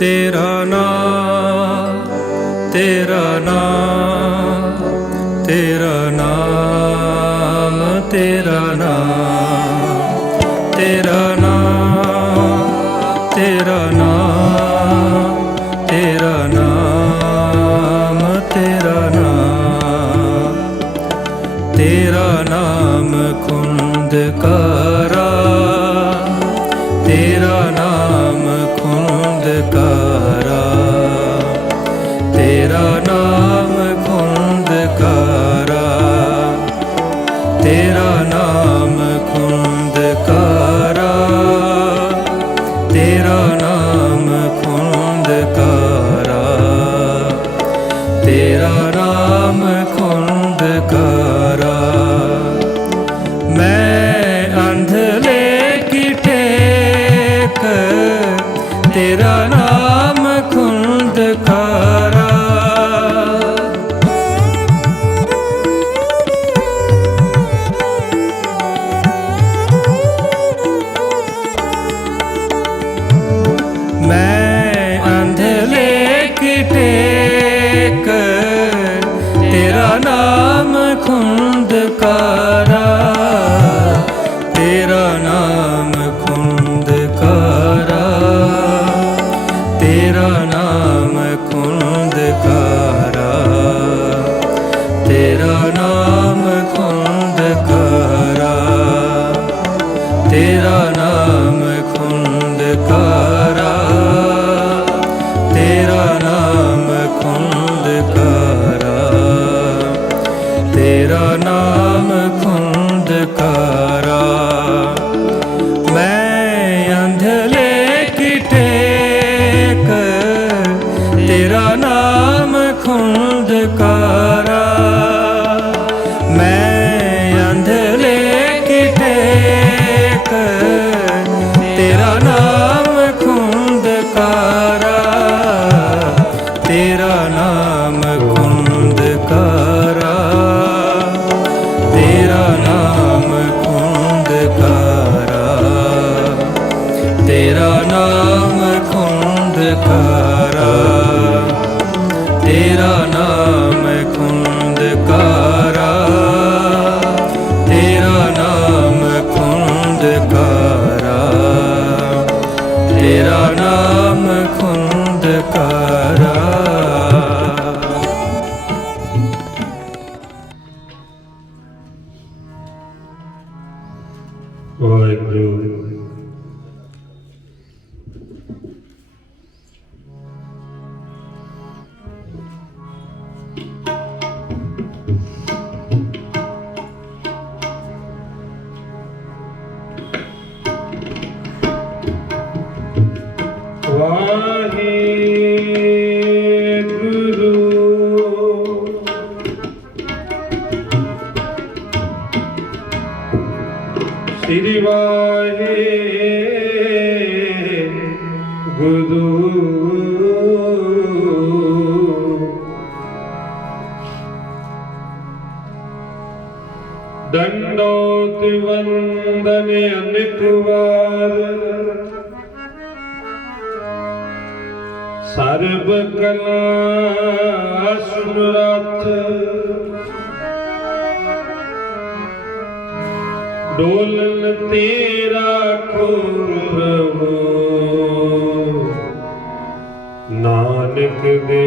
तेरा नाम तेरा नाम तेरा नाम तेरा नाम तेरा नाम तेरा नाम तेरा नाम तेरा नाम तेरा नाम खुंदकारा तेरा नाम खुंदकारा तेरा नाम खुंदकारा तेरा नाम खुंदकारा तेरा नाम खुंदकारा तेरा नाम खुंदकारा मैं अंधले की टेक तेरा नाम खुंदकारा मैं अंधले की टेक तेरा नाम खुंदकारा तेरा नाम खुंदकारा तेरा नाम खुंदकारा तेरा नाम खुंदकारा तेरा नाम खुंदकारा तेरा नाम खुंदकारा तेरा नाम खुंदकारा मैं अंधले की टेक तेरा नाम खुंदकारा मैं अंधले की टेक तेरा नाम खुंदकारा तेरा नाम खुंदकारा तेरा नाम खुंदकारा तेरा नाम खुंदकारा तेरा नाम खुंदकारा तेरा नाम खुंदकारा तेरा नाम खुंदकारा वाहिगुरु। श्री वाहिगुरु। दंडोत वंदन अनेक बार सर्व कला सुमरथ डोलन तेरा खोर प्रभु नानक दे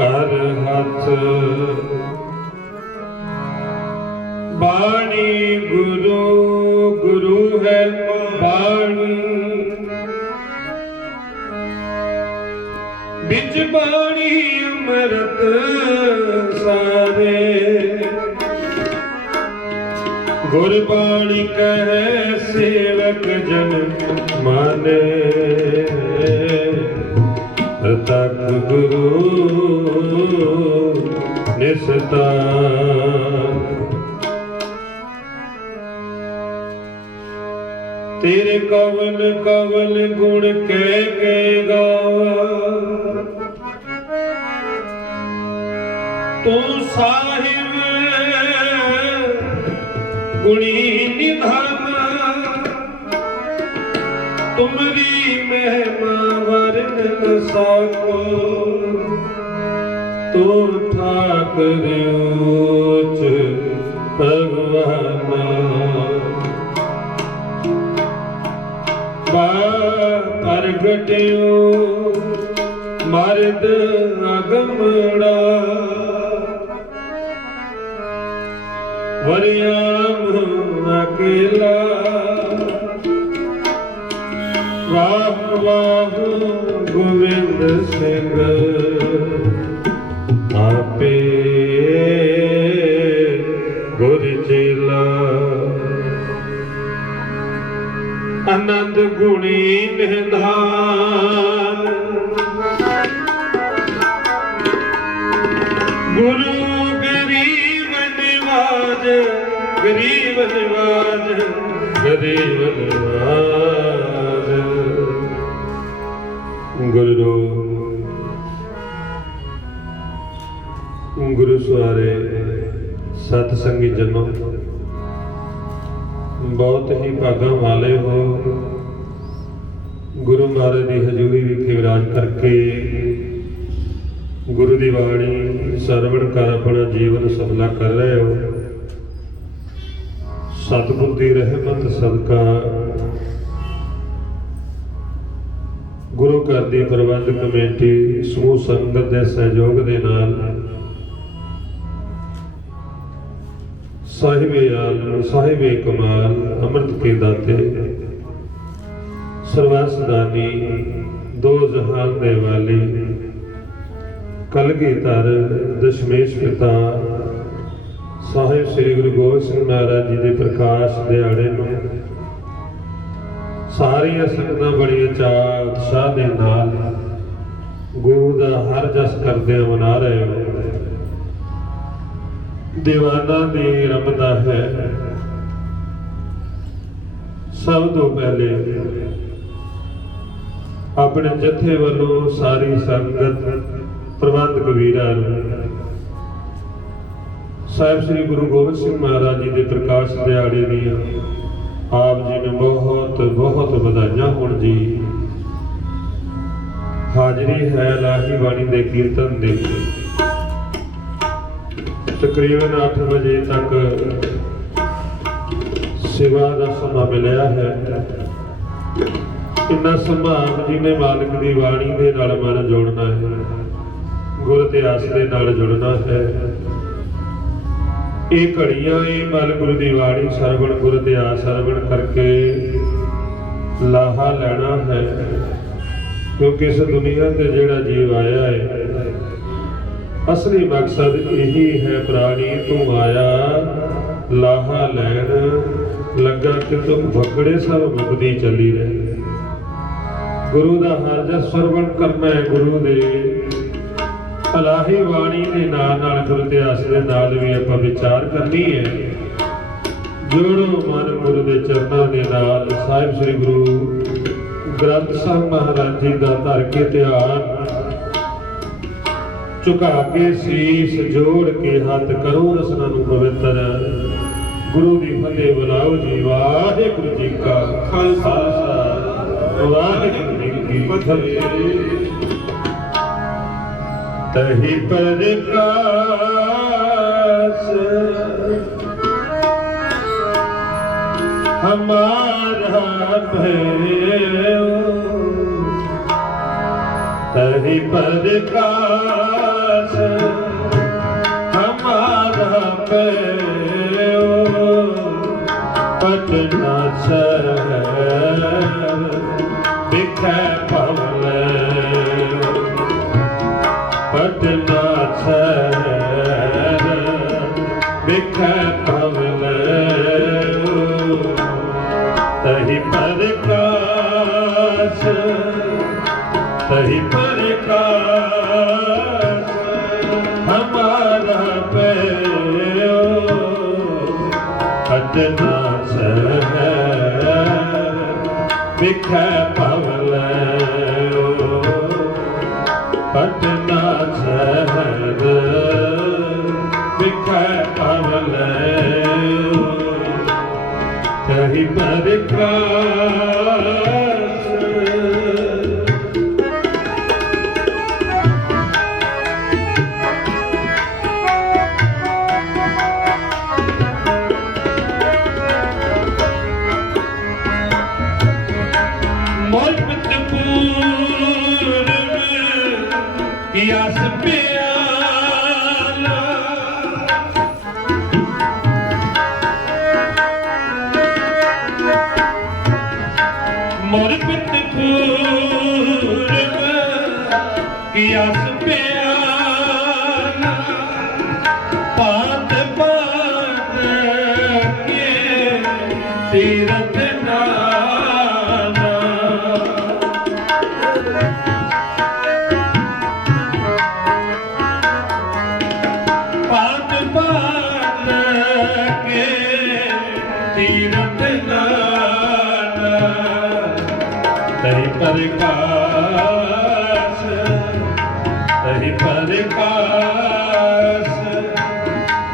कर हथ बाणी गुरु गुरु है बाणी बिच बाणी अमृत सारे गुरबाणी कहे सेवक जन माने तक गुरु निस्तार तेरे कवल कवल गुण कह गावा तू साहिब गुणी निधान तुमरी महिमा वर्ण न साको तो ठाकर ऊंच भगवाना प्रगट्यो मर्द अगमड़ा वरियाम अकेला वाह वाह गोविंद सिंह आपे गुर चेला आनंद गुणी निधान गुरु गरीब निवाज गरीब निवाज गरीब निवाज गुरु गुरु सवारे सतसंगी जनों बहुत ही भागा वाले हो गुरु महाराज की हजूरी विखे विराज करके गुरु की बाणी सरवण कर अपना जीवन सफला कर रहे हो। सतगुर की रहमत सदका गुरु घर की प्रबंध कमेटी समूह संगत के सहयोग के नाल साहिबे आलम साहिबे कमाल अमृत के दाते सर्वसदानी दो जहान दे वाले कलगीधर दशमेश पिता साहिब श्री गुरु गोबिंद सिंह महाराज जी के प्रकाश दिहाड़े में सारिया संगतां बड़ी चाह उत्साह के नाल गुरु का हर जस करदे मना रहे हो। दीवाना दी रमदा है सब तो पहले अपने जथे वालों सारी संगत प्रबंध कबीरा साहिब श्री गुरु गोबिंद सिंह महाराज जी के प्रकाश दिहाड़े दी आप जी ने बहुत बहुत बधाइयां होण जी। हाजरी है लाही बाणी दे कीर्तन दे तकरीबन 8 बजे तक सेवा का समा मिलया है। इन्ना समा आप जी ने मालिक की वाणी के नाल मन जोड़ना है गुर इतिहास के नाल जुड़ना है। ये घड़ियां ये मल गुरु की वाणी सरवण गुर इतिहास सरवण करके लाहा लेना है क्योंकि इस दुनिया से जिहड़ा जीव आया है असली मकसद यही है प्राणी तू आया लाहा लैन लगा कि तुम भगड़े सब मुकदी चली रहे। गुरु का हर जस सरवण करना है गुरु दे अलाही वाणी के नाल गुरु इतिहास के नाल भी आपां विचार करनी है। जोड़ो मन गुरु के चरणों के नाल साहिब श्री गुरु ग्रंथ साहिब महाराज जी का धर के ध्यान झुका के शीश जोड़ के हाथ करो रसना पवित्र गुरु की फतेह बुलाओ जी। वाहिगुरु जी का खालसा वाहिगुरु जी की फतेह। तही प्रकाश हमारा भयो तही प्रकाश हमारा भयो पटना शहर बिखै पवल पटना शहर बिखै पवल तही प्रकाश तही प्रकाश हमारा भयो पटना शहर बिखै पवल पटना शहर बिखै पवल तही प्रकाश मोर पित पूर्व की आस प्याला मोर पित पूर्व की आस प्याला पात पात के तीरथ नाना पात पात के तीरथ नाना तही प्रकाश तही प्रकाश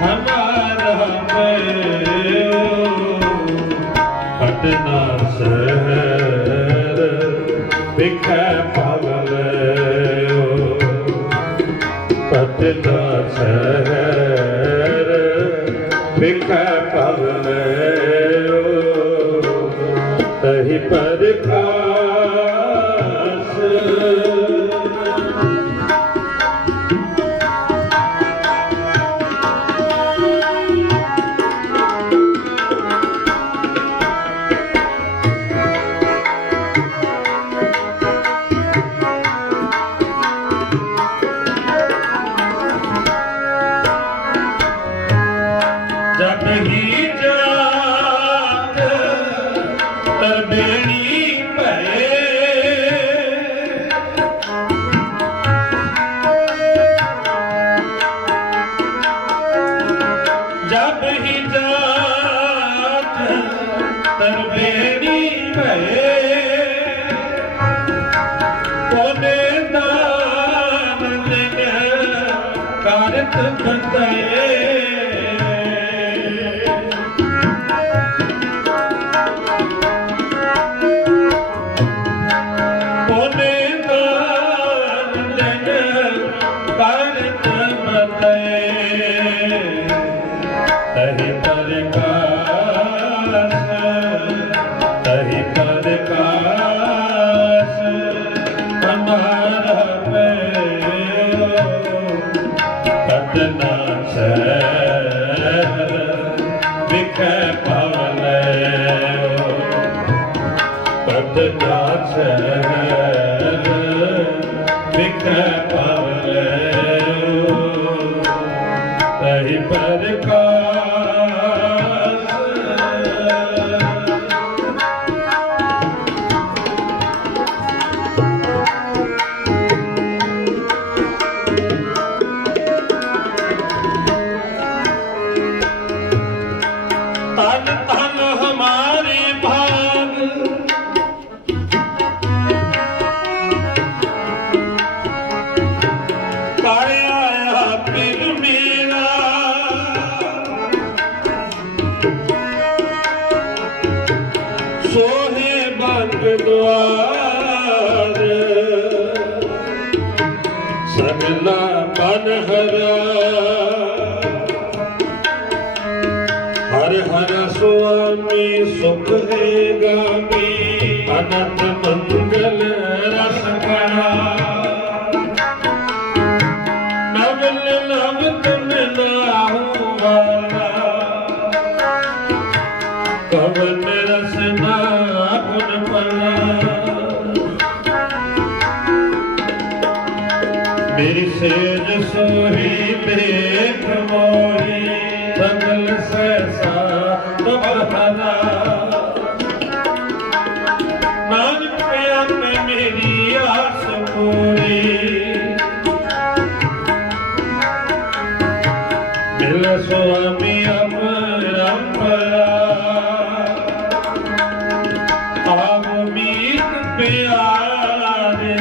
हमारा पटना शहर बिखै पागल पटना शहर बिखै पागल तही प्रकाश जब ही जात तरबेणी भरे जब ही जात तरबेणी भरे कोने दान कारत बंदे तही प्रकाश हमारा पटना शहर बिखै पागल पटना शहर बिखै पागल तही प्रकाश तन तन हमारे भाग कर आया फिर मेरा सोहे बंद द्वार सगला मन हरा हर हर स्वामी सुख है गामी अनंत मंगल रस करा नवल नव तुम नाहु वाला कवन रसना गुण पला मेरी सेज सोही देख मोरी सगल सहसा तुम्हारा नानक पिया में मेरी आस पूरी मिल स्वामी अपरंपरा आव मीत प्यारे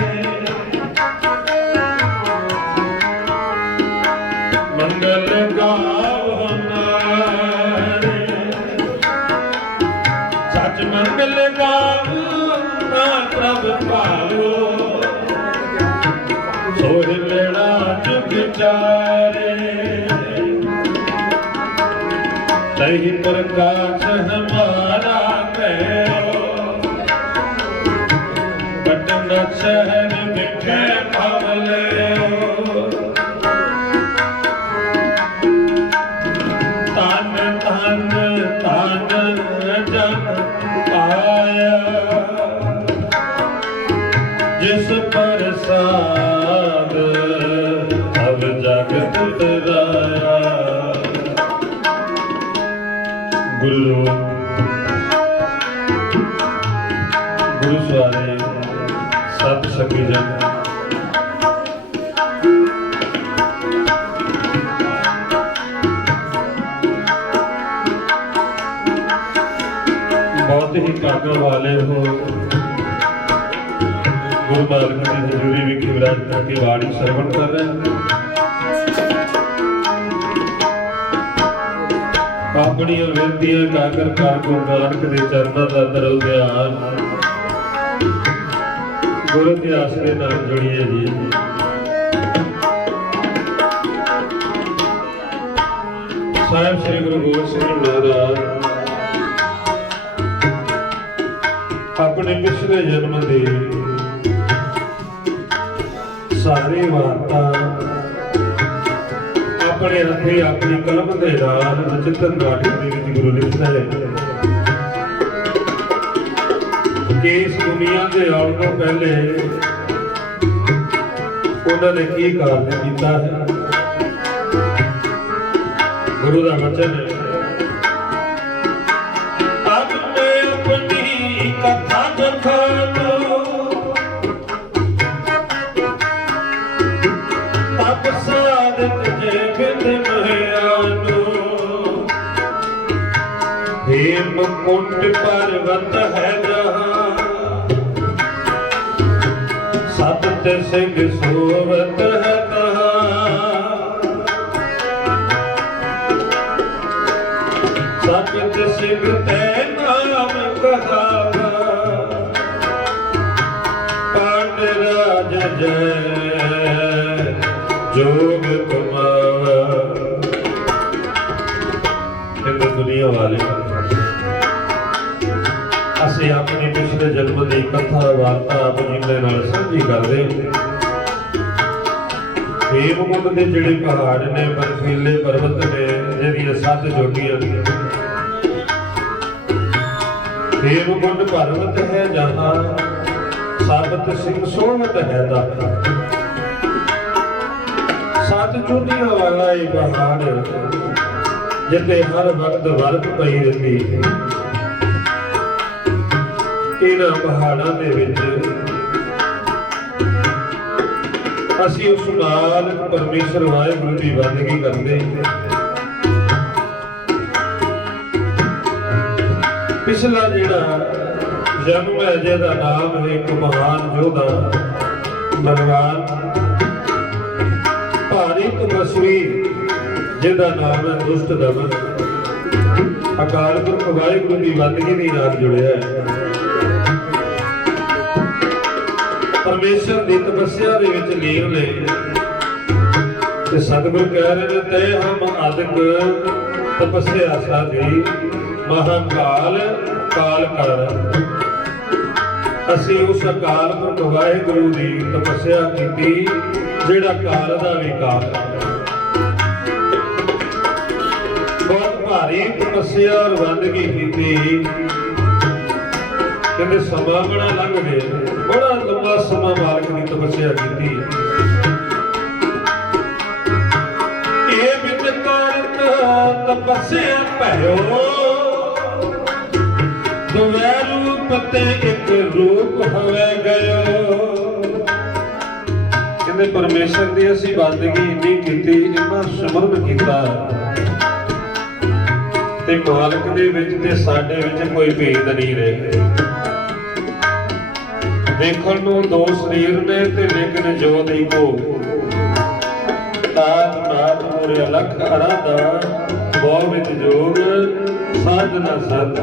मंगल गाओ नारे सच मंगल गाओ ना प्रभ पाओ सोह लेना जुग चारे तही प्रकाश हमारा कहो शहर मिठे पवले तन तन तन जन आया जिस प्रसाद अब जगत तराया। गुरु गुरु सवारे सत सखी जन बहुत ही भाग्य वाले हो। गुरु नानक की हजूरी विखे विराजमान की वाणी श्रवण कर रहे हैं। अपनी बेनतियां काकर कर गुरु नानक के चरणों का तरल ध्यान गुरु इतिहास के नाम जोड़िए जी। साहिब श्री गुरु गोबिंद सिंह महाराज अपने पिछले जन्म के सारी वार्ता अपने हथे अपनी कलम के नाल चिंतन नाटक के गुरु लिखता है कि इस दुनिया के आने तो पहले उन्होंने की कार्य किया है। गुरु का वचन है, अब मैं अपनी कथा बखानो तब साधक जे बिन महयानो हेम कुंड पर्वत है जहाँ सत सिंह सोवत है तहाँ सत सिंह ते नाम कहावा पांड राज जय जोग कमावा। इन दुनिया वाले ਅਸੀਂ अपने पिछले जन्म की कथा वार्ता अपनी नाल साझी करते। हेमकुंड के जिहड़े पहाड़ ने बर्फीले पर्वत ने जिहड़ियां 7 जोगियां हेमकुंड पर्वत है जहाँ सात सिंह सोवत है तहाँ 7 चोटियां वाला ये पहाड़ जिथे हर वक्त बर्फ पई रहती है। इन्हां पहाड़ां दे विच असीं उस नाल परमेश्वर वाहिगुरू की बंदगी करते। पिछला जिहड़ा जन्म है जिहदा नाम है एक महान योद्धा बलवान भारी तपस्वी जिहदा नाम है दुष्ट दमन अकाल पुरख वाहिगुरू की बंदगी दे नाल जुड़िया है। परमेश्वर की तपस्या दे विच लीन ने ते सतगुरु कह रहे ने ते हम आदिक तपस्या साधी महाकाल काल कर। असी उस अकाल पुरख वाहिगुरू की तपस्या की जिहड़ा काल दा भी काल बहुत भारी तपस्या और बंदगी की। कहते समा बड़ा लंघ गया, बड़ा लंबा समा मालक की तपस्या की। ये बिन करत तपस्या भयो दुवै रूप ते एक रूप हवे गयो। कहते परमेश्वर की असी बंदगी इन्नी की, इन्ना सिमरन किया ते मालक दे विच ते साडे विच कोई भेद नहीं रहे। देखण नूं 2 शरीर ने ते लेकिन जोत इको तात नाथ मोरे अलख अराधा बहु विच जोग साधना सत।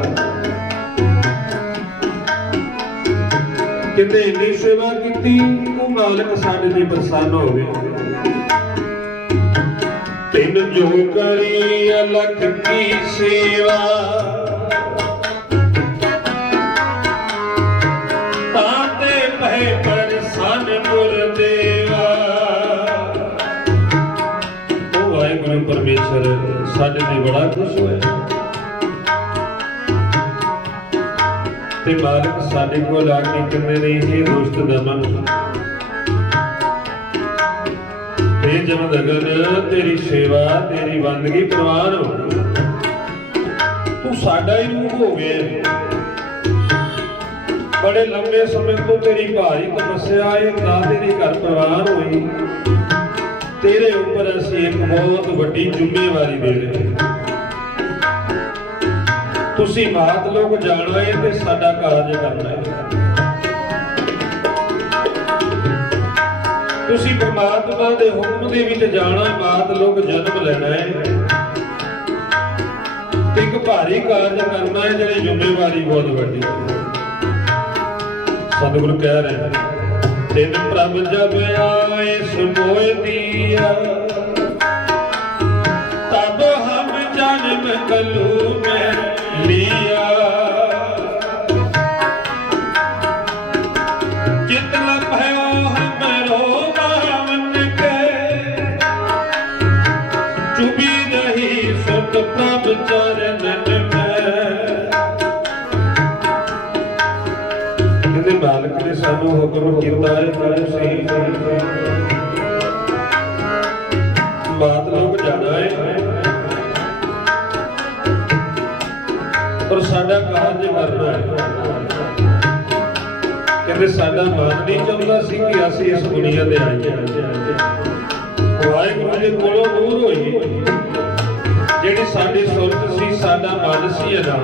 किते इन्नी सेवा की वो मालक साडे ते प्रसन्न होवे। तिन जो करी अलख की सेवा ताते पहे पर ਸਾਡੇ ਤੇ ਬੜਾ ਖੁਸ਼ ਹੋਇਆ ਤੇ ਮਾਲਕ ਸਾਡੇ ਕੋਲ ਆ ਕੇ ਕਹਿੰਦੇ ਨੇ ਇਹ ਦੁਸ਼ਟ ਦਮਨ ਤੇ ਜਮਦਗਨ ਤੇਰੀ ਸੇਵਾ ਤੇਰੀ ਬੰਦਗੀ ਪ੍ਰਵਾਨ ਹੋ ਤੂੰ ਸਾਡਾ ਹੀ ਰੂਪ ਹੋ ਗਿਆ बड़े लंबे समय तो तेरी भारी तपस्या ना तेरी घर प्रवान हुई तेरे ऊपर असी एक बहुत बड़ी जिम्मेवारी दे रहे तुसी बात लोग जाना है ते साडा कारज करना है तुसी परमात्मा दे हुक्म दे विच जाना बात लोग जन्म लेना है ते एक भारी कारज करना है जिहड़ी जिम्मेवारी बहुत बड़ी है सतगुरु कह रहे तेन प्रभ जब आए सुमोय दिया तब हम जन्म कलू में लिया जितना भयो हमरो बावन के चुभी रही सुत प्रभ चरणन मालिक ने सानू हुक्म किया है बात लोग जाना है और साडा कारज करना है कहते साडा मन नहीं चाहता सी कि असीं इस दुनिया दे आए वाहिगुरू दे कोलों दूर होई जिहड़ी साडी सुरत सी साडा मन सी अदा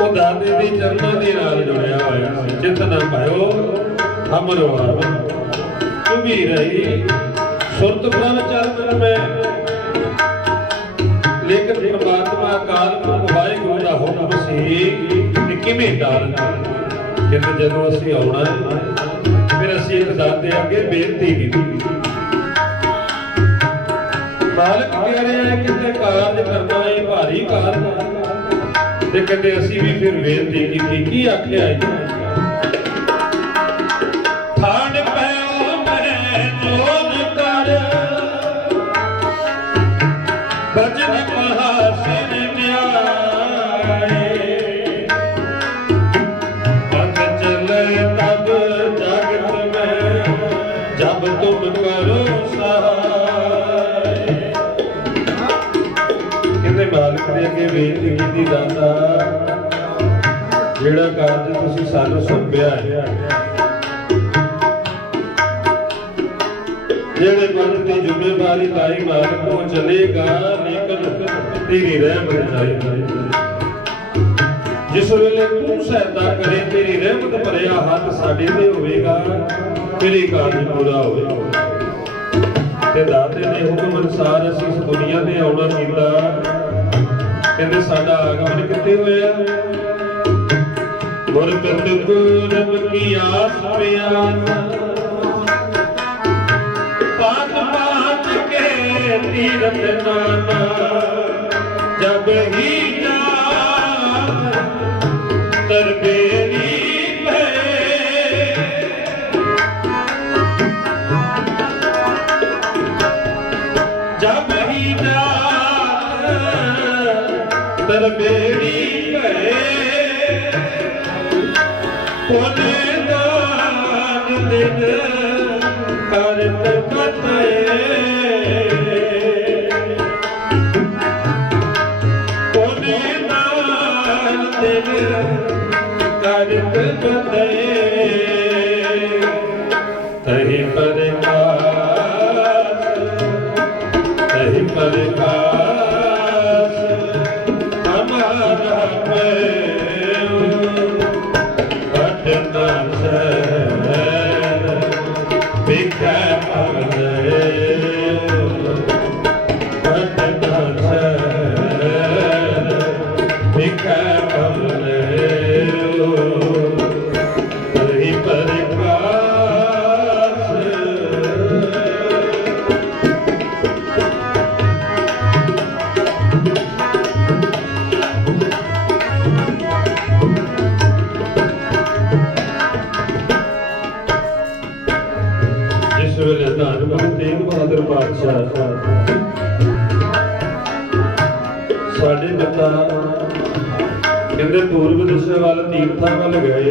वो दादे दे चरणों दे नाल जुड़िया होया चिंतन भयो हमरो आवन चुभी रही सुरत प्रभ चरण में लेकिन परमात्मा काल पुरख वाहिगुरू दा हुक्म सी कि किवें टालना कहते जदों असीं आउणा फिर असीं एक दाते अगे बेनती कीती मालक कह रहे हैं कि कारज करना है भारी कारज ते कहते असी भी फिर बेनती की आख्या है थान पयो मैं जोन कर भजन कहा सिर न्याय पग चले तब जगत में जब तुम करो सहाय कहते मालिक दे अगे बेनती की दाता जेड़ा कारज तुसीं सानू सौंपिया है जेड़े पंथ की जिम्मेवारी लाई मालिक वो चलेगा लेकिन तेरी रहमत चाहिए जिस वेले तू सहायता करे तेरी रहमत भरिया हाथ साडे ते होवेगा तेरी कारज पूरा होवेगा ते दाते ने हुक्म अनुसार असीं इस दुनिया ते आउणा कीता कहते साडा आगमन कित्थे होया गुरबिंद पूरब की आस प्यास पात पात के तीरथ नाना जब ही जा तरबेरी जब ही जा तरबेरी कोने दान दिन करत कतए कोने दान दिन करत कतए तही पर हमारा किते पूर्व दिशा वाल तीर्थां वाल गए,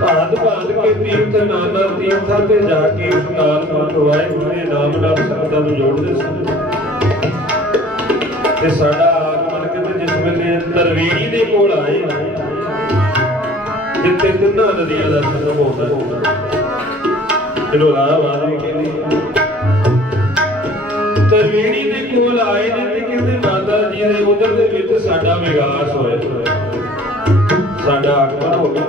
भांत भांत के तीर्थ नाना तीर्थां ते जाके अकाल पुरख वाहिगुरू दे नाम नाल संगतां नूं जोड़दे सन। ते साडा आगमन किते जिस वेले तरवेड़ी दे कोल आए, जिथे तिन्हां नदियां दा संगम होंदा, इहनूं राहवारी कहंदे। तरवेड़ी दे कोल आए ने ते कहंदे माता जी दे उधर दे विच साडा विकास होया, साडा आगमन हो गया।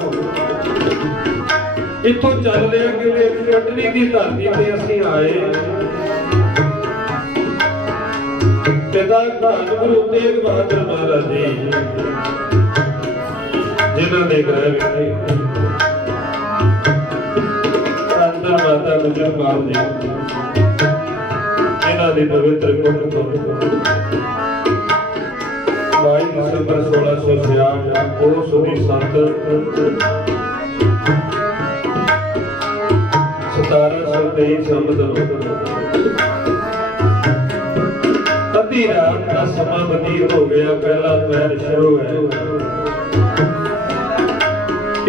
इत्थों चलदे कि कटनी की धरती ते असीं आए, पिता धन गुरु तेग बहादुर महाराज जी जिन्हां दे ग्रह विखे धन माता गुजर कौर जी जिन्हां दी पवित्र कुख तो 22 दिसंबर 1666 को सुधी संत 1723 संवत अद्धी रात का समा बतीत हो गया, पहला पैर शुरू है।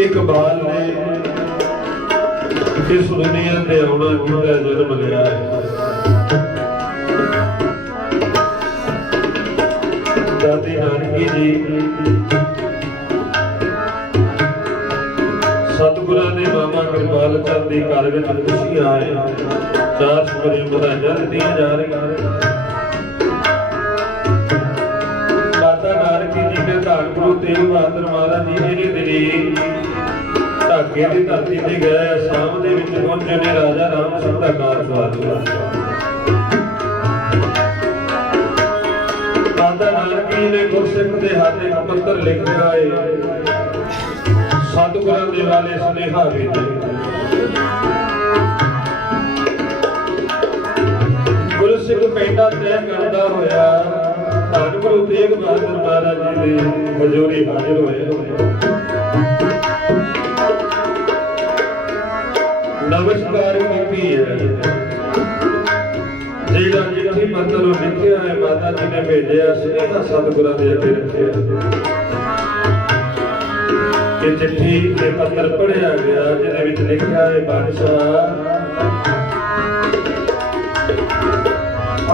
इकबाल ने इस दुनिया ते आउणा किता जन्म लिया है। दादी नानकी जी सतगुरां दे मामा कृपाल चंद दी घर विच खुशियां आए, चार सुपरी बधाइयां दित्तियां जा रहीआं। माता नानकी जी ने धन गुरु तेग बहादुर महाराज जी ने दिली ढाके की धरती ते गए, असाम दे विच पहुंचे ने राजा राम सिंह दा कारजवार हुआ। माता नानकी ने गुरसिख दे हत्थ इक पत्र लिखिया है, सतगुरां दे वाले सुनेहा भेजे। गुरसिख पेंडा तय करदा होया धन गुरु तेग बहादुर महाराज जी दे हजूरी हाजिर होए। नमस्कार की है जेड़ा चिट्ठी पत्र लिखिया है, माता जी ने भेजिया सुनेहा सतगुरां दे अगे रखिया। ये चिट्ठी के पत्र पढ़िया गया जिहदे विच लिखिया है, बादशाह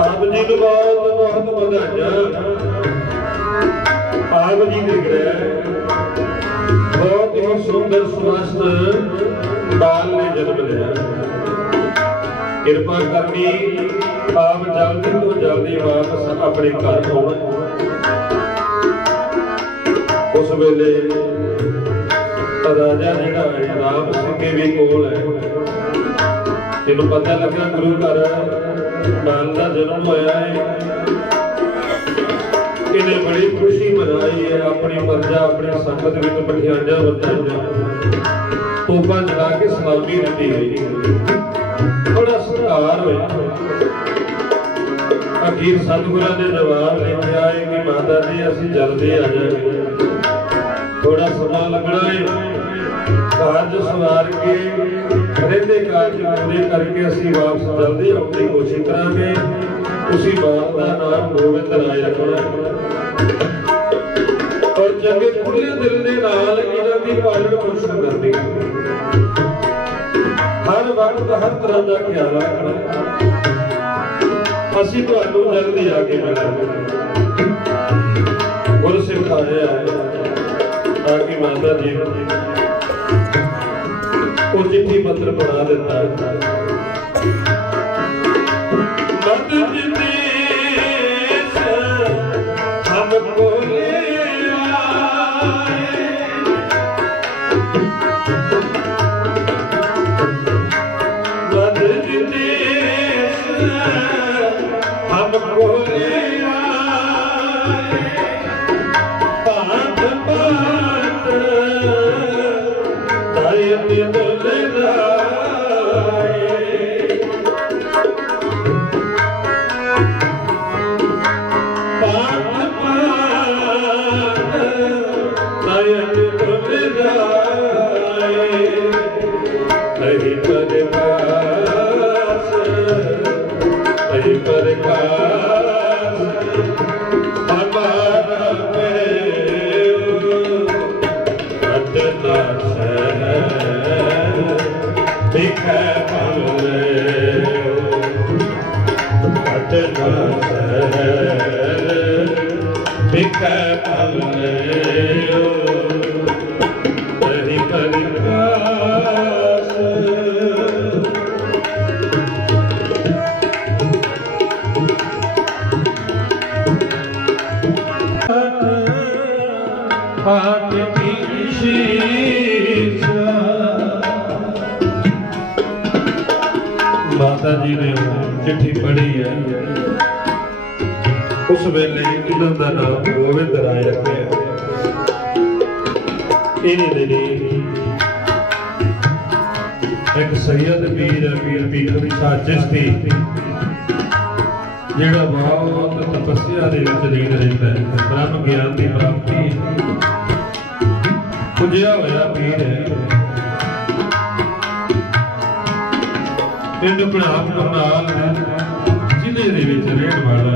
आप जी को बहुत बहुत बधाइयां। आप जी के ग्रह बहुत ही सुंदर स्वस्थ बाल ने जन्म लिया। कृपा करनी आप जल्दी तो जल्दी वापस अपने घर आउण। उस वेले राजा जिहड़ा है राम सिंह भी कोल है, जिन्हों पता लगा गुरु घर बाल का जन्म होया है। इन्हें बड़ी खुशी मनाई है, अपनी प्रजा अपनी संगत विच मठियाइयां वरताइयां, तोपा जला के सलामी दी गई, बड़ा सत्कार होया। अखीर सतगुरां ने जवाब लिखिया है कि माता जी असीं जल्दी आ जाएंगे, थोड़ा समा लगना है। कारज सवार के रहते कारज पूरे करके असीं वापस जल्दी आउण दी कोशिश करांगे। उसी बात का नाम गोविंद राय रखना और चंगे खुले दिल के नाल इन्हां दी पालन पोषण करनी, हर वक्त हर तरह का ख्याल रखना। असीं तुहानूं जल्दी आके मिलांगे। गुरसिख आया है ताकि माता जी को चिट्ठी पत्र पढ़ा देता है। मत जितेश हमको ले आए, मत जितेश हमको ले आए, पांच पांच ताय दिन हमारा ਸ਼ਹਿਰ ਵਿਖੇ ਪਵਲੇ ਪਟਨਾ ਸ਼ਹਿਰ ਵਿਖੇ ਪਵਲੇ ਤੇਰੀ ਪ੍ਰਕਾਸ਼ ਪਾਟ ਕੀ ਸ਼ੀਸ਼ ਮਾਤਾ ਜੀ ਨੇ ਚਿੱਠੀ ਪੜ੍ਹੀ ਹੈ। ਉਸ ਵੇਲੇ ਇਹਨਾਂ ਦਾ ਨਾਮ ਗੋਬਿੰਦ ਰਾਏ ਰੱਖਿਆ। ਇਹਨੇ ਦਿਨੀ ਇੱਕ ਸੈਯਦ ਪੀਰ ਭੀਖੂ ਸ਼ਾਹ ਚਿਸ਼ਤੀ ਜਿਹੜਾ ਬਹੁਤ ਤਪੱਸਿਆ ਦੇ ਵਿੱਚ ਲੀਨ ਰਹਿੰਦਾ ਹੈ, ਬ੍ਰਹਮ ਗਿਆਨ ਦੀ ਪ੍ਰਾਪਤੀ ਪੁੱਜਿਆ ਹੋਇਆ ਪੀਰ ਹੈ। ਪਿੰਡ ਭਣਾਪ ਕਰਨਾਲ ਜ਼ਿਲ੍ਹੇ ਦੇ ਵਿੱਚ ਰਹਿਣ ਵਾਲਾ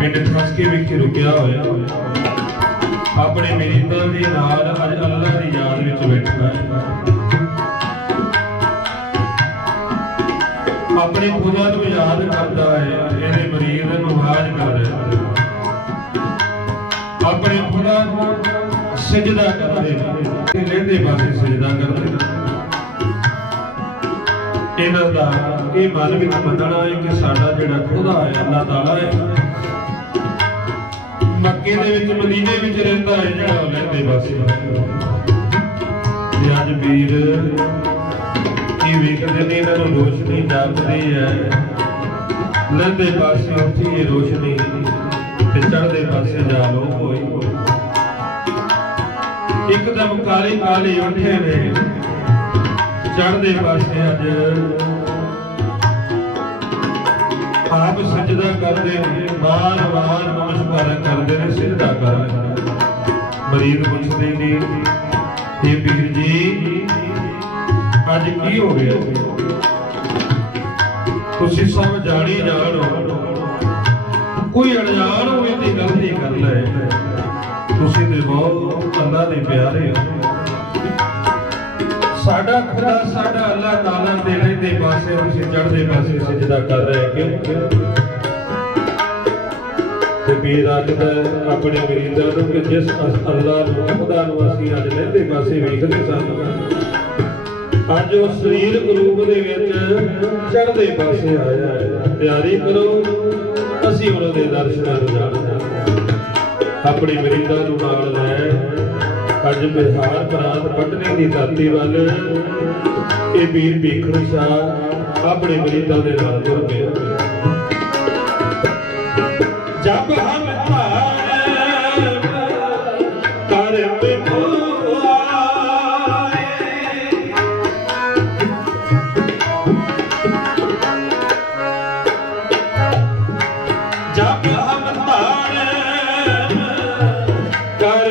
ਪਿੰਡ ਖਸਕੇ ਵਿਖੇ ਰੁਕਿਆ ਹੋਇਆ ਆਪਣੇ ਮਰੀਦਾਂ ਦੇ ਨਾਲ ਅੱਜ ਅੱਲਾਹ ਦੀ ਯਾਦ ਵਿੱਚ ਬੈਠਾ ਹੈ। ਆਪਣੇ ਖੁਦਾ ਨੂੰ ਯਾਦ ਕਰਦਾ ਹੈ, ਇਹਦੇ ਮਰੀਦ ਨੂੰ ਹਾਜ਼ ਕਰ ਰਿਹਾ ਹੈ। ਆਪਣੇ ਖੁਦਾ ਨੂੰ ਸਜਦਾ ਕਰਦੇ ਨੇ, ਲਹਿੰਦੇ ਪਾਸੇ ਸਜਦਾ ਕਰਦੇ ਨੇ। ਇਹਨਾਂ ਦਾ ਇਹ ਮਨ ਵਿੱਚ ਮੰਨਣਾ ਹੈ ਕਿ ਸਾਡਾ ਜਿਹੜਾ ਖੁਦਾ ਹੈ ਅੱਲਾਹ ਤਾਲਾ ਹੈ, ਮੱਕੇ ਦੇ ਵਿੱਚ ਮਦੀਨੇ ਵਿੱਚ ਰਹਿੰਦਾ ਹੈ, ਜਿਹੜਾ ਲਹਿੰਦੇ ਪਾਸੇ। ਤੇ ਅੱਜ ਵੀਰ ਇਹ ਵੇਖਦੇ ਨੇ ਇਹਨਾਂ ਨੂੰ ਰੋਸ਼ਨੀ ਜਾਪਦੀ ਹੈ, ਲਹਿੰਦੇ ਪਾਸੇ ਉੱਠੀ ਇਹ ਰੋਸ਼ਨੀ ਤੇ ਚੜ੍ਹਦੇ ਪਾਸੇ ਜਾਲੋ ਹੋਈ। ਇੱਕਦਮ ਕਾਲੇ ਕਾਲੇ ਉੱਠੇ ਨੇ, ਚੜ੍ਹਦੇ ਪਾਸੇ ਅੱਜ ਆਪ ਸਜਦਾ ਕਰਦੇ ਨੇ, ਬਾਰ ਬਾਰ ਨਮਸਕਾਰ ਕਰਦੇ ਨੇ, ਸਿਜਦਾ ਕਰਦੇ ਨੇ। ਮਰੀਦ ਪੁੱਛਦੇ ਨੇ, ਇਹ ਵੀਰ ਜੀ ਅੱਜ ਕੀ ਹੋ ਗਿਆ? ਤੁਸੀਂ ਸਭ ਜਾਣੀ ਜਾਣੋ, ਕੋਈ ਅਣਜਾਣ ਹੋਵੇ ਤੇ ਗਲਤੀ ਕਰ ਲੈ, ਤੁਸੀਂ ਤੇ ਬਹੁਤ ਅੱਲਾਹ ਦੇ ਪਿਆਰੇ ਹੋ। ਸਾਡਾ ਖੁਦਾ ਸਾਡਾ ਅੱਲਾਹ ਤਾਲਾ ਦੇ ਲਹਿੰਦੇ ਪਾਸੇ, ਤੁਸੀਂ ਚੜ੍ਹਦੇ ਪਾਸੇ ਸਜਦਾ ਕਰ ਰਹੇ ਕਿਉਂ? ਤੇ ਪੀਰ ਆਖਦਾ ਆਪਣੇ ਮਰੀਦਾਂ ਨੂੰ ਕਿ ਜਿਸ ਅੱਲਾਹ ਨੂੰ ਖੁਦਾ ਨੂੰ ਅਸੀਂ ਅੱਜ ਲਹਿੰਦੇ ਪਾਸੇ ਵੇਖਦੇ ਸਨ, ਅੱਜ ਉਹ ਸਰੀਰਕ ਰੂਪ ਦੇ ਵਿੱਚ ਚੜ੍ਹਦੇ ਪਾਸੇ ਆਇਆ ਹੈ। ਤਿਆਰੀ ਕਰੋ, ਅਸੀਂ ਉਹਨਾਂ ਦੇ ਦਰਸ਼ਨਾਂ ਨੂੰ ਜਾਣਦੇ। ਆਪਣੇ ਮਰੀਦਾਂ ਨੂੰ ਨਾਲ ਲੈ ਅੱਜ ਬਿਹਾਰ ਪ੍ਰਾਂਤ ਪਟਨੇ ਦੀ ਧਰਤੀ ਵੱਲ ਇਹ ਵੀਰ ਭੀਖੂ ਸ਼ਾਹ ਆਪਣੇ ਮਰੀਦਾਂ ਦੇ ਨਾਲ ਤੁਰ ਪਿਆ। ਜਬ ਹਮ ਕਰ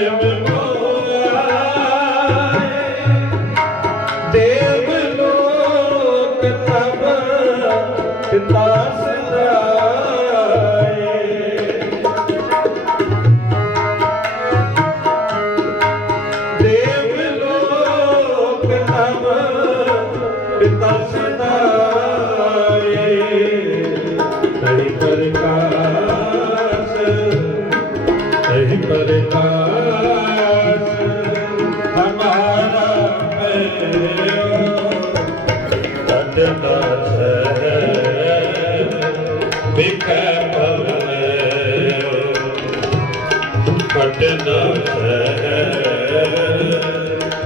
ਪਟਨਾ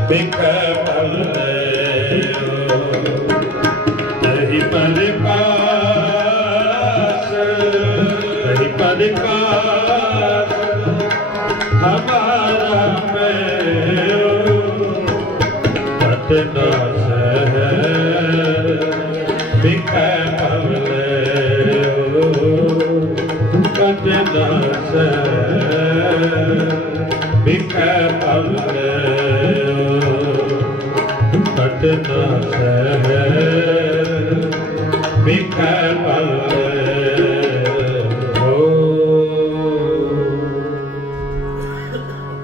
ਬਿਖੇ ਪਵਲੇ ਤਹੀ ਪ੍ਰਕਾਸ਼ ਹਮਾਰਾ ਮੇਓ ਪਟਨਾ ਸ਼ਹਿਰ ਬਿਖੇ ਪਵਲੇ ਪਟਨਾ ਸ਼ਹਿਰ ਬਿਖੇ ਪਵਲੇ ਪਟਨਾ ਸ਼ਹਿਰ ਬਿਖੇ ਪਵਲੇ।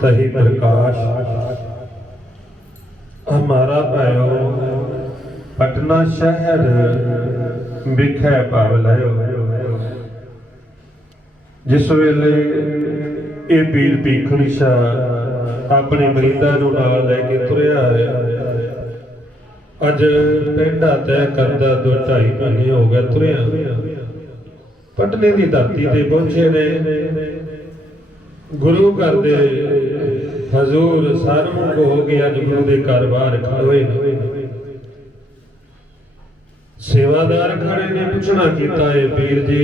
ਤਹੀ ਪ੍ਰਕਾਸ਼ हमारा भयो पटना शहर विखै भाव लयो। जिस वेले ये पीर भीखनी शाह अपने मरीदा नूं नाल लैके तुरिया है, अज पेंडा तय करदा 2-2.5 महीने हो गए तुरिया। पटने की धरती ते पहुंचे ने, गुरु घर दे हजूर सारमुख हो गए। अज गुरु के घर बाहर खड़ोए ने, सेवादार खड़े ने। पूछना किया है पीर जी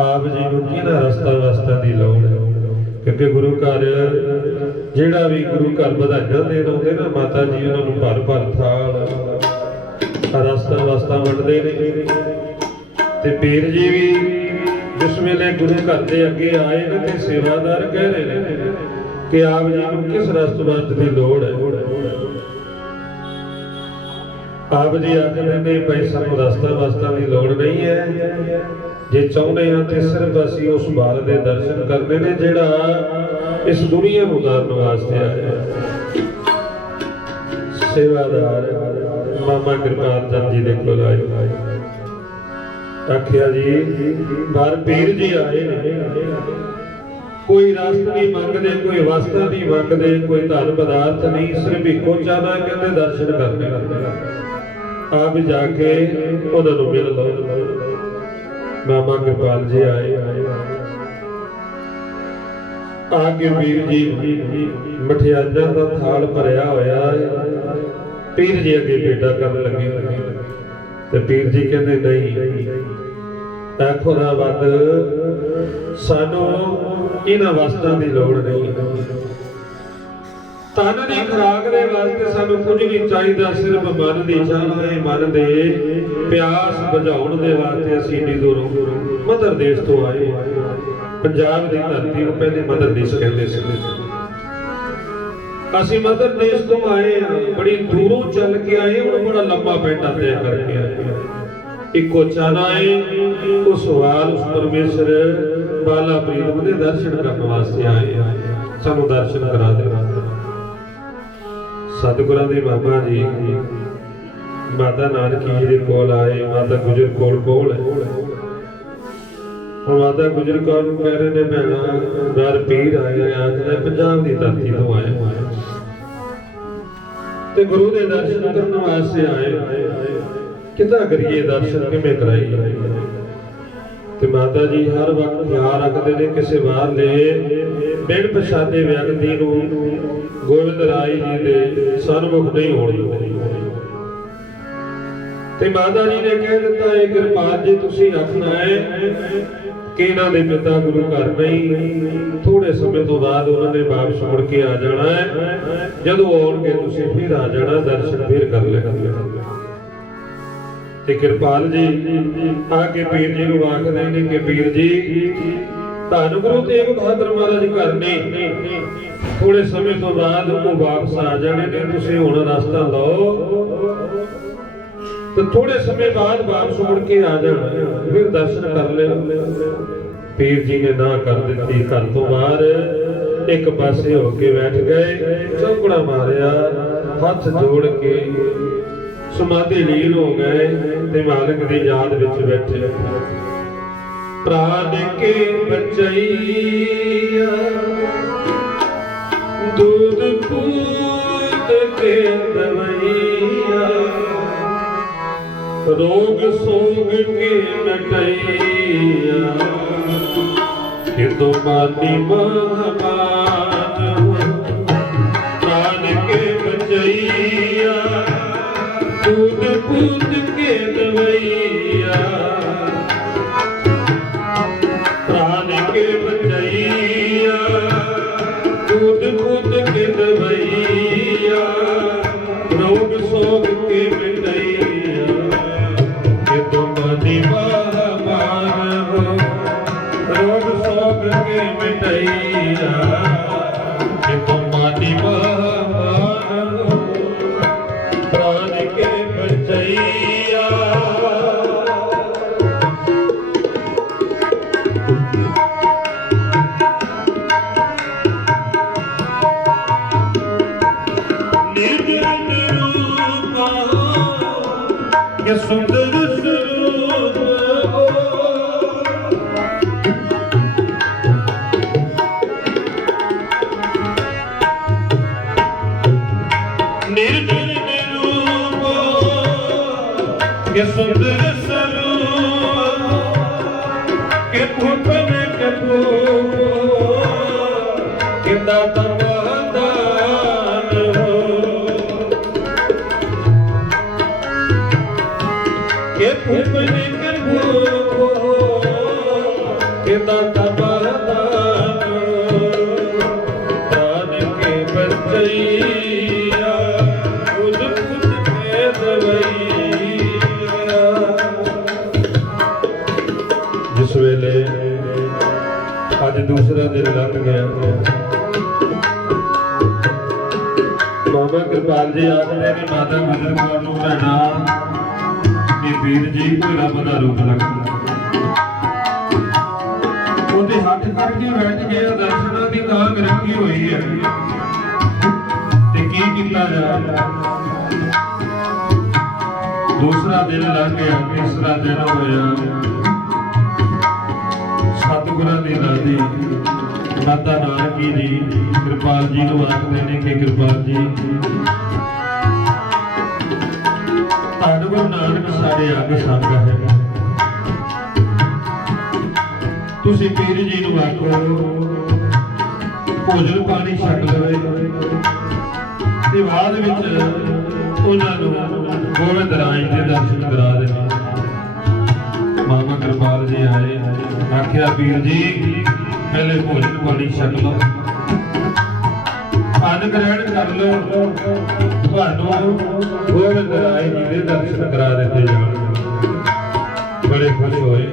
आप जी को किहड़ा रस्ता वास्ता की लोड़ है, क्योंकि गुरु घर जिहड़ा भी गुरु घर बधाइयां देण आउंदे ना माता जी उन्होंने भर भर थाल रस्ता वास्ता वंडदे ने। ते पीर जी भी जिस वेले गुरु घर के अगे आए ने ते सेवादार कह रहे हैं कि आप जी को किस रस्ते वास्ते की लोड़ है। आप जी आखदे ने भाई सानू रस्ता वास्ता की लोड़ नहीं है, जे चाहुंदे हां ते सिर्फ असीं उस बाल दे दर्शन करने ने जिहड़ा इस दुनिया नूं उधारण वास्ते आया। सेवादार मामा कृपाल चंद जी दे कोल आए, आखिया जी बाहर पीर जी आए ने, कोई रस नहीं मंगते, कोई वस्त्र नहीं मंगते, कोई धन पदार्थ नहीं, सिर्फ इको चाहना कहते दर्शन करने। आप जाके उन्होंने मिल लो। मामा कृपाल जी आए, आके पीर जी मठियाइयां का थाल भरिया होया, पीर जी अगे पेटा कर लगे। ते पीर जी कहते नहीं आखो ना वध सानू इन्हां वस्तां दी लोड़ नहीं, तन दी खुराक दे वास्ते सानू कुछ नहीं चाहिदा, सिर्फ मन दी चाह है, मन दे प्यास बुझाउण दे वास्ते असीं इन्नी दूरों मदर देश तो आए। पंजाब दी धरती नूं पहले मदर देश कहंदे सी। असीं मदर देश तो आए हां, बड़ी दूरों चल के आए, हुण बड़ा लंबा पेंडा तय करके आए। इको चाहना है उस वाल उस परमेश्वर बाला प्रीतम दे दर्शन करने वास्ते आए, सानू दर्शन करा दे। सतगुरां दे बाबा जी माता नानकी जी दे कोल आए, माता गुजर कौर कोल है। माता गुजर कौर नूं कह रहे ने भैणा बाहर पीर आया, आखदा पंजाब दी धरती तो आया ते गुरु दे दर्शन करने वास्ते आए, किदा करिए दर्शन किवें कराइए। ते माता जी हर वक्त ख्याल रखते ने किसी बाहरले बिन पछाते व्यक्ति नूं गोविंद राय जी दे सन्मुख नहीं होण दिंदे। ते माता जी ने कह दिता है कृपाल जी तुसीं आखना है कि इन्हां दे पिता गुरु घर नहीं, थोड़े समय तो बाद उन्होंने वापस मुड़ के आ जाना है, जदों आउणगे तुसीं फिर आ जाना, दर्शन फिर कर लेना। ते कृपाल जी आके पीर जी नूं आखदे ने कि पीर जी धन गुरु तेग बहादुर महाराज घर नहीं, थोड़े समय तो बाद वो वापस आ जाने ने, तुसीं हुण रास्ता लो तो थोड़े समय बाद वापस मुड़ के आ जाना, फिर दर्शन कर लेना। पीर जी ने ना कर दी, घर तो बाहर एक पासे होके बैठ गए, चौकड़ा मारिया, हाथ जोड़ के समाधि लीन हो गए ते मालिक दी याद विच बैठे। प्राण के बचैया दूध पूत के दवैया, रोग सोग के मिटैया, कि तुम्हारी महामान प्राण के बचैया दूध पूत के दवैया, प्राण के बचैया दूध पूत के दवैया, रोग सोग के मिटैया, कि तुम्हारी महामान हो, रोग सोग के मिटैया, कि तुम्हारी महामान हो, प्राण के बचैया। निर्जन रूप के सुंदर स्वरूप निर्जन रूप के सुंदर स्वरूप के फूटन के फूल के दाता दान हो के फूटन के फूल के दाता दान प्राण के बचैया खुद खुद के दवैया। जिस वेले आज दूसरा दिन लंघ गया, बाबा कृपाल जी आखते कि माता गुजर कौर नूं भैणा कि वीर जी कोई रब दा रूप लगदा। ਉਹਦੇ ਹੱਥ ਕਰਕੇ ਬੈਠ ਕੇ ਦਰਸ਼ਨਾਂ ਦੀ ਕਾਂਗ ਰੱਖੀ ਹੋਈ ਹੈ ਤੇ ਕੀ ਕੀਤਾ ਜਾਏ। दूसरा दिन लंघ गया, तीसरा दिन होया। सतगुਰਾਂ ਦੀ ਦਾਦੀ ਮਾਤਾ ਨਾਨਕੀ ਜੀ कृपाल जी ਨੂੰ ਆਖਦੇ ਨੇ ਕਿ कृपाल जी ਧੰਨ ਗੁਰੂ ਨਾਨਕ ਸਾਡੇ ਅੱਗ ਸੰਗ ਹੈ। ਤੁਸੀਂ ਪੀਰ ਜੀ ਨੂੰ ਆਖੋ ਭੋਜਨ ਪਾਣੀ ਛਕ ਲਵੇ ਤੇ ਬਾਅਦ ਵਿੱਚ ਉਹਨਾਂ ਨੂੰ ਗੋਬਿੰਦ ਰਾਜ ਦੇ ਦਰਸ਼ਨ ਕਰਾ ਦੇਣੇ। ਮਾਮਾ कृपाल जी आए, आखिया पीर जी पहले भोजन पानी छक लो, अन्न ग्रहण कर लो, ਤੁਹਾਨੂੰ ਗੋਬਿੰਦ ਰਾਜ ਜੀ ਦੇ ਦਰਸ਼ਨ ਕਰਾ ਦਿੱਤੇ ਜਾਣਗੇ। ਬੜੇ ਖੁਸ਼ ਹੋਏ,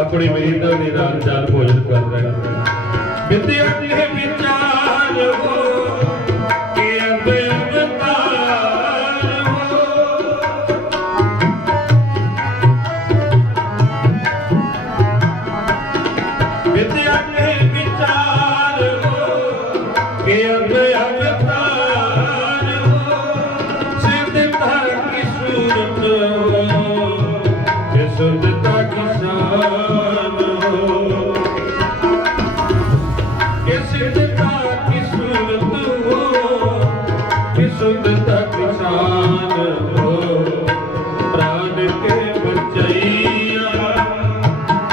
अपनी मरीदा के नाल चार भोजन कर रहे। विद्या के विचार हो के अवतार हो, विद्या के विचार हो के अवतार हो, सिद्धता की सूरत हो के शुद्धता की शान हो, के सिद्धता की सूरत हो के शुद्धता की शान हो। प्राण के बचैया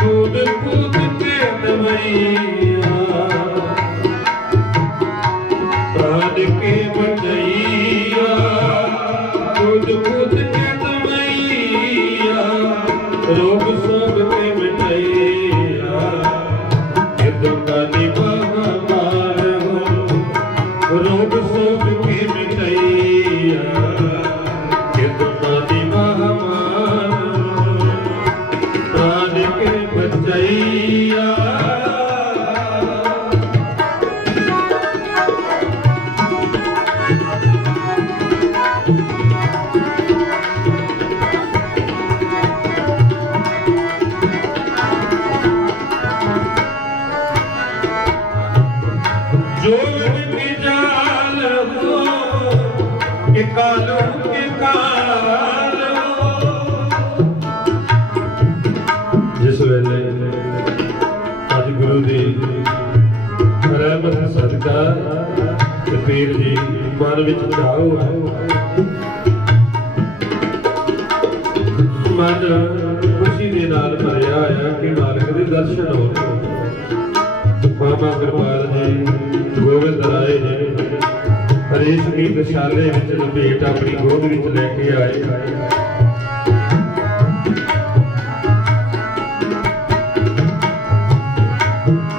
कूद कूद के दवैया, प्राण के बचैया कूद कूद के दवैया, रोग शोक के मिटैया के दुर्गा निवार हो। रोग शोक के मिटैया के दुर्गा निवार हो। प्राण के बचैया जोग की जाल हो के कालों के काल हो। जिस वेले आज गुरु दी रहमत सदका ते पीर जी मन विच चाहो है, मन खुशी दे नाल भरिया है कि मालक दे दर्शन हो। मामा कृपाल जी गोविंद राय जी हरेश की दशाले विच लपेट अपनी गोद विच लेके आए।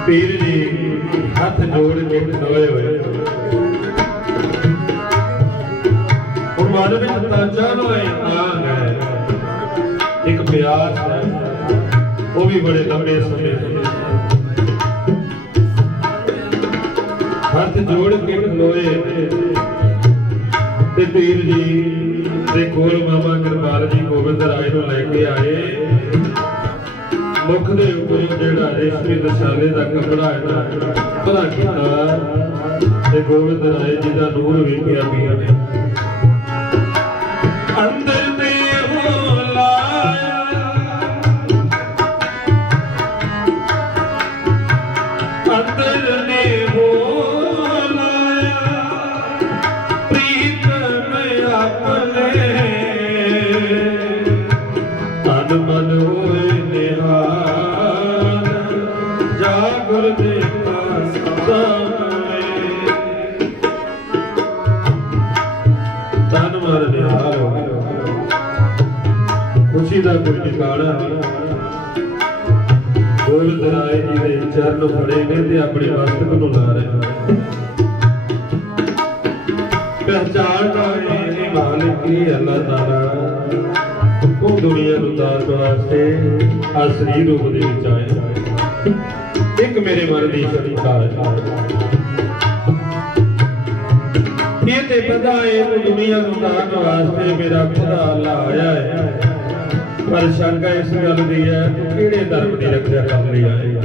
पीर जी हाथ जोड़ के खड़ोए हुए, और मन में ताजा नाग है, एक प्यास है, वो भी बड़े लंबे समय हाथ जोड़ के खलोए ते पीर जी दे कोल मामा कृपाल जी गोविंद राय नूं लेके आए। मुख दे उपर जेड़ा रेशमी दशाले दा कपड़ा है ना भला कीता ਤੇ ਗੋਬਿੰਦ ਰਾਏ ਜੀ ਦਾ ਨੂਰ ਵੇਖਿਆ ਪੀਆ ਨੇ ਅੰਦਰ ਤੇ ਹੋ ਲਾਇਆ ਅੰਦਰ ਨੇ ਹੋ ਲਾਇਆ ਪ੍ਰੀਤਮ ਆਪਣੇ ਤਨ ਮਨ ਹੋਏ ਨਿਹਾਲ ਜਾਗੁਰ ਦੇਖਾ ਸਾਹਮਣੇ ਤਨ ਮਨ ਨਿਹਾਲ ਹੋ ਖੁਸ਼ੀ ਦਾ ਕੋਈ ਟਿਕਾਣਾ ਨਹੀਂ ਗੋਬਿੰਦ ਰਾਏ ਜੀ ਦੇ ਚਰਨ ਫੜੇ ਨੇ ਤੇ ਆਪਣੇ ਮਸਤਕ ਨੂੰ ਲਾ ਰਹੇ ਨੇ ਪਹਿਚਾਨ ਪਾਏ ਇਹ ਮਾਲਿਕ ਹੀ ਅੱਲਾਹ ਤਾਲਾ ਉਹ ਦੁਨੀਆ ਨੂੰ ਦਾਤ ਵਾਸਤੇ ਆ ਸਰੀਰ ਰੂਪ ਦੇ ਵਿੱਚ ਆਇਆ ਇੱਕ ਮੇਰੇ ਮਨ ਦੀ ਸ਼ਰੀਕਾ ਹੈ ਇਹ ਤੇ ਪਤਾ ਹੈ ਉਹ ਦੁਨੀਆ ਨੂੰ ਦਾਤ ਵਾਸਤੇ ਮੇਰਾ ਖੁਦਾ ਅੱਲਾਹ ਆਇਆ ਹੈ ਪਰ ਸ਼ੰਕਾ ਇਸ ਗੱਲ ਦੀ ਹੈ ਕਿ ਕਿਹੜੇ ਧਰਮ ਦੀ ਰੱਖਿਆ ਕਰਨ ਲਈ ਆਏਗਾ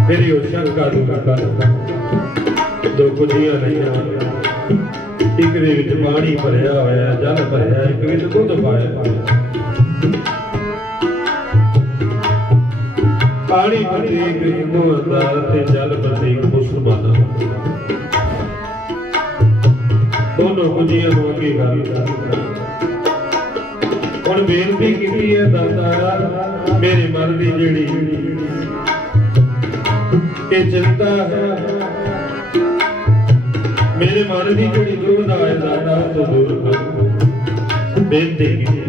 ਮੇਰੀ ਉਹ ਸ਼ੰਕਾ ਦੂਰ ਕਰ ਦੋ ਕੁਝੀਆਂ ਲਈਆਂ ਇੱਕ ਦੇ ਵਿੱਚ ਪਾਣੀ ਭਰਿਆ ਹੋਇਆ ਜਲ ਭਰਿਆ ਇੱਕ ਵਿੱਚ ਦੁੱਧ ਪਾਇਆ ਪਾਣੀ ਪ੍ਰਤੀਕ ਹਿੰਦੂ ਦਾ ਤੇ ਜਲ ਪ੍ਰਤੀਕ ਮੁਸਲਮਾਨਾਂ ਦੋਨੋਂ ਕੁਝੀਆਂ ਨੂੰ ਅੱਗੇ ਕਰ ਹੁਣ ਬੇਨਤੀ ਕੀਤੀ ਹੈ ਦਾਤਾ ਮੇਰੇ ਮਨ ਦੀ ਜਿਹੜੀ ਇਹ ਚਿੰਤਾ ਹੈ ਮੇਰੇ ਮਨ ਦੀ ਜਿਹੜੀ ਦੁਬਿਧਾ ਹੈ ਦਾਤਾ ਤੋਂ ਦੂਰ ਕਰ ਬੇਨਤੀ ਕੀਤੀ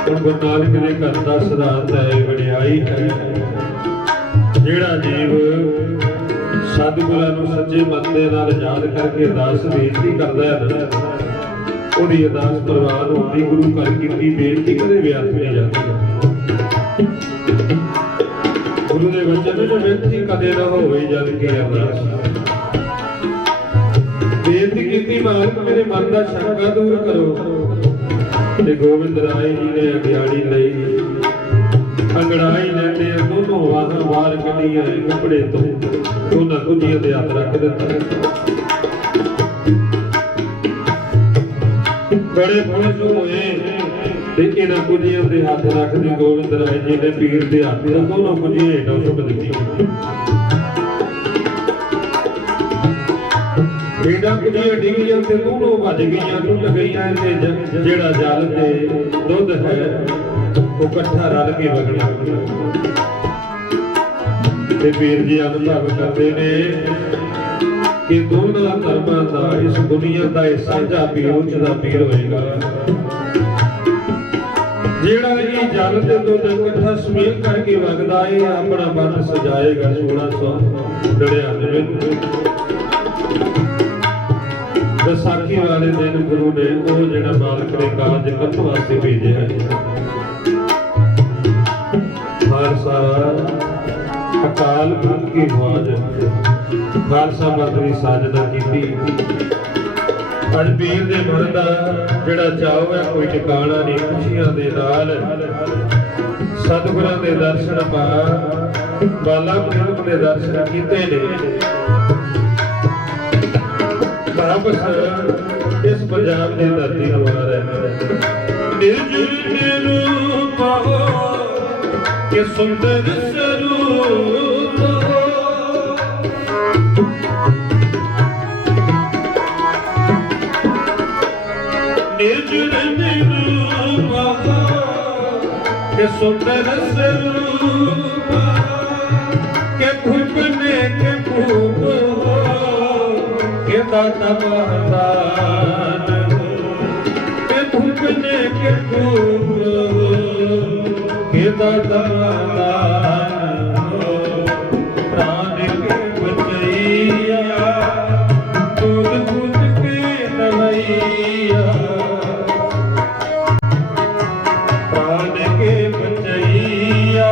ਹੁਣ ਗੁਰੂ ਨਾਨਕ ਦੇ ਘਰ ਦਾ ਸਿਧਾਂਤ ਹੈ ਵਡਿਆਈ ਹੈ ਜਿਹੜਾ ਜੀਵ ਸਤਿਗੁਰਾਂ ਨੂੰ ਸੱਚੇ ਮਨ ਦੇ ਨਾਲ ਯਾਦ ਕਰਕੇ ਅਰਦਾਸ ਬੇਨਤੀ ਕਰਦਾ ਹੈ ਨਾ ਉਹਦੀ ਅਰਦਾਸ ਪ੍ਰਵਾਨ ਹੁੰਦੀ ਗੁਰੂ ਘਰ ਕੀਤੀ ਬੇਨਤੀ ਕਦੇ ਵਿਅਰਥ ਨਹੀਂ ਜਾਂਦੀ ਗੁਰੂ ਦੇ ਵਚਨ ਨੂੰ ਬੇਨਤੀ ਕਦੇ ਨਾ ਹੋਵੇ ਜਦ ਕਿ ਅਰਦਾਸ ਬੇਨਤੀ ਕੀਤੀ ਮਾਲਕ ਮੇਰੇ ਮਨ ਦਾ ਸ਼ੰਕਾ ਦੂਰ ਕਰੋ ਤੇ ਗੋਬਿੰਦ ਰਾਏ ਜੀ ਨੇ ਅਗਿਆੜੀ ਲਈ ਅੰਗੜਾਈ ਲੈਂਦੇ ਦੋਨੋਂ ਵਾਹਾਂ ਬਾਹਰ ਕੱਢੀਆਂ ਕੱਪੜੇ ਤੋਂ ਉਹਨਾਂ ਕੁਝੀਆਂ ਦੇ ਹੱਥ ਰੱਖ ਦਿੱਤਾ ਬੜੇ ਖੁਸ਼ ਹੋਏ ਤੇ ਇਹਨਾਂ ਕੁਝੀਆਂ ਦੇ ਹੱਥ ਰੱਖਦੇ ਗੋਬਿੰਦ ਰਾਏ ਜੀ ਨੇ ਪੀਰ ਦੇ ਹੱਥ ਦੋਨੋਂ ਕੁਝੀਆਂ ਹੇਠਾਂ ਸੁੱਟ ਦਿੱਤੀਆਂ ਇਹਨਾਂ ਕੁਝੀਆਂ ਡਿੱਗੀਆਂ ਤੇ ਦੋਨੋਂ ਭੱਜ ਗਈਆਂ ਟੁੱਟ ਗਈਆਂ ਤੇ ਜਿਹੜਾ ਜਲ ਤੇ ਦੁੱਧ ਹੈ ਉਹ ਇਕੱਠਾ ਰਲ ਕੇ ਵਗਣਾ ਤੇ ਪੀਰ ਜੀ ਅਨੁਭਵ ਕਰਦੇ ਨੇ ਕਿ ਦੋਨਾਂ ਧਰਮਾਂ ਦਾ ਇਸ ਦੁਨੀਆ ਦਾ ਇਹ ਸਾਂਝਾ ਪੀਰ ਉੱਚ ਦਾ ਪੀਰ ਹੋਏਗਾ ਜਿਹੜਾ ਇਹ ਜਲ ਤੇ ਦੁੱਧ ਇਕੱਠਾ ਸਮੇਲ ਕਰਕੇ ਵਗਦਾ ਹੈ ਆਪਣਾ ਮਨ ਸਜਾਏਗਾ 1699 ਵਿੱਚ ਵਿਸਾਖੀ ਵਾਲੇ ਦਿਨ ਗੁਰੂ ਨੇ ਉਹ ਜਿਹੜਾ ਮਾਲਕ ਨੇ ਕਾਜ ਕਰਨ ਵਾਸਤੇ ਭੇਜਿਆ ਹੈ ਖਾਲਸਾ ਅਕਾਲ ਪੁਰਖ ਕੀ ਆਵਾਜ਼ ਖਾਲਸਾ ਪੰਥ ਦੀ ਸਾਜਨਾ ਕੀਤੀ ਅੱਜ ਪੀਰ ਦੇ ਮਨ ਦਾ ਜਿਹੜਾ ਚਾਅ ਹੈ ਕੋਈ ਟਿਕਾਣਾ ਨਹੀਂ ਖੁਸ਼ੀਆਂ ਦੇ ਨਾਲ ਸਤਿਗੁਰਾਂ ਦੇ ਦਰਸ਼ਨ ਪਾ ਬਾਲਾ ਪੁਰਖ ਦੇ ਦਰਸ਼ਨ ਕੀਤੇ ਨੇ ਵਾਪਸ ਇਸ ਪੰਜਾਬ ਦੀ ਧਰਤੀ ਨੂੰ ਆ ਰਹੇ ਨਿਰਜੁਲ ਰੂਪ ਹੋ ਕਿ ਸੁੰਦਰ ਸਰੂਪ ਨਿਰਜੁਲ ਰੂਪ ਹੋ ਕਿ ਸੁੰਦਰ ਸਰੂਪ ਕਿ ਭੁਪਨੇ ਕਿ ਭੂਪ ਹੋ ਕਿ ਦਾਤਾ ਮਹਦਾਨ ਕਿ ਭੁਪਨੇ ਕਿ ਭੂਪ ਕਿ ਦਾਤਾ ਮਹਦਾਨ ਪ੍ਰਾਨ ਕੇ ਬਚਈਆ ਤੁਧ ਬੁੱਧ ਕੇ ਨਵਈਆ ਪ੍ਰਾਨ ਕੇ ਬਚਈਆ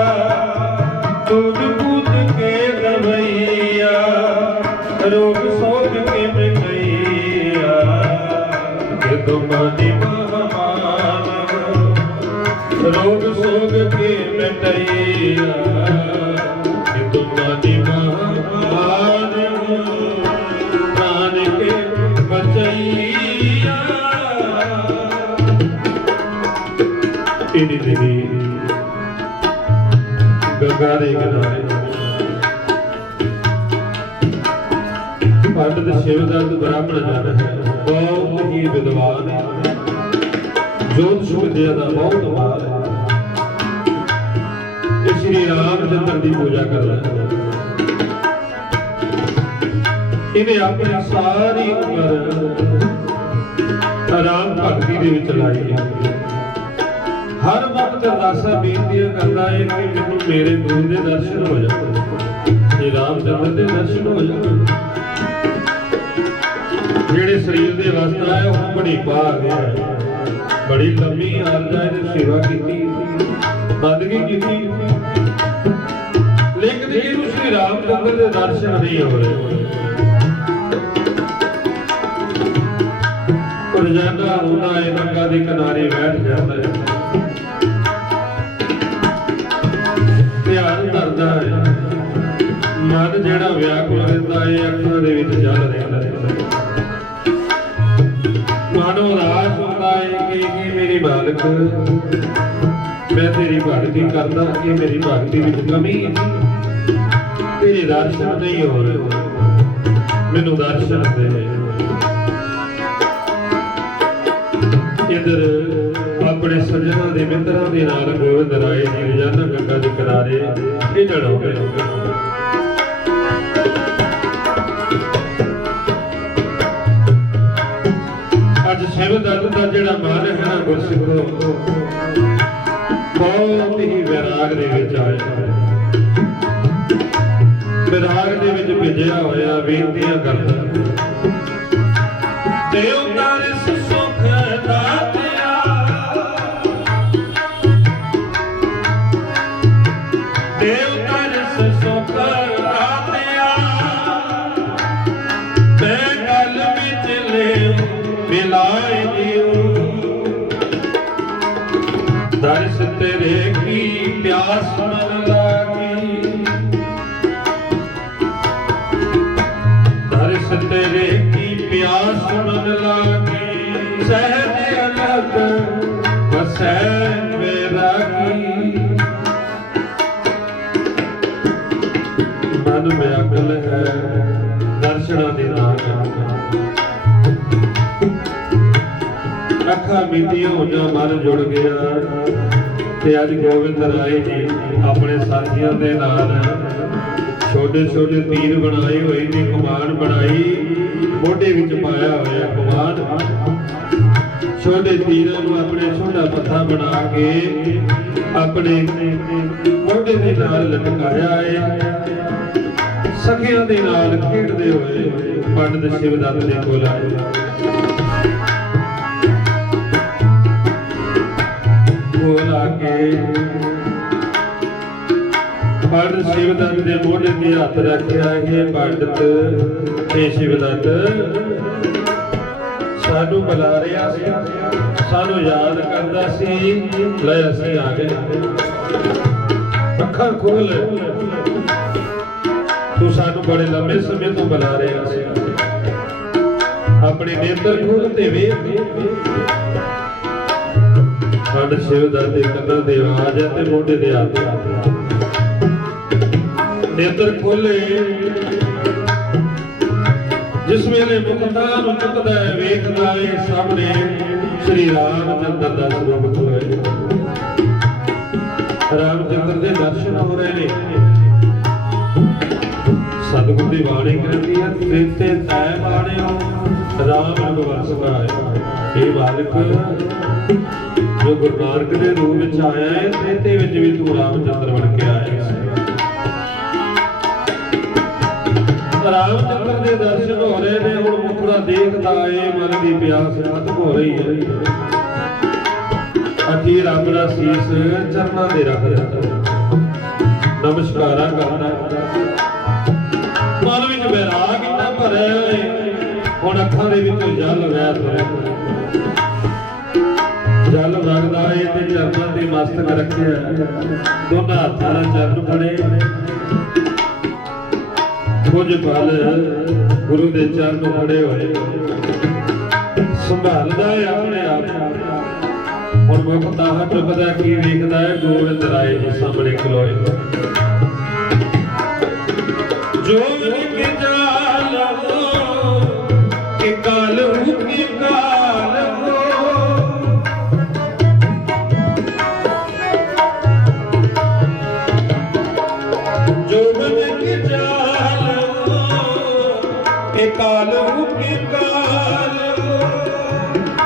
ਤੁਧ ਬੁੱਧ ਕੇ ਨਵਈਆ ਰੋਗ ਸੋਗ ਕੇ ਮਿਟਈਆ ਕਿ ਤੁਮਾਨੀ ਮਹਾਨ ਰੋਗ ਸੋਗ ਕੇ ਮਿਟਈਆ ਕਿ ਤੁਮਾਨੀ ਮਹਾਨ पंडित शिवदत्त ब्राह्मण जन है, बहुत ही विद्वान है, ज्योतिष विद्या का बहुत माल है। ये श्री रामचंद्र की पूजा कर रहा है। इन्हें अपनी सारी उम्र राम भगती दे विच लाई है। हर वक्त अरदासां बेनतियां करदा है कि मैनूं मेरे गुरु दे दर्शन हो जाण, श्री रामचंद्र दे दर्शन हो जाण। जेड़े शरीर दे अवस्था है वो बड़ी पा गया है, बड़ी लंबी आरजा ने सेवा की, बंदगी की, लेकिन इन्हूं श्री रामचंद्र दे दर्शन नहीं हो रहे। रोजाना होता है गंगा के किनारे बैठ जाता है, ध्यान करता है, मन जेड़ा व्याकुल रहता है, अखां दे विच जल रहता है, मन उदास होता है कि मेरी मालिक मैं तेरी भगती करदा, कि मेरी भगती विच कमी है, तेरे दर्शन नहीं हो रहे, मैनूं दर्शन दे। इधर अपने सज्जनों के मित्रों के नाल गोविंद राय जी रोजाना गंगा के किनारे खेडण आउंदे ने। अज शिवदत्त का जिहड़ा मन है ना गुरसिखो बहुत ही वैराग दे विच आया, वैराग दे विच भिजिया होया बेनतियां करदा देवता ने सुख दातिया, देवता ने सुख दातिया, मैं गल विच ले मिलाए दियो, दर्श तेरे की प्यास मन लागी, दर्श तेरे की प्यास मन लागी, सहज अलग बसै वैरागी, मन व्याकुल है दर्शना दे नाल, अखा मीटियां होइयां मन जुड़ गया। ते अज गोविंद राय जी अपने साथियों के नाल छोटे छोटे तीर बनाए हुए ने, कमान बनाई मोढे विच पाया होया कमान, छोटे तीरों को अपने छोटा पत्था बना के अपने मोढे के नाल लटकाया है। सखियां दे नाल खेडदे हुए पंडित शिवदत्त दे कोल आए, कोल आके पंडित शिवदत्त के मोढे ते हथ रखिया है। पंडित हे शिवदत्त सानू बुला रहा सी, सानू याद करदा सी, ले असीं आ गए, अखां खोल, तू सानू बड़े लंबे समय तो बुला रहा सी, अपने नेत्र खोल ते वेख। पंडित शिवदत्त दे कंनां ते आवाज है ते मोढे ते हथ, नेत्र खोले, जिस वेले मुक्ता नूं चुकदा है वेखदा है सामने श्री रामचंद्र दा स्वरूप खोए, रामचंद्र दे दर्शन हो रहे ने। सतगुर दी बाणी कहती है त्रेते तै बाणियो राम रघुवंश गाए, हे बालक जो गुरु नानक दे रूप विच आया है, त्रेते विच भी तू रामचंद्र बन के आया है। रामचंद्र के दर्शन हो रहे ने, हुण मुखड़ा देखता है, मन की प्यास खत्म हो रही है। अखीर अपना शीस चरणां दे रख दिता, नमस्कारा करना, मन विच वैराग इन्ना भरिया है, हुण अखां दे विचों जल वह तुरदा, जल वगदा है ते चरणां ते मस्तक रखिया, दोनों हत्थां नाल चरण फड़े, कुछ पल गुरु दे चरण खड़े होए, संभालदा है अपने आप। और मुक्ता चुकदा की वेखदा है, गोविंद राय जी सामने खलोए, जो के जाल कालू के काल हो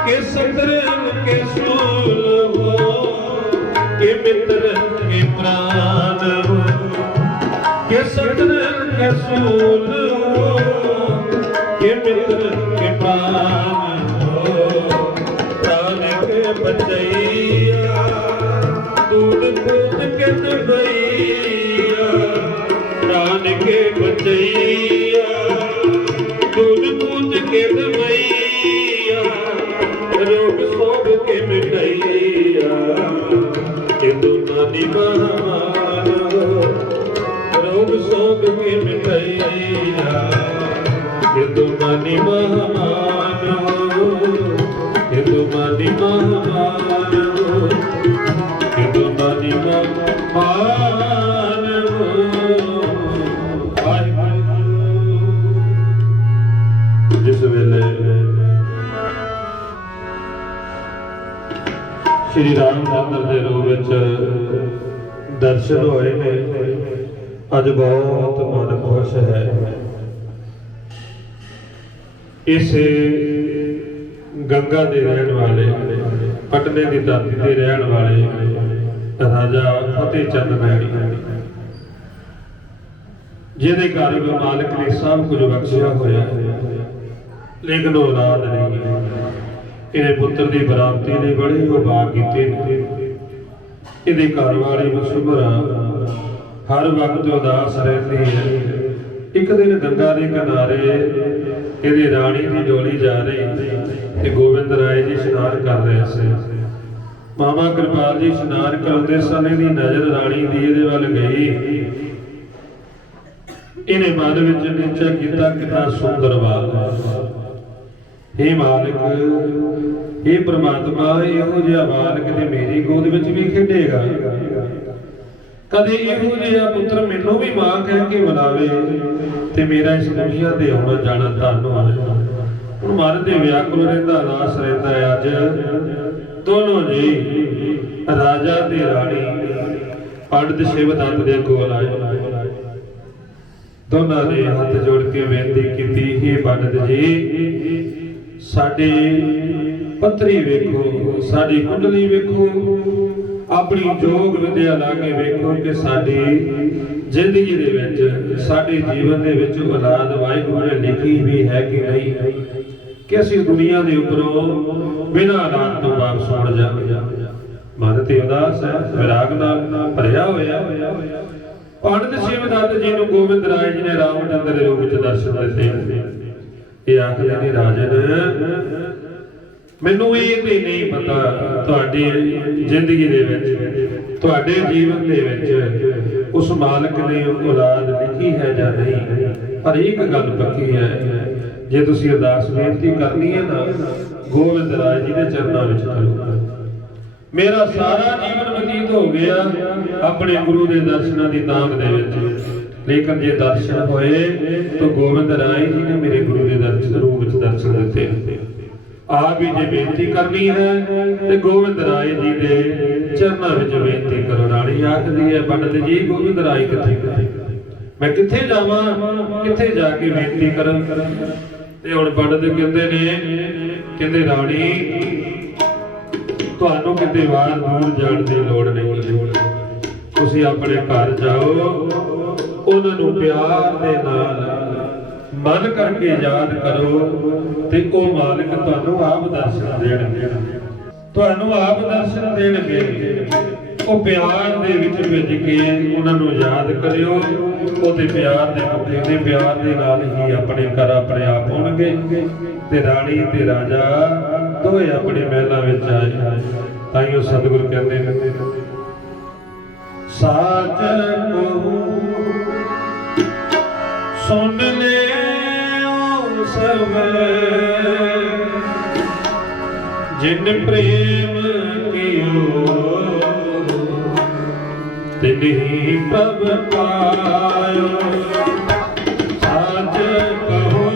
के सतरन के सूल हो के मित्र के प्राण हो के सतरन के सूल हो के मित्र के प्राण हो प्राण के बचैया दूध दूध के दबैया प्राण के बचैया दूध दूध के दबैया रोग शोभ के मिटैया के दुनानी महामान रोग शोभ के मिटैया के दुनानी महामान के दुनानी महामान के दुनानी महामान जिस वेले श्री रामचंद्र के रूप विच दर्शन होए ने अज बहुत मन खुश है। इस गंगा दे रहन वाले पटने की धरती ते रहन वाले राजा फतेह चंद मैणी जिहदे घर मालिक ने सब कुछ बख्शिया होया लेकिन औलाद नहीं। इन्हें पुत्र की बरामती ने बड़े उपाय किए। इहदे घर वाली वसुंधरा हर वक्त उदास रहती है। एक दिन गंगा के किनारे इहदी राणी की डोली जा रही ते गोविंद राय जी इशनान कर रहे थे। मामा कृपाल जी इशनान करते सन इहदी नज़र राणी दी इहदे वल गई। इन्हें मन विच निश्चय किया कितना सुंदर बाल हे मालिक हे परमात्मा इहो जिहा बालक ते मेरी गोद विच भी खेडेगा। कदे इहो जिहा पुत्र मैनूं भी मां कह के बुलावे ते मेरा इस दुनिया ते आउणा जाना धन्नवाद। हुण मन ते व्याकुल रहिंदा लास रहिंदा है। अज दोनों जी राजा ते राणी पंडित शिवदत्त दे कोल आए। दोनों ने हाथ जोड़ के बेनती की हे पंडित जी साडी पत्री वेखो साडी कुंडली वेखो अपनी जोग विद्या ला के वेखो कि साडी जिंदगी दे विच साडे जीवन दे विच औलाद वाहिगुरू ने लिखी भी है कि नहीं कि असीं दुनिया दे उपरों बिना औलाद तो वापस मुड़ जावांगे। मन ते उदास है विराग नाल भरिया होया। पंडित शिवदत्त जी नूं गोविंद राय जी ने रामचंद्र दे रूप विच दर्शन दिते। ये आखदे ने राजन मैनूं ये ते नहीं पता तुहाडी जिंदगी दे विच तुहाडे जीवन दे विच उस मालिक ने औलाद लिखी है या नहीं, पर एक गल पक्की है जे तुसीं अरदास बेनती करनी है ना गोविंद राय जी के चरणों विच करो। मेरा सारा जीवन बतीत हो गया अपने गुरु के दर्शनों की तांग दे विच, लेकिन जे दर्शन होए तो गोविंद राय जी ने मेरे गुरु के दर्शन रूप विच दर्शन दिते। आप ही जे बेनती करनी है तो गोविंद राय जी के चरणों विच बेनती करो। राणी आखदी है पंडित जी गोविंद राय किथे मैं किथे जावां किथे जाके बेनती करां। ते हुण पंडित कहंदे राणी तुहानूं किते बाहर दूर जाण दी लोड़ नहीं। तुसीं अपने घर जाओ उन्हां नूं प्यार दे नाल मन करके याद करो ते ओ मालिक तुहानूं आप दर्शन देणगे। तुहानूं आप दर्शन देणगे। ओ प्यार दे विच भिज के उन्हां नूं याद करियो। ओदे प्यार दे मुखे दे प्यार दे नाल ही अपने घर अपने आप होणगे ते राणी ते राजा दोए अपने महलां विच आए। ताइयों सतगुरु कहंदे ने साच कहूं सुन ले ओ सब जिन प्रेम कियो तिन्ही प्रभ पायो। साच कहूं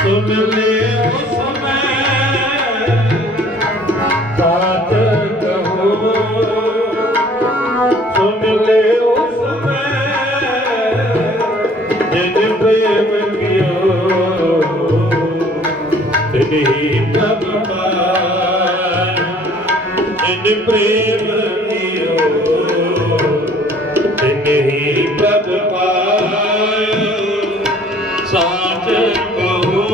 सुन ले ओ समय साच कहूं सुन ले ओ समय जिन प्रेम तिन्ही प्रभ पाया जिन प्रेम कियो तिन्ही प्रभ पाया साच कहो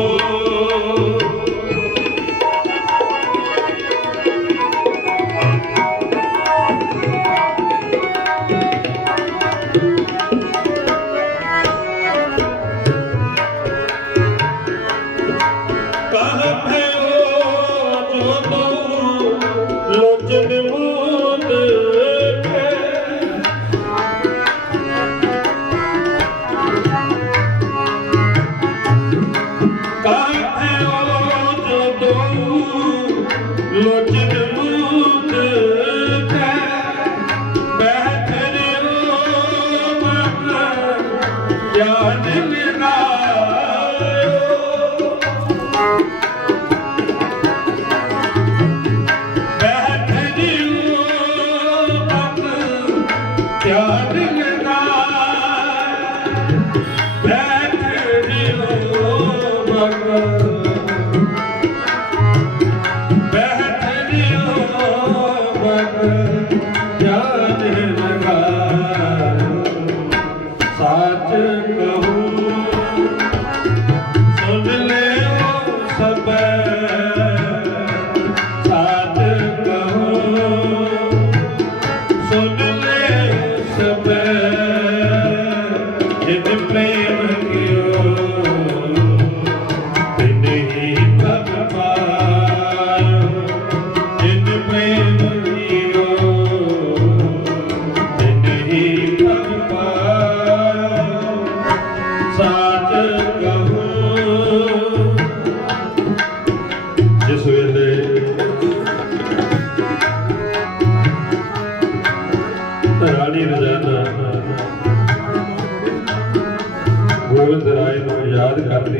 गोविंद राय को याद करते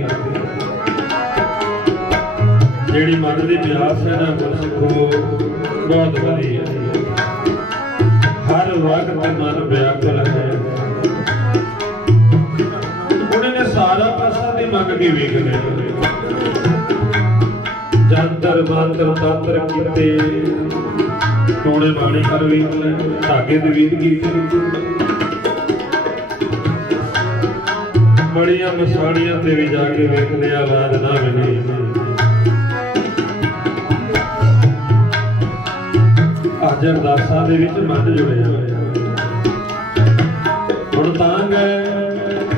जेड़ी मन की प्यास है ना गुरसिखो बहुत बड़ी है हर वक्त मन व्याकुल है उन्होंने सारा प्रसाद मंग के वेख लिया जंतर मंत्र तंत्र किते टोने बाणी कर वेख ले धागे दे वीर कीते बड़िया मसाड़ियां ते भी जाके वेख लिया आवाज ना मिली अज अरदासां दे विच मन जुड़िया हुण तां गए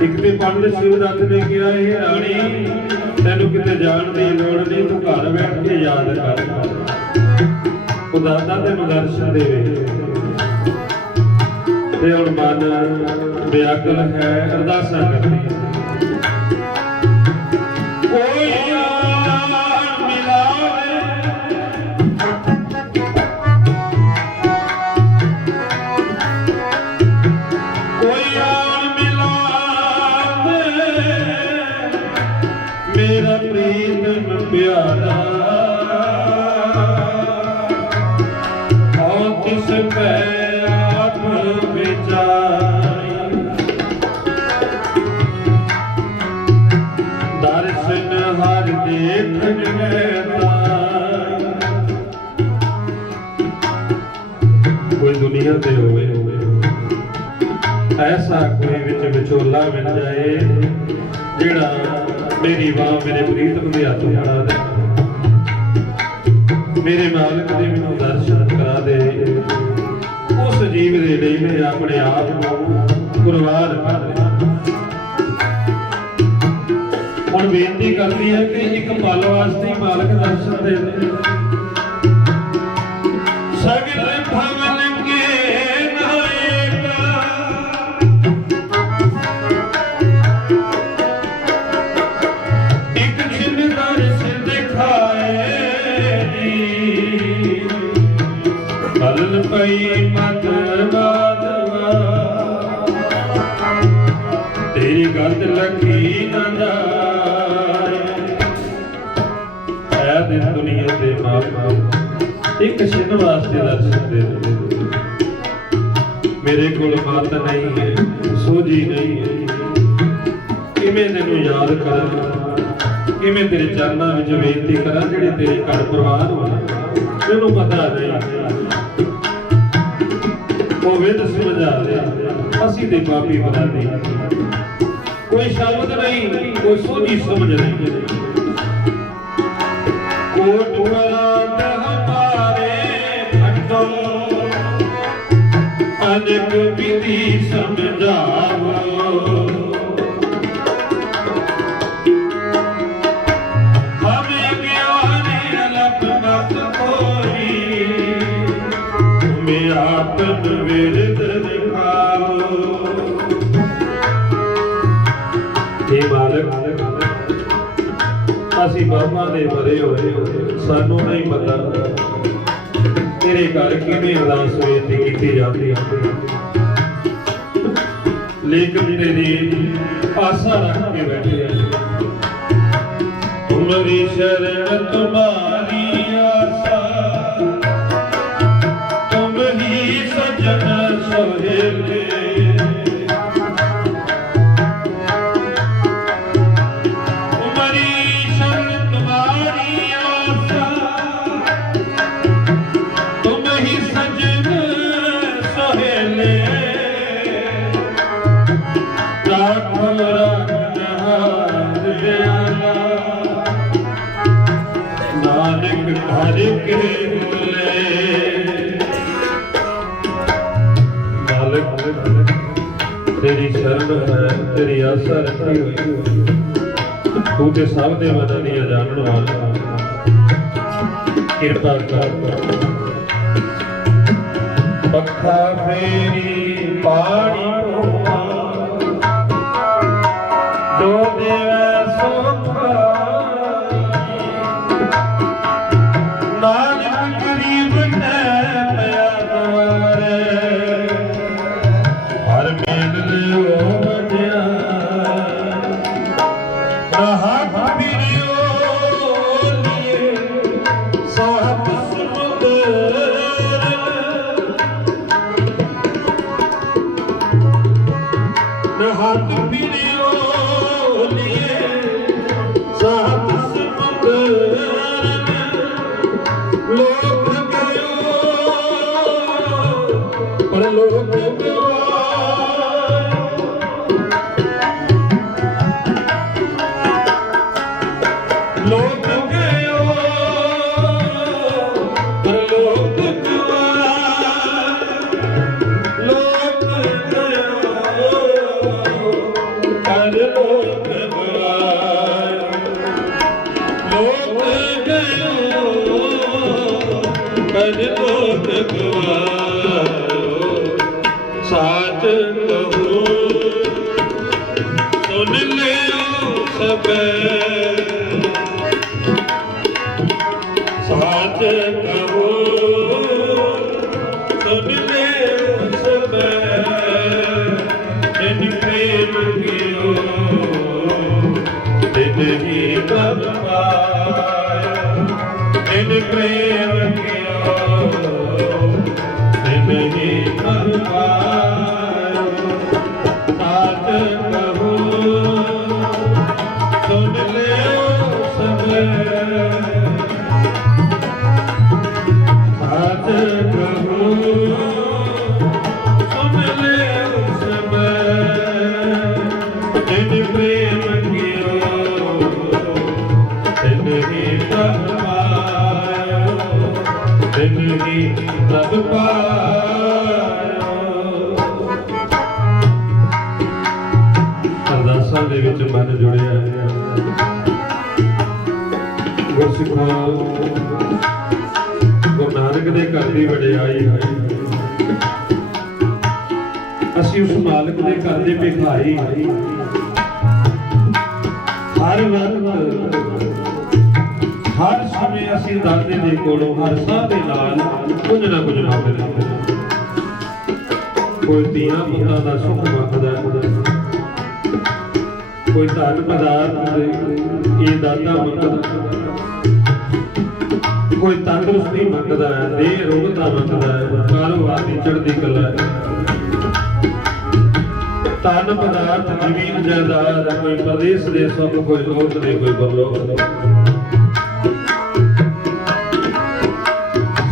एक ते पंडित शिवदत्त ने कहा हे राणी तैनूं किते जाण दी लोड़ नहीं तूं घर बैठ के याद कर ओ दाता तैनूं दर्शन देवे ते हुण मन व्याकुल है अरदासां करनी मेरा प्रीतम प्यारा और किस पे आप विचारी दर्शन हर देखन कोई दुनिया ते होवे ऐसा कोई विच विचोला मिल जाए जेड़ा मेरी मां मेरे प्रीतम दे हाथ फड़ा दे मेरे मालिक दे मैनूं दर्शन करा दे उस जीव दे लई मैं अपने आप को कुर्बान कर दिया हुण बेनती करदी है कि एक पल वास्ते मालिक दर्शन दे दे सगल भवन के मत बादवा तेरी गत लगी न जाए ऐ दिन दुनिया दे माप एक छिन वास्ते दर्शन दे मेरे कोल मत नहीं है सोझी नहीं है किवें तैनूं याद करा कि मैं तेरे चरणों में बेनती करा जेड़े तेरे घर परिवार हो मैनू पता नहीं वो विद समझा दे असी ते पापी बना दे कोई शब्द नहीं कोई सोची समझ नहीं कोट परात हमारे खंडो अनेक विधि समझाओ हमें ज्ञान अलग मत कोई तुम्हें आपन विरद दिखाओ हे मालिक असी बाबा दे भरे होए सानू नहीं पता तेरे घर किवें अरदास बेनती की जाती है लेकिन तेरी आशा रख के बैठे हैं तुम्हारी शरण तुम्हारी आशा तुम ही सजन सोहेले तेरी शरण है तेरी आशा रखी हुई तू ते सब दे मनां दी जानन वाला कृपा कर पखा फेरी पानी ढोआ दो देवे सोखा नानक गरीब ने पया द्वारे हर मेल लियो बजया हाथ बिरियो लिए साहब समुद्र हाथ बिरियो लिए साहब समुद्र लोक गयो पर लोक गयो लोक गयो पर लोक गया लोक गयो पर लोक गया लोक गयो पर लोक गया साच कहूँ सुन ले सब साच कहूँ सुन ले सब इन प्रेम कियो दिन ही कब पाया इन प्रेम कियो दिन ही कब पाया साच कहूँ सुन ले सब साच कहूँ सुन ले सब जिन प्रेम कियो तिन ही तब पायो तिन ही तब पायो अरदासां दे विच मन जुड़िया है गुरसिखों गुरु नानक दे घर दी वडियाई है असी उस मालिक दे घर दे भिखारी हर वक्त हर समय असी दाते दे कोलों हर साह दे नाल कुछ ना कुछ मंगदे हैं कोई धीआं पुत्तां दा सुख मंगदा कोई धन पदार्थ ये दाता मंगदा कोई तंदुरुस्ती मंगदा है देह रोगता मंगदा है कारोबार की चढ़ती कला है ਤਨ ਪਦਾਰਥ ਜ਼ਮੀਨ ਜਾਇਦਾਦ, ਕੋਈ ਪ੍ਰਦੇਸ਼ ਦੇ ਸੁੱਖ, ਕੋਈ ਲੋਕ ਦੇ, ਕੋਈ ਪਰਲੋਕ ਦੇ।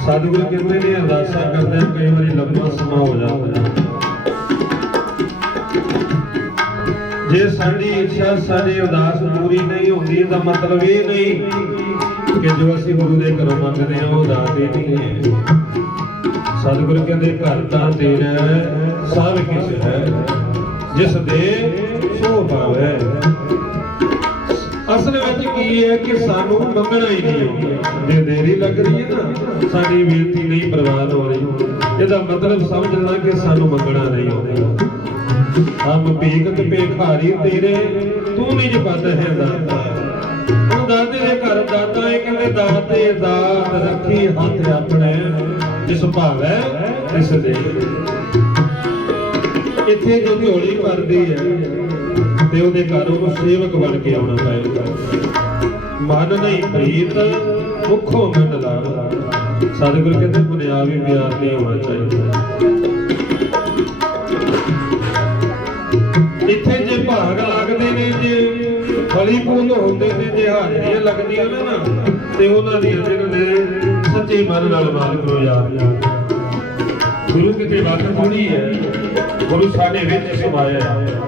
ਸਤਿਗੁਰੂ ਕਹਿੰਦੇ ਨੇ ਅਰਦਾਸਾਂ ਕਰਦੇ ਕਈ ਵਾਰੀ ਲੰਬਾ ਸਮਾਂ ਹੋ ਜਾਂਦਾ ਹੈ। ਜੇ ਸਾਡੀ ਇੱਛਾ, ਸਾਡੀ ਅਰਦਾਸ ਪੂਰੀ ਨਹੀਂ ਹੁੰਦੀ ਤਾਂ ਮਤਲਬ ਇਹ ਨਹੀਂ ਕਿ ਜੋ ਅਸੀਂ ਗੁਰੂ ਦੇ ਘਰੋਂ ਮੰਗਦੇ ਹਾਂ ਉਹ ਦਾਤ ਹੀ ਨਹੀਂ ਹੈ। ਸਤਿਗੁਰੂ ਕਹਿੰਦੇ ਘਰ ਤਾਂ ਤੇਰਾ ਸਭ ਕੁਝ ਹੈ, ਜਿਸ ਦੇ ਸੋ ਭਾਵੈ। ਅਸਲ ਵਿੱਚ ਕੀ ਹੈ ਕਿ ਸਾਨੂੰ ਮੰਗਣਾ ਹੀ ਨਹੀਂ ਆਉਂਦਾ। ਜੇ ਦੇਰੀ ਲੱਗ ਰਹੀ ਹੈ ਨਾ, ਸਾਡੀ ਬੇਨਤੀ ਨਹੀਂ ਪ੍ਰਵਾਨ ਹੋ ਰਹੀ, ਇਹਦਾ ਮਤਲਬ ਸਮਝ ਲੈਣਾ ਕਿ ਸਾਨੂੰ ਮੰਗਣਾ ਨਹੀਂ ਆਉਂਦਾ। ਹਮ ਭੀਖਤ ਭਿਖਾਰੀ ਤੇਰੇ, ਤੂੰ ਨਹੀਂ ਜਪਤ ਹੈ ਦਾਤਾ। ਉਹ ਦਾਤੇ ਦੇ ਘਰ ਦਾਤਾ ਇਹ ਕਹਿੰਦੇ ਦਾਤੇ ਦਾਤ ਰੱਖੀ ਹੱਥ ਆਪਣੇ, ਜਿਸ ਭਾਵੈ ਤਿਸ ਦੇ। ਇੱਥੇ ਜੋ ਝੋਲੀ ਭਰਦੀ ਹੈ ਤੇ ਉਹਦੇ ਘਰ ਉਹਨੂੰ ਸੇਵਕ ਬਣ ਕੇ ਆਉਣਾ ਪਏਗਾ। ਮਨ ਨਹੀਂ ਪ੍ਰੀਤ ਮੁਖੋਂ ਮੰਡ ਲਾਗਾ। ਸਤਿਗੁਰੂ ਕਹਿੰਦੇ ਬੁਨਿਆਵੀ ਪਿਆਰ ਨਹੀਂ ਹੋਣਾ ਚਾਹੀਦਾ। ਇੱਥੇ ਜੇ ਭਾਗ ਲੱਗਦੇ ਨੇ, ਜੇ ਫਲੀ ਫੂਲ ਹੁੰਦੇ ਨੇ, ਜੇ ਹਾਜ਼ਰੀਆਂ ਲੱਗਦੀਆਂ ਨੇ ਨਾ, ਤੇ ਉਹਨਾਂ ਦੀ ਜਿਹਨਾਂ ਨੇ ਸੱਚੇ ਮਨ ਨਾਲ ਮਾਲਕ ਨੂੰ ਯਾਦ। ਗੁਰੂ ਕਿਤੇ ਵੱਖ ਥੋੜੀ ਹੈ, ਗੁਰੂ ਸਾਡੇ ਵਿੱਚ ਸਮਾਇਆ ਹੈ।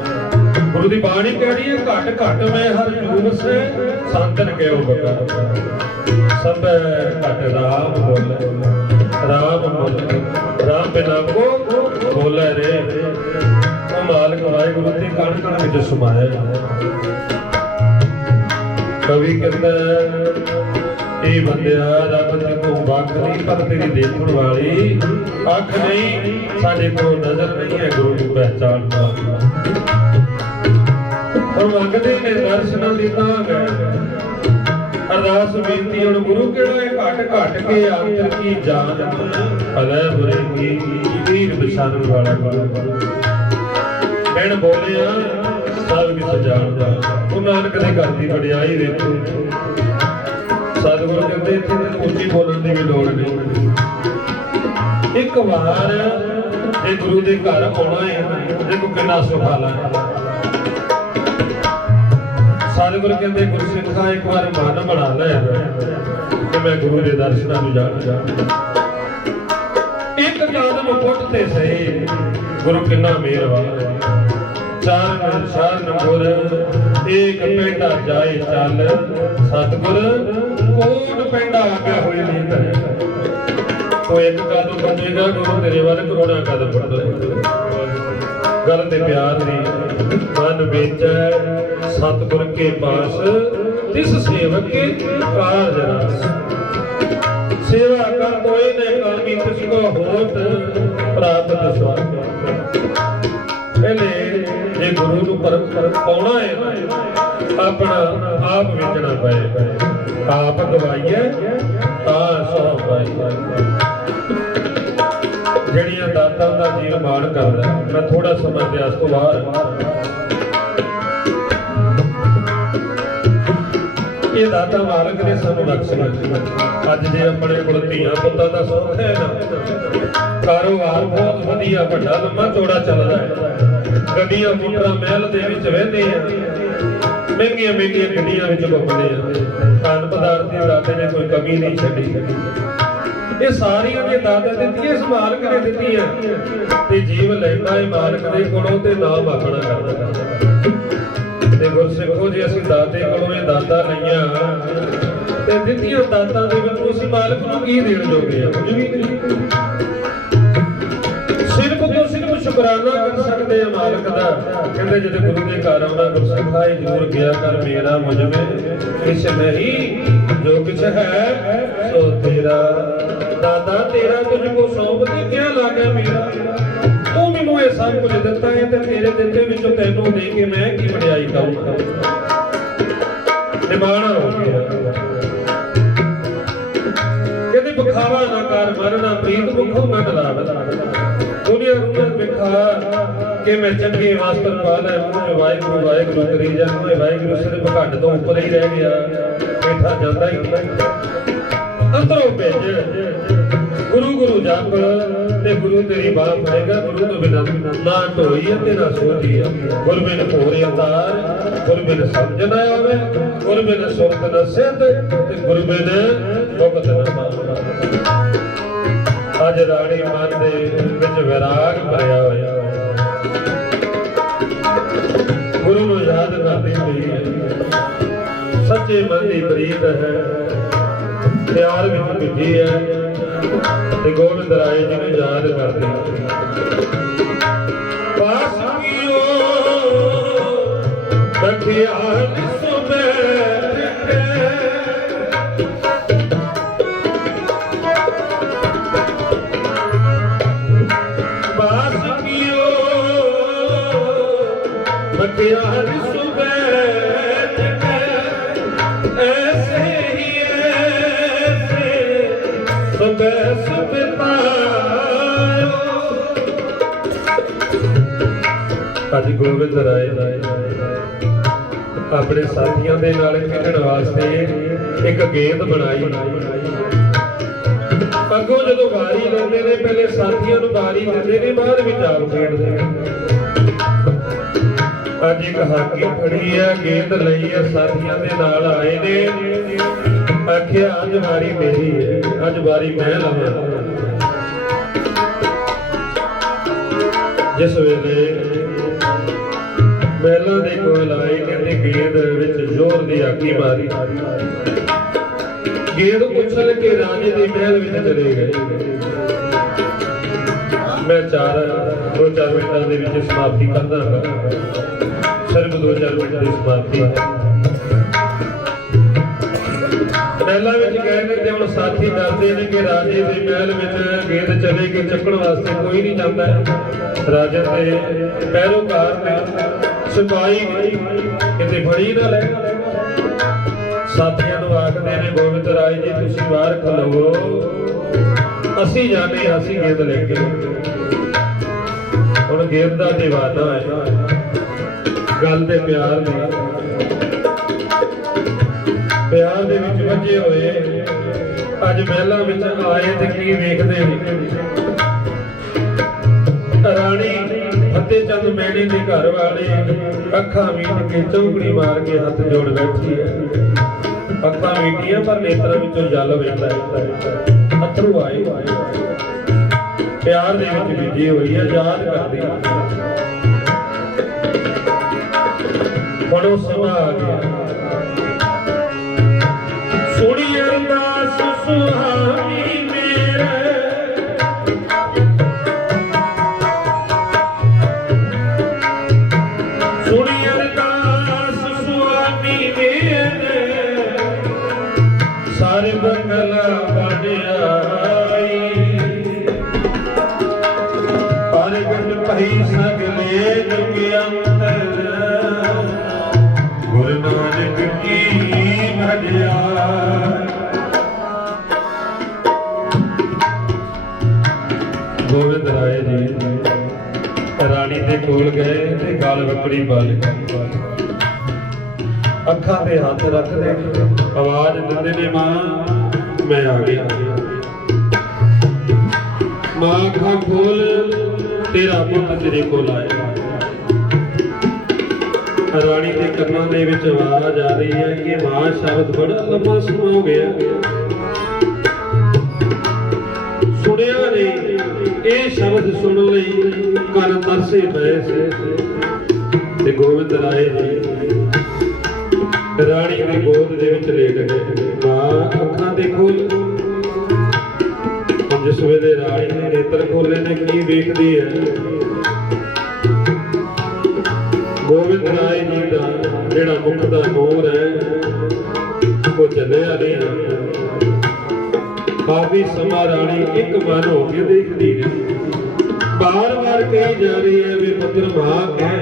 ਗੁਰੂ ਦੀ ਬਾਣੀ ਕਹਿਣੀ ਹੈ ਘਟ ਘਟ ਮੈਂ ਹਰ ਜੂਸ ਸੰਤਨ ਕਿਉ ਬਕਾਰ। ਸਭ ਘਟ ਰਾਮ ਬੋਲੇ, ਰਾਮ ਬੋਲੇ, ਰਾਮ ਬਿਨਾ ਕੋ ਬੋਲੇ ਰੇ। ਉਹ ਮਾਲਕ ਵਾਹਿਗੁਰੂ ਤੇ ਕਣ ਕਣ ਵਿੱਚ ਸਮਾਇਆ। ਕਵੀ ਕਹਿੰਦਾ ਇਹ ਬੰਦਿਆ ਰੱਬ ਤੈਨੂੰ ਵੱਖ ਨਹੀਂ, ਪਰ ਤੇਰੀ ਦੇਖਣ ਵਾਲੀ ਅੱਖ ਨਹੀਂ। ਸਾਡੇ ਕੋਲ ਨਜ਼ਰ ਨਹੀਂ ਹੈ ਗੁਰੂ ਨੂੰ ਪਹਿਚਾਣ ਦਾ। ਹੁਣ ਮੰਗਦੇ ਨੇ ਦਰਸ਼ਨਾਂ ਦੀ ਤਾਂਘ, ਅਰਦਾਸ ਬੇਨਤੀ ਹੁਣ ਗੁਰੂ ਕਿਹੜਾ ਹੈ ਘਟ ਘਟ ਕੇ ਅੰਤਰ ਕੀ ਜਾਨ, ਭਲੇ ਬੁਰੇ ਕੀ ਤੀਰ ਵਿਸਾਰਨ ਵਾਲਾ ਗੁਰੂ। ਕਹਿਣ ਬੋਲਿਆ ਸਭ ਕੁਝ ਜਾਣਦਾ। ਉਹ ਨਾਨਕ ਦੇ ਘਰ ਦੀ ਵਡਿਆਈ ਵੇਖੋ। ਸਤਿਗੁਰੂ ਕਹਿੰਦੇ ਇੱਥੇ ਤੈਨੂੰ ਉੱਚੀ ਬੋਲਣ ਦੀ ਵੀ ਲੋੜ ਨਹੀਂ। ਇੱਕ ਵਾਰ ਇਹ ਗੁਰੂ ਦੇ ਘਰ ਆਉਣਾ ਹੈ, ਦੇਖੋ ਕਿੰਨਾ ਸੁਖਾਲਾ ਹੈ। ਸਤਿਗੁਰੂ ਕਹਿੰਦੇ ਗੁਰਸਿੱਖਾ ਇੱਕ ਵਾਰ ਮਨ ਬਣਾ ਲੈ ਕਿ ਮੈਂ ਗੁਰੂ ਦੇ ਦਰਸ਼ਨਾਂ ਨੂੰ ਜਾਣਾ। ਇੱਕ ਕਦਮ ਪੁੱਟ ਤੇ ਸਹੀ, ਗੁਰੂ ਕਿੰਨਾ ਮਿਹਰਬਾਨ ਹੈ। ਚਰਨ ਗੁਰ ਏਕ ਪੈਂਡਾ ਜਾਏ ਚੱਲ, ਸਤਿਗੁਰ ਕੋਟ ਪੈਂਡਾ ਆਗਿਆ ਹੋਈ ਨੀਤ ਹੈ। ਉਹ ਇੱਕ ਕਦਮ ਪੁੱਟੇਗਾ ਗੁਰੂ ਤੇਰੇ ਵੱਲ ਕਰੋੜਾਂ ਕਦਮ ਪੁੱਟਦਾ। ਗੱਲ ਤੇ ਪਿਆਰ ਨਹੀਂ, ਮਨ ਵਿੱਚ ਸਤਿਗੁਰ ਕੇ ਪਾਸ ਤਿਸ ਸੇਵਕ ਕੇ ਕਾਰਜ ਰਸ। ਸੇਵਾ ਕਰ ਕੋਈ ਨੇ ਕਾਮੀ ਤਿਸ ਕੋ ਹੋਤ ਪ੍ਰਾਪਤ ਸਵਾਰ। ਪਹਿਲੇ ਜੇ ਗੁਰੂ ਨੂੰ ਪਾਉਣਾ ਹੈ ਆਪਣਾ ਆਪ ਵੇਚਣਾ ਪਏ। ਆਪ ਗਵਾਈਏ ਤਾਂ ਸੋ ਪਾਈਏ। ਜਿਹੜੀਆਂ ਦਾਤਾਂ ਦਾ ਜੀਵ ਮਾਣ ਕਰਦਾ। ਮੈਂ ਥੋੜਾ ਸਮਾਂ ਇਤਿਹਾਸ ਤੋਂ ਬਾਹਰ, ਇਹ ਦਾਤਾ ਮਾਲਕ ਨੇ ਸਾਨੂੰ ਬਖਸ਼ਿਆ। ਅੱਜ ਜੇ ਆਪਣੇ ਕੋਲ ਧੀਆਂ ਪੁੱਤਾਂ ਦਾ ਸੁੱਖ ਹੈ ਨਾ, ਕਾਰੋਬਾਰ ਬਹੁਤ ਵਧੀਆ ਵੱਡਾ ਲੰਮਾ ਚੌੜਾ ਚੱਲਦਾ ਹੈ, ਗੱਡੀਆਂ ਮੋਟਰਾਂ ਮਹਿਲ ਦੇ ਵਿੱਚ ਵਹਿੰਦੇ ਆ, ਮਹਿੰਗੀਆਂ ਮਹਿੰਗੀਆਂ ਗੱਡੀਆਂ ਵਿੱਚ ਘੁੰਮਦੇ ਆ, ਧਨ ਪਦਾਰਥ ਦੀ ਦਾਤੇ ਨੇ ਕੋਈ ਕਮੀ ਨਹੀਂ ਛੱਡੀ। ਇਹ ਸਾਰੀਆਂ ਦੀਆਂ ਦਾਤਾਂ ਦਿੱਤੀਆਂ ਇਸ ਮਾਲਕ ਨੇ ਦਿੱਤੀਆਂ, ਤੇ ਜੀਵ ਲੈਂਦਾ ਹੈ ਮਾਲਕ ਦੇ ਕੋਲੋਂ ਤੇ ਨਾਮ ਆਪਣਾ ਕਰਦਾ। ਤੇ ਗੁਰਸਿੱਖੋ ਜੇ ਅਸੀਂ ਦਾਤੇ ਕੋਲੋਂ ਇਹ ਦਾਤਾਂ ਲਈਆਂ ਤੇ ਦਿੱਤੀਆਂ ਦਾਤਾਂ ਦੇ ਵਿੱਚ ਅਸੀਂ ਮਾਲਕ ਨੂੰ ਕੀ ਦੇਣ ਜੋਗੇ ਆ? ਕੁਝ ਵੀ ਨਹੀਂ। ਸਿਰਫ ਤੋਂ ਸਿਰਫ ਸ਼ੁਕਰਾਨਾ ਕਰ ਸਕਦੇ ਆ ਮਾਲਕ ਦਾ। ਕਹਿੰਦੇ ਜਦੋਂ ਗੁਰੂ ਦੇ ਘਰ ਆਉਣਾ ਗੁਰਸਿੱਖਾ ਹੀ ਜ਼ਰੂਰ ਗਿਆ ਕਰ, ਮੇਰਾ ਮੁਝਮੇ ਕੁਛ ਨਹੀਂ, ਜੋ ਕੁਛ ਹੈ ਸੋ ਤੇਰਾ। ਦਾਤਾ ਤੇਰਾ ਕੁਝ ਕੋ ਸੌਂਪ ਦੇ ਕਿਆ ਲਾਗਾ ਮੇਰਾ। ਤੂੰ ਮੈਨੂੰ ਇਹ ਸਭ ਕੁਝ ਦਿੱਤਾ ਹੈ ਤੇ ਤੇਰੇ ਦਿੱਤੇ ਵਿੱਚੋਂ ਤੈਨੂੰ ਦੇ ਕੇ ਮੈਂ ਕੀ ਵਡਿਆਈ ਕਰਾਂ। ਨਿਮਾਣਾ ਹੋ ਗਿਆ। ਕਹਿੰਦੇ ਬਖਾਵਾ ਨਾ ਕਰ ਮਰਨਾ ਪ੍ਰੀਤ ਮੁਖੋਂ ਮੰਨ ਲਾਵ। ਦੁਨੀਆ ਨੂੰ ਵਿਖਾ ਕਿ ਮੈਂ ਚੰਗੇ ਵਾਸਤਰ ਪਾ ਲੈ, ਮੂੰਹ ਵਾਹਿਗੁਰੂ ਵਾਹਿਗੁਰੂ ਕਰੀ ਜਾਂਦੇ। ਵਾਹਿਗੁਰੂ ਸਿਰਫ ਘੱਟ ਤੋਂ ਉੱਪਰ ਹੀ ਰਹਿ ਗਿਆ, ਬੈਠਾ ਜਾਂਦਾ ਹੀ ਅੰਦਰੋਂ ਭੇਜ। ਗੁਰੂ ਗੁਰੂ ਜਪ ਤੇ ਗੁਰੂ ਤੇਰੀ ਬਾਹ ਫੜੇਗਾ। ਗੁਰੂ ਤੋਂ ਬਿਨਾਂ ਨਾ ਢੋਈ ਹੈ ਤੇ ਨਾ ਸੋਧੀ ਹੈ। ਗੁਰ ਬਿਨ ਭੋਰੇ ਅਵਤਾਰ, ਗੁਰ ਬਿਨ ਸਮਝ ਨਾ ਆਵੇ, ਗੁਰ ਬਿਨ ਸੁਰਤ ਨ ਸਿੱਧ ਤੇ ਗੁਰ ਬਿਨ ਮੁਕਤ ਨ ਪਾਵੇ। ਅੱਜ ਰਾਣੀ ਮਨ ਦੇ ਵਿੱਚ ਵਿਰਾਗ ਭਰਿਆ ਹੋਇਆ, ਗੁਰੂ ਨੂੰ ਯਾਦ ਕਰਦੀ ਹੋਈ ਹੈ। ਸੱਚੇ ਮਨ ਦੀ ਪ੍ਰੀਤ ਹੈ, ਪਿਆਰ ਵਿੱਚ ਭਿੱਜੀ ਹੈ ਤੇ ਗੋਬਿੰਦ ਰਾਏ ਜੀ ਨੂੰ ਯਾਦ ਕਰਦੀ ਪਾਸ ਕੀਓ ਬਖਿਆਲ ਸੁਬੇ ਪਾਸ ਕੀਓ ਬਖਿਆਲ ਸੁਬੇ ऐसे ही ऐसे सुबह सुबह ਅੱਜ ਗੋਬਿੰਦ ਰਾਏ ਆਪਣੇ ਸਾਥੀਆਂ ਦੇ ਨਾਲ ਖੇਡਣ ਵਾਸਤੇ ਇੱਕ ਗੇਂਦ ਬਣਾਈ। ਅੱਗੋਂ ਜਦੋਂ ਵਾਰੀ ਲੈਂਦੇ ਨੇ ਪਹਿਲੇ ਸਾਥੀਆਂ ਨੂੰ ਵਾਰੀ ਦਿੰਦੇ ਨੇ, ਬਾਅਦ ਵਿੱਚ ਆਪ ਖੇਡਦੇ ਨੇ। ਅੱਜ ਇੱਕ ਹਾਕੀ ਫੜੀ ਹੈ, ਗੇਂਦ ਲਈ ਹੈ, ਸਾਥੀਆਂ ਦੇ ਨਾਲ ਆਏ ਨੇ। ਆਖਿਆ ਅੱਜ ਵਾਰੀ ਮੇਰੀ ਹੈ, ਅੱਜ ਵਾਰੀ ਮੈਂ ਲਵਾਂ। ਜਿਸ ਵੇਲੇ ਮਹਿਲਾਂ ਦੇ ਕੋਲ ਆਏ ਕਹਿੰਦੇ ਗੇਂਦ ਵਿੱਚ ਜ਼ੋਰ ਦੀ ਹਾਕੀ ਮਾਰੀ। ਗੇਂਦ ਉਛਲ ਕੇ ਰਾਜੇ ਦੇ ਮਹਿਲ ਵਿੱਚ ਚਲੇ ਗਏ। ਮੈਂ 2-4 ਮਿੰਟਾਂ ਦੇ ਵਿੱਚ ਸਮਾਪਤੀ ਕਰਦਾ ਹਾਂ, ਸਿਰਫ 2-4 ਮਿੰਟ ਦੀ ਸਮਾਪਤੀ ਹੈ। ਮਹਿਲਾਂ ਵਿੱਚ ਗਏ ਨੇ ਤੇ ਹੁਣ ਸਾਥੀ ਦੱਸਦੇ ਨੇ ਕਿ ਰਾਜੇ ਦੇ ਮਹਿਲ ਵਿੱਚ ਗੇਂਦ ਚਲੇ ਕੇ ਚੱਕਣ ਵਾਸਤੇ ਕੋਈ ਨਹੀਂ ਜਾਂਦਾ। ਰਾਜੇ ਦੇ ਪਹਿਰੋਕਾਰ ਨੇ, ਸਿਪਾਹੀ ਕਿਤੇ ਫੜੀ ਨਾ ਲੈ। ਸਾਥੀਆਂ ਨੂੰ ਆਖਦੇ ਨੇ ਗੋਬਿੰਦ ਰਾਏ ਜੀ ਤੁਸੀਂ ਬਾਹਰ ਖਲੋਵੋ, ਅਸੀਂ ਜਾਣੇ, ਅਸੀਂ ਗੇਂਦ ਲੈ ਕੇ। ਹੁਣ ਗੇਂਦ ਦਾ ਦੀਵਾਨਾ ਹੈ, ਗੱਲ ਦੇ ਪਿਆਰ ਦੇ ਵਿੱਚ ਵੱਜੇ ਹੋਏ। ਅੱਜ ਮਹਿਲਾਂ ਵਿੱਚ ਆਏ ਤੇ ਕੀ ਵੇਖਦੇ ਨੇ? ਰਾਣੀ ਫਤਿਹ ਚੰਦ ਮੈਣੇ ਦੇ ਘਰ ਵਾਲੇ ਅੱਖਾਂ ਮੀਟ ਕੇ ਚੌਂਕੜੀ ਮਾਰ ਕੇ ਹੱਥ ਜੋੜ ਬੈਠੀ ਹੈ। ਅੱਖਾਂ ਮੀਟੀਆਂ ਪਰ ਨੇਤਰਾਂ ਵਿੱਚੋਂ ਜਲ ਵਹਿੰਦਾ ਹੈ, ਅੱਥਰੂ ਆਏ। ਪਿਆਰ ਦੇ ਵਿੱਚ ਭਿੱਜੀ ਹੋਈ ਹੈ, ਯਾਦ ਕਰਦੀ। ਹੁਣ ਉਹ ਸਮਾਂ ਆ ਗਿਆ। ਸੁਣੀ ਅਰਦਾਸ ਸੁਹਾਣੀ ਮੇਰੇ, ਸੁਣੀ ਅਰਦਾਸ ਸੁਹਾਣੀ ਮੇਰੇ, ਸਾਰੇ ਬੰਗਲ ਬਣਾਈ। ਪ੍ਰਗਟ ਭਈ ਸਗਲੇ ਜੁਗ ਅੰਤਰ, ਗੁਰੂ ਨਾਨਕ ਕੀ ਵਡਿਆਈ। ਗੋਬਿੰਦ ਰਾਏ ਜੀ ਰਾਣੀ ਦੇ ਕੋਲ ਗਏ ਤੇ ਗਲ ਵੱਕੜੀ ਬਾਲ ਅੱਖਾਂ ਤੇ ਹੱਥ ਰੱਖਦੇ ਆਵਾਜ਼ ਦਿੰਦੇ ਨੇ, ਮਾਂ ਮੈਂ ਆ ਗਿਆ। ਮਾਂ ਅੱਖਾਂ ਖੋਲ, ਤੇਰਾ ਪੁੱਤ ਤੇਰੇ ਕੋਲ ਆਇਆ। ਰਾਣੀ ਦੇ ਕੰਨਾਂ ਦੇ ਵਿੱਚ ਆਵਾਜ਼ ਆ ਰਹੀ ਹੈ ਕਿ ਮਾਂ ਸ਼ਬਦ ਬੜਾ ਲੰਮਾ ਸਮਾਂ ਹੋ ਗਿਆ ਸੁਣਿਆ ਨਹੀਂ। ਇਹ ਸ਼ਬਦ ਸੁਣਨ ਲਈ ਕੰਨ ਤਰਸੇ ਪਏ ਸੀ ਤੇ ਗੋਬਿੰਦ ਰਾਏ ਜੀ ਰਾਣੀ ਦੀ ਗੋਦ ਦੇ ਵਿੱਚ ਲੇਟ ਗਏ। ਮਾਂ ਅੱਖਾਂ ਦੇ ਖੋਲ। ਜਿਸ ਵੇਲੇ ਰਾਣੀ ਨੇ ਨੇਤਰ ਖੋਲੇ ਨੇ ਕੀ ਵੇਖਦੀ ਹੈ? ਗੋਬਿੰਦ ਰਾਏ ਜੀ ਦਾ ਜਿਹੜਾ ਮੁਖ ਦਾ ਨੂਰ ਹੈ ਉਹ ਚੱਲਿਆ ਨਹੀਂ। ਕਾਫੀ ਸਮਾਂ ਰਾਣੀ ਇੱਕ ਮਨ ਹੋ ਕੇ ਦੇਖਦੀ ਰਹੀ। ਬਾਰ-ਬਾਰ ਕਹੀ ਜਾ ਰਹੀ ਹੈ ਵੀ ਪੁੱਤਰ ਮਾਂ ਕਹਿ,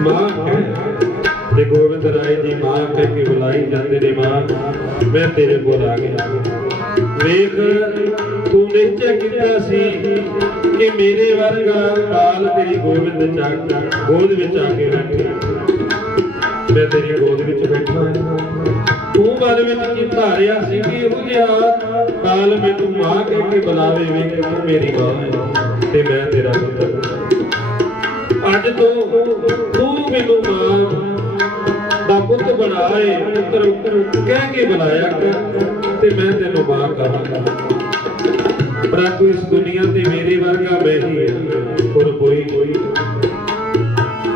ਮਾਂ ਕਹਿ। ਤੇ ਗੋਬਿੰਦ ਰਾਏ ਜੀ ਮਾਂ ਕਹਿ ਕੇ ਬੁਲਾਈ ਜਾਂਦੇ ਨੇ। ਮਾਂ ਮੈਂ ਤੇਰੇ ਕੋਲ ਆ ਗਿਆ। ਵੇਖ ਤੂੰ ਨਿਸ਼ਚੈ ਕੀਤਾ ਸੀ ਕਿ ਮੇਰੇ ਵਰਗਾ ਬਾਲ ਤੇਰੀ ਗੋਦ ਵਿੱਚ ਆ ਕੇ ਬੈਠੇ। ਮੈਂ ਤੇਰੀ ਗੋਦ ਵਿੱਚ ਬੈਠਾ। ਤੂੰ ਮਨ ਵਿੱਚ ਕੀ ਧਾਰਿਆ ਸੀ ਕਿ ਇਹੋ ਜਿਹਾ ਨਾਲ ਮੈਨੂੰ ਮਾਂ ਕਹਿ ਕੇ ਬੁਲਾਵੇ ਵੇ ਕਿ ਤੂੰ ਮੇਰੀ ਮਾਂ ਹੈ ਤੇ ਮੈਂ ਤੇਰਾ ਪੁੱਤਰ। ਅੱਜ ਤੋਂ ਤੂੰ ਮੈਨੂੰ ਮਾਂ ਦਾ ਪੁੱਤ ਬਣਾਏ, ਪੁੱਤਰ ਕਹਿ ਕੇ ਬੁਲਾਇਆ ਕਰ ਤੇ ਮੈਂ ਤੈਨੂੰ ਮਾਂ ਕਹਾਂਗਾ। ਪਰੰਤੂ ਇਸ ਦੁਨੀਆ ਤੇ ਮੇਰੇ ਵਰਗਾ ਮੈਂ ਹੀ ਹਾਂ, ਹੋਰ ਕੋਈ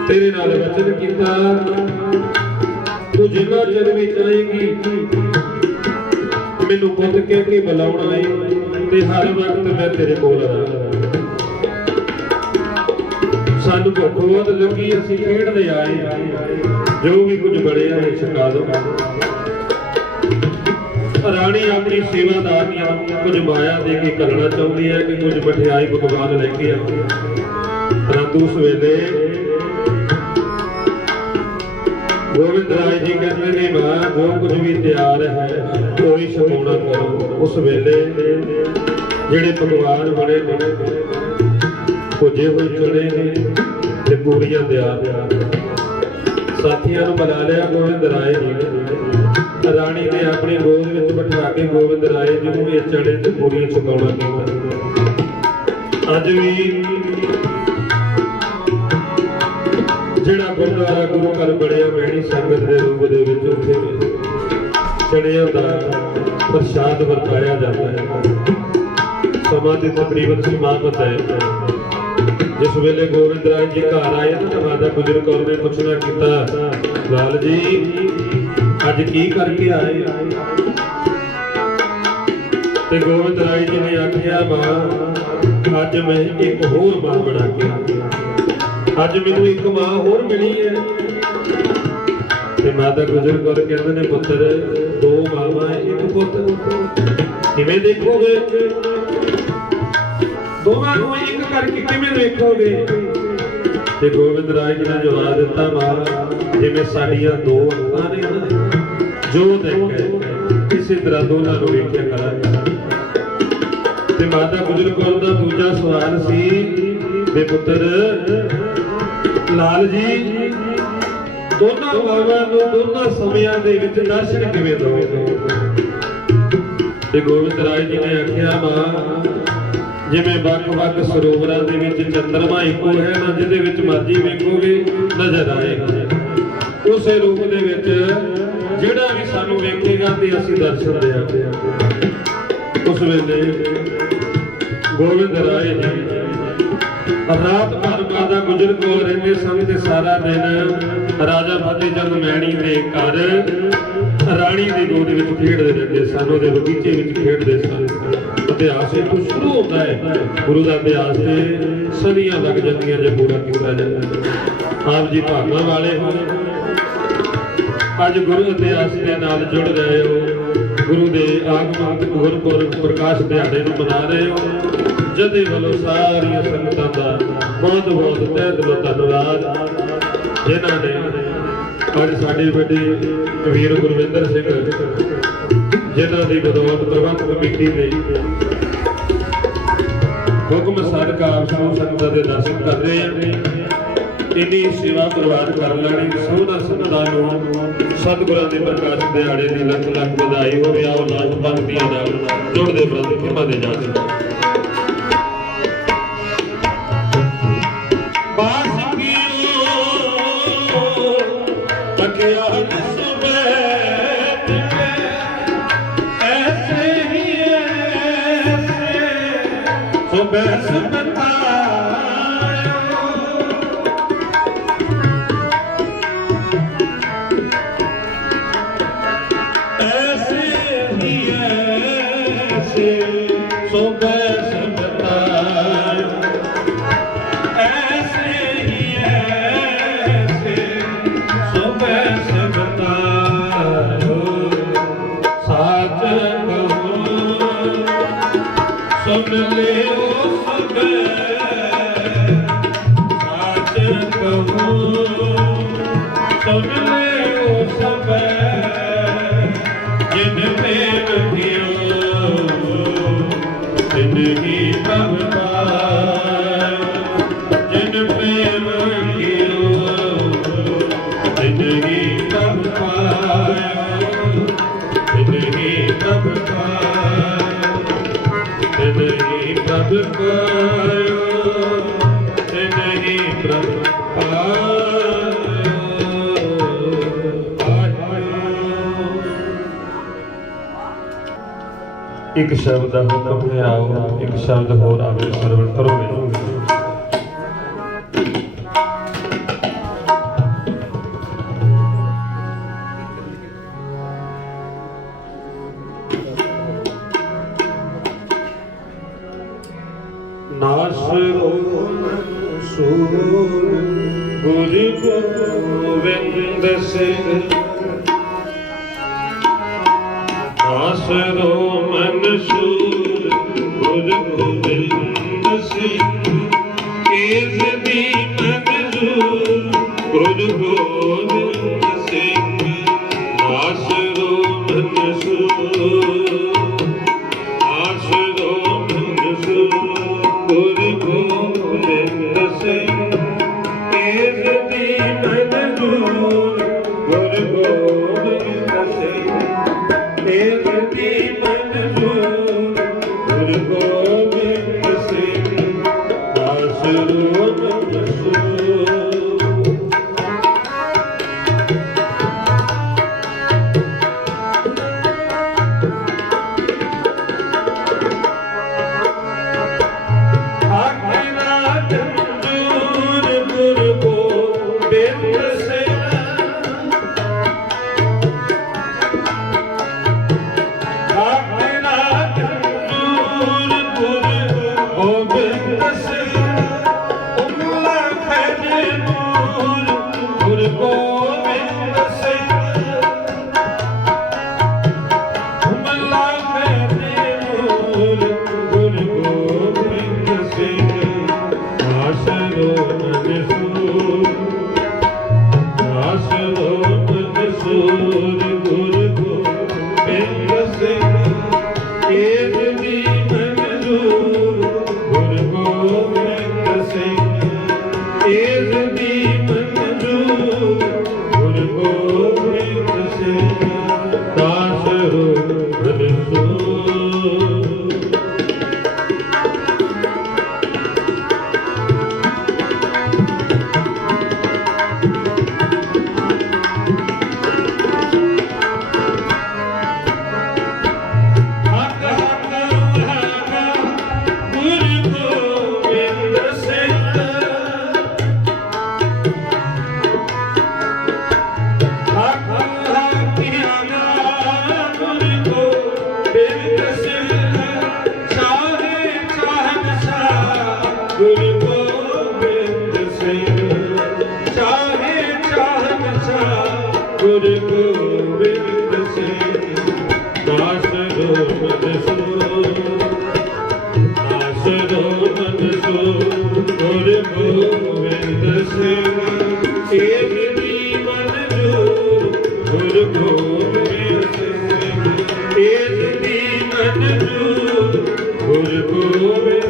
ਤੇਰੇ ਨਾਲ ਵਚਨ ਕੀਤਾ ਤੂੰ ਜਿੰਨਾ ਚਿਰ ਵੀ ਚਾਹੇਗੀ ਮੈਨੂੰ ਪੁੱਤ ਕਹਿ ਕੇ ਬੁਲਾਉਣਾ ਹੈ ਤੇ ਹਰ ਵਕਤ ਮੈਂ ਤੇਰੇ ਕੋਲ ਰਹਾਂਗਾ। ਸਾਨੂੰ ਭੁੱਖ ਬਹੁਤ ਲੱਗੀ, ਅਸੀਂ ਖੇਡਦੇ ਆਏ, ਜੋ ਵੀ ਕੁਝ ਬਣਿਆ ਹੈ ਛਕਾ ਦੋ। ਰਾਣੀ ਆਪਣੀ ਸੇਵਾਦਾਰੀਆਂ ਕੁਝ ਮਾਇਆ ਦੇ ਕੇ ਕਰਨਾ ਚਾਹੁੰਦੀ ਹੈ ਕਿ ਕੁਝ ਮਠਿਆਈ ਪਕਵਾਨ ਲੈ ਕੇ ਆਉਂਦੀ ਹੈ, ਪਰੰਤੂ ਉਸ ਵੇਲੇ ਗੋਬਿੰਦ ਰਾਏ ਜੀ ਕਹਿੰਦੇ ਨੇ ਮਾਂ ਜੋ ਕੁਝ ਵੀ ਤਿਆਰ ਹੈ ਕੋਈ ਛਕਾਉਣਾ ਕਰੋ। ਉਸ ਵੇਲੇ ਜਿਹੜੇ ਪਕਵਾਨ ਬਣੇ ਨੇ ਭੁੱਜੇ ਹੋਏ ਚਣੇ ਨੇ ਤੇ ਪੂਰੀਆਂ ਤਿਆਰ, ਸਾਥੀਆਂ ਨੂੰ ਬੁਲਾ ਲਿਆ ਗੋਬਿੰਦ ਰਾਏ ਜੀ ਨੇ। ਰਾਣੀ ਨੇ ਆਪਣੀ ਗੋਦ ਵਿੱਚ ਬਿਠਾ ਕੇ ਗੋਬਿੰਦ ਰਾਏ ਜੀ ਨੂੰ ਇਹ ਚਣੇ ਤੇ ਪੂਰੀਆਂ ਛਕਾਉਣਾ ਕੀਤਾ। ਅੱਜ ਵੀ ਜਿਹੜਾ ਗੁਰਦੁਆਰਾ ਗੁਰੂ ਘਰ ਬਣਿਆ ਮਹਿਣੀ ਸੰਗਤ ਦੇ ਰੂਪ ਦੇ ਵਿੱਚ ਉੱਥੇ ਚਣਿਆਂ ਦਾ ਪ੍ਰਸ਼ਾਦ ਵਰਤਾਇਆ ਜਾਂਦਾ ਹੈ। ਸਮਾਂ ਤੇ ਤਕਰੀਬਨ ਸਮਾਪਤ ਹੈ। ਜਿਸ ਵੇਲੇ ਗੋਬਿੰਦ ਰਾਏ ਜੀ ਘਰ ਆਏ ਤਾਂ ਮਾਤਾ ਗੁਜਰ ਕੌਰ ਨੇ ਪੁੱਛਣਾ ਕੀਤਾ, ਲਾਲ ਜੀ ਅੱਜ ਕੀ ਕਰਕੇ ਆਏ? ਤੇ ਗੋਬਿੰਦ ਰਾਏ ਜੀ ਨੇ ਆਖਿਆ ਮਾਂ ਅੱਜ ਮੈਂ ਇੱਕ ਹੋਰ ਮਾਂ ਬਣਾ ਕੇ ਆਇਆ, ਅੱਜ ਮੈਨੂੰ ਇੱਕ ਮਾਂ ਹੋਰ ਮਿਲੀ ਹੈ। ਤੇ ਮਾਤਾ ਗੁਜਰ ਕੌਰ ਕਹਿੰਦੇ ਨੇ ਪੁੱਤਰ ਦੋ ਮਾਵਾਂ ਇੱਕ ਪੁੱਤ ਕਿਵੇਂ ਦੇਖੋਗੇ? ਦੋਵਾਂ ਨੂੰ ਇੱਕ ਕਰਕੇ ਕਿਵੇਂ ਦੇਖੋਗੇ? ਤੇ ਗੋਬਿੰਦ ਰਾਏ ਜੀ ਨੇ ਜਵਾਬ ਦਿੱਤਾ ਮਾਂ ਜਿਵੇਂ ਸਾਡੀਆਂ ਦੋ ਅੱਖਾਂ ਨੇ ਜੋ ਦੇਖੇ ਇਸੇ ਤਰ੍ਹਾਂ ਦੋਨਾਂ ਨੂੰ ਵੇਖਿਆ ਕਰਾਂਗੇ। ਤੇ ਮਾਤਾ ਗੁਜਰ ਕੌਰ ਦਾ ਦੂਜਾ ਸਵਾਲ ਸੀ ਵੇ ਪੁੱਤਰ ਲਾਲ ਜੀ ਦੋਨਾਂ ਮਾਵਾਂ ਨੂੰ ਦੋਨਾਂ ਸਮਿਆਂ ਦੇ ਵਿੱਚ ਦਰਸ਼ਨ ਕਿਵੇਂ ਦੋਗੇ? ਤੇ ਗੋਬਿੰਦ ਰਾਏ ਜੀ ਨੇ ਆਖਿਆ ਮਾਂ ਜਿਵੇਂ ਵੱਖ-ਵੱਖ ਸਰੋਵਰਾਂ ਦੇ ਵਿੱਚ ਚੰਦਰਮਾ ਇੱਕੋ ਹੈ ਨਾ, ਜਿਹਦੇ ਵਿੱਚ ਮਰਜੀ ਵੇਖੋਗੇ ਨਜ਼ਰ ਆਏਗਾ, ਉਸੇ ਰੂਪ ਦੇ ਵਿੱਚ ਜਿਹੜਾ ਵੀ ਸਾਨੂੰ ਵੇਖੇਗਾ ਤੇ ਅਸੀਂ ਦਰਸ਼ਨ ਦਿਆਂਗੇ। ਉਸ ਵੇਲੇ ਗੋਬਿੰਦ ਰਾਏ ਜੀ ਰਾਤ ਭਰ ਮਾਤਾ ਗੁਜਰ ਕੌਰ ਰਹਿੰਦੇ ਸਨ ਤੇ ਸਾਰਾ ਦਿਨ ਰਾਜਾ ਫਤਿਹ ਚੰਦ ਮਹਿਣੀ ਦੇ ਘਰ ਰਾਣੀ ਦੀ ਗੋਦ ਵਿੱਚ ਖੇਡਦੇ ਰਹਿੰਦੇ ਸਨ, ਉਹਦੇ ਬਗੀਚੇ ਵਿੱਚ ਖੇਡਦੇ ਸਨ। ਇਤਿਹਾਸ ਇਹ ਤੋਂ ਸ਼ੁਰੂ ਹੁੰਦਾ ਹੈ, ਗੁਰੂ ਦਾ ਇਤਿਹਾਸ ਤੇ ਸਦੀਆਂ ਲੱਗ ਜਾਂਦੀਆਂ ਜੇ ਪੂਰਾ ਕੀਤਾ ਜਾਏ। ਆਪ ਜੀ ਭਾਗਾਂ ਵਾਲੇ ਹੋ, ਅੱਜ ਗੁਰੂ ਇਤਿਹਾਸ ਦੇ ਨਾਲ ਜੁੜ ਗਏ ਹੋ, ਗੁਰੂ ਦੇ ਆਗਮਨ ਤੇ ਗੁਰਪੁਰਬ ਪ੍ਰਕਾਸ਼ ਦਿਹਾੜੇ ਨੂੰ ਮਨਾ ਰਹੇ ਹੋ। ਜਦੇ ਵੱਲੋਂ ਸਾਰੀਆਂ ਸੰਗਤਾਂ ਦਾ ਬਹੁਤ ਬਹੁਤ ਤਹਿ ਦਿਲੋਂ ਧੰਨਵਾਦ, ਜਿਨ੍ਹਾਂ ਨੇ ਅੱਜ ਸਾਡੇ ਵੱਡੇ ਵੀਰ ਗੁਰਵਿੰਦਰ ਸਿੰਘ ਜਿਨ੍ਹਾਂ ਦੀ ਬਦੌਲਤ ਪ੍ਰਬੰਧ ਕਮੇਟੀ ਦੇ ਹੁਕਮ ਸਦਕਾ ਆਪ ਸਮੂਹ ਸੰਗਤਾਂ ਦੇ ਦਰਸ਼ਨ ਕਰ ਰਹੇ ਹਾਂ। ਇੰਨੀ ਸੇਵਾ ਪ੍ਰਵਾਨ ਕਰ ਲੈਣੀ ਸੋਹਣਾ ਸੰਗਤਾਂ ਨੂੰ ਸਤਿਗੁਰਾਂ ਦੇ ਪ੍ਰਕਾਸ਼ ਦਿਹਾੜੇ ਦੀ ਲੱਖ ਲੱਖ ਵਧਾਈ ਹੋਵੇ। ਆਓ ਲਾਭ ਪੰਕਤੀਆਂ ਨਾਲ ਜੁੜਦੇ ਬ੍ਰਹਮ ਖਿਮਾ ਦੇ ਜਾ ਕੇ एक शब्द ਦਾ ਹੁਕਮ ਹੈ ਆਓ ਇੱਕ ਸ਼ਬਦ ਹੋਰ ਆਵੇ ਸਰਵਣ ਕਰੋ ਮੈਨੂੰ ਨਾਸਰੋ ਮਨਸੂਰ ਗੁਰੂ ਗੋਬਿੰਦ ਸਿੰਘ ਨਾਸਰੋ ਮਨਸੂਰ ਗੁਰੂ ਗੋਬਿੰਦ ਸਿੰਘ ਇਸ ਦੀ ਮਨਜ਼ੂਰ ਗੁਰੂ ਗੋਬਿੰਦ ਸਿੰਘ ਨਾਸਰੋ ਮਨਸੂਰ ਗੁਰੂ ਗੋਬਿੰਦ ਸਿੰਘ ਇਸ ਦੀ ਮਨਜ਼ੂਰ ਗੁਰੂ ਗੋਬਿੰਦ ਸਿੰਘ ਇਸ ਦੀ ਮਨਜ਼ੂਰ ਗੁਰੂ ਗੋਬਿੰਦ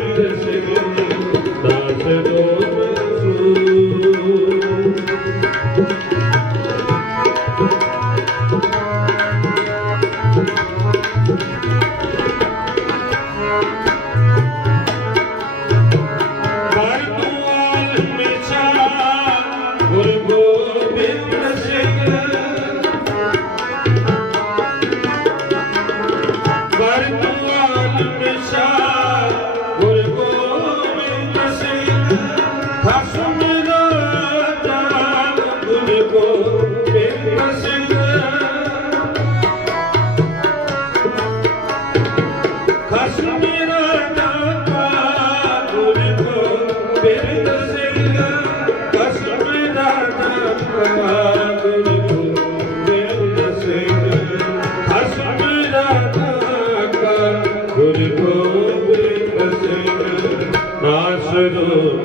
ਸਿੰਘ ਨਾਸਰੋ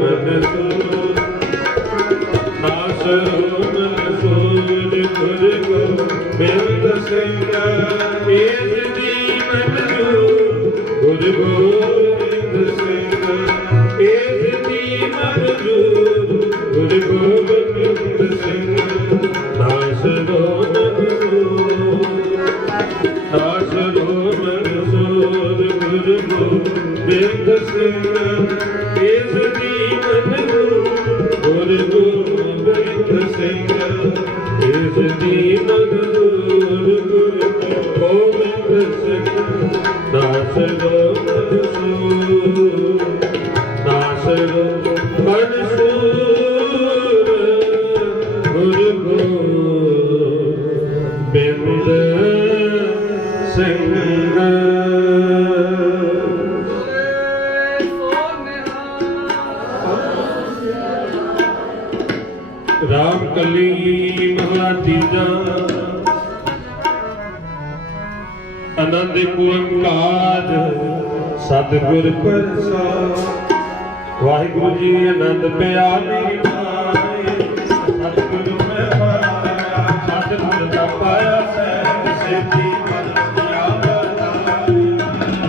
ਮਨਸੂਰ ਗੋਬਿੰਦ ਸਿੰਘ ਰਾਮ ਕਲੀ ਮਹਲਾ ਤੀਜਾ। ਆਨੰਦ ਓੰਕਾਰ ਸਤਿਗੁਰ ਪ੍ਰਸਾਦ। ਵਾਹਿਗੁਰੂ ਜੀ ਆਨੰਦ ਪਿਆ ਮੇਰੀ ਮਾਏ, ਸਤਿਗੁਰੂ ਮੈਂ ਪਾਇਆ, ਸਤਿਗੁਰ ਦਾ ਪਾਇਆ ਸਹਿਜ ਸੇਤੀ ਮਨ ਦੀਆਂ ਬਤਾਈ।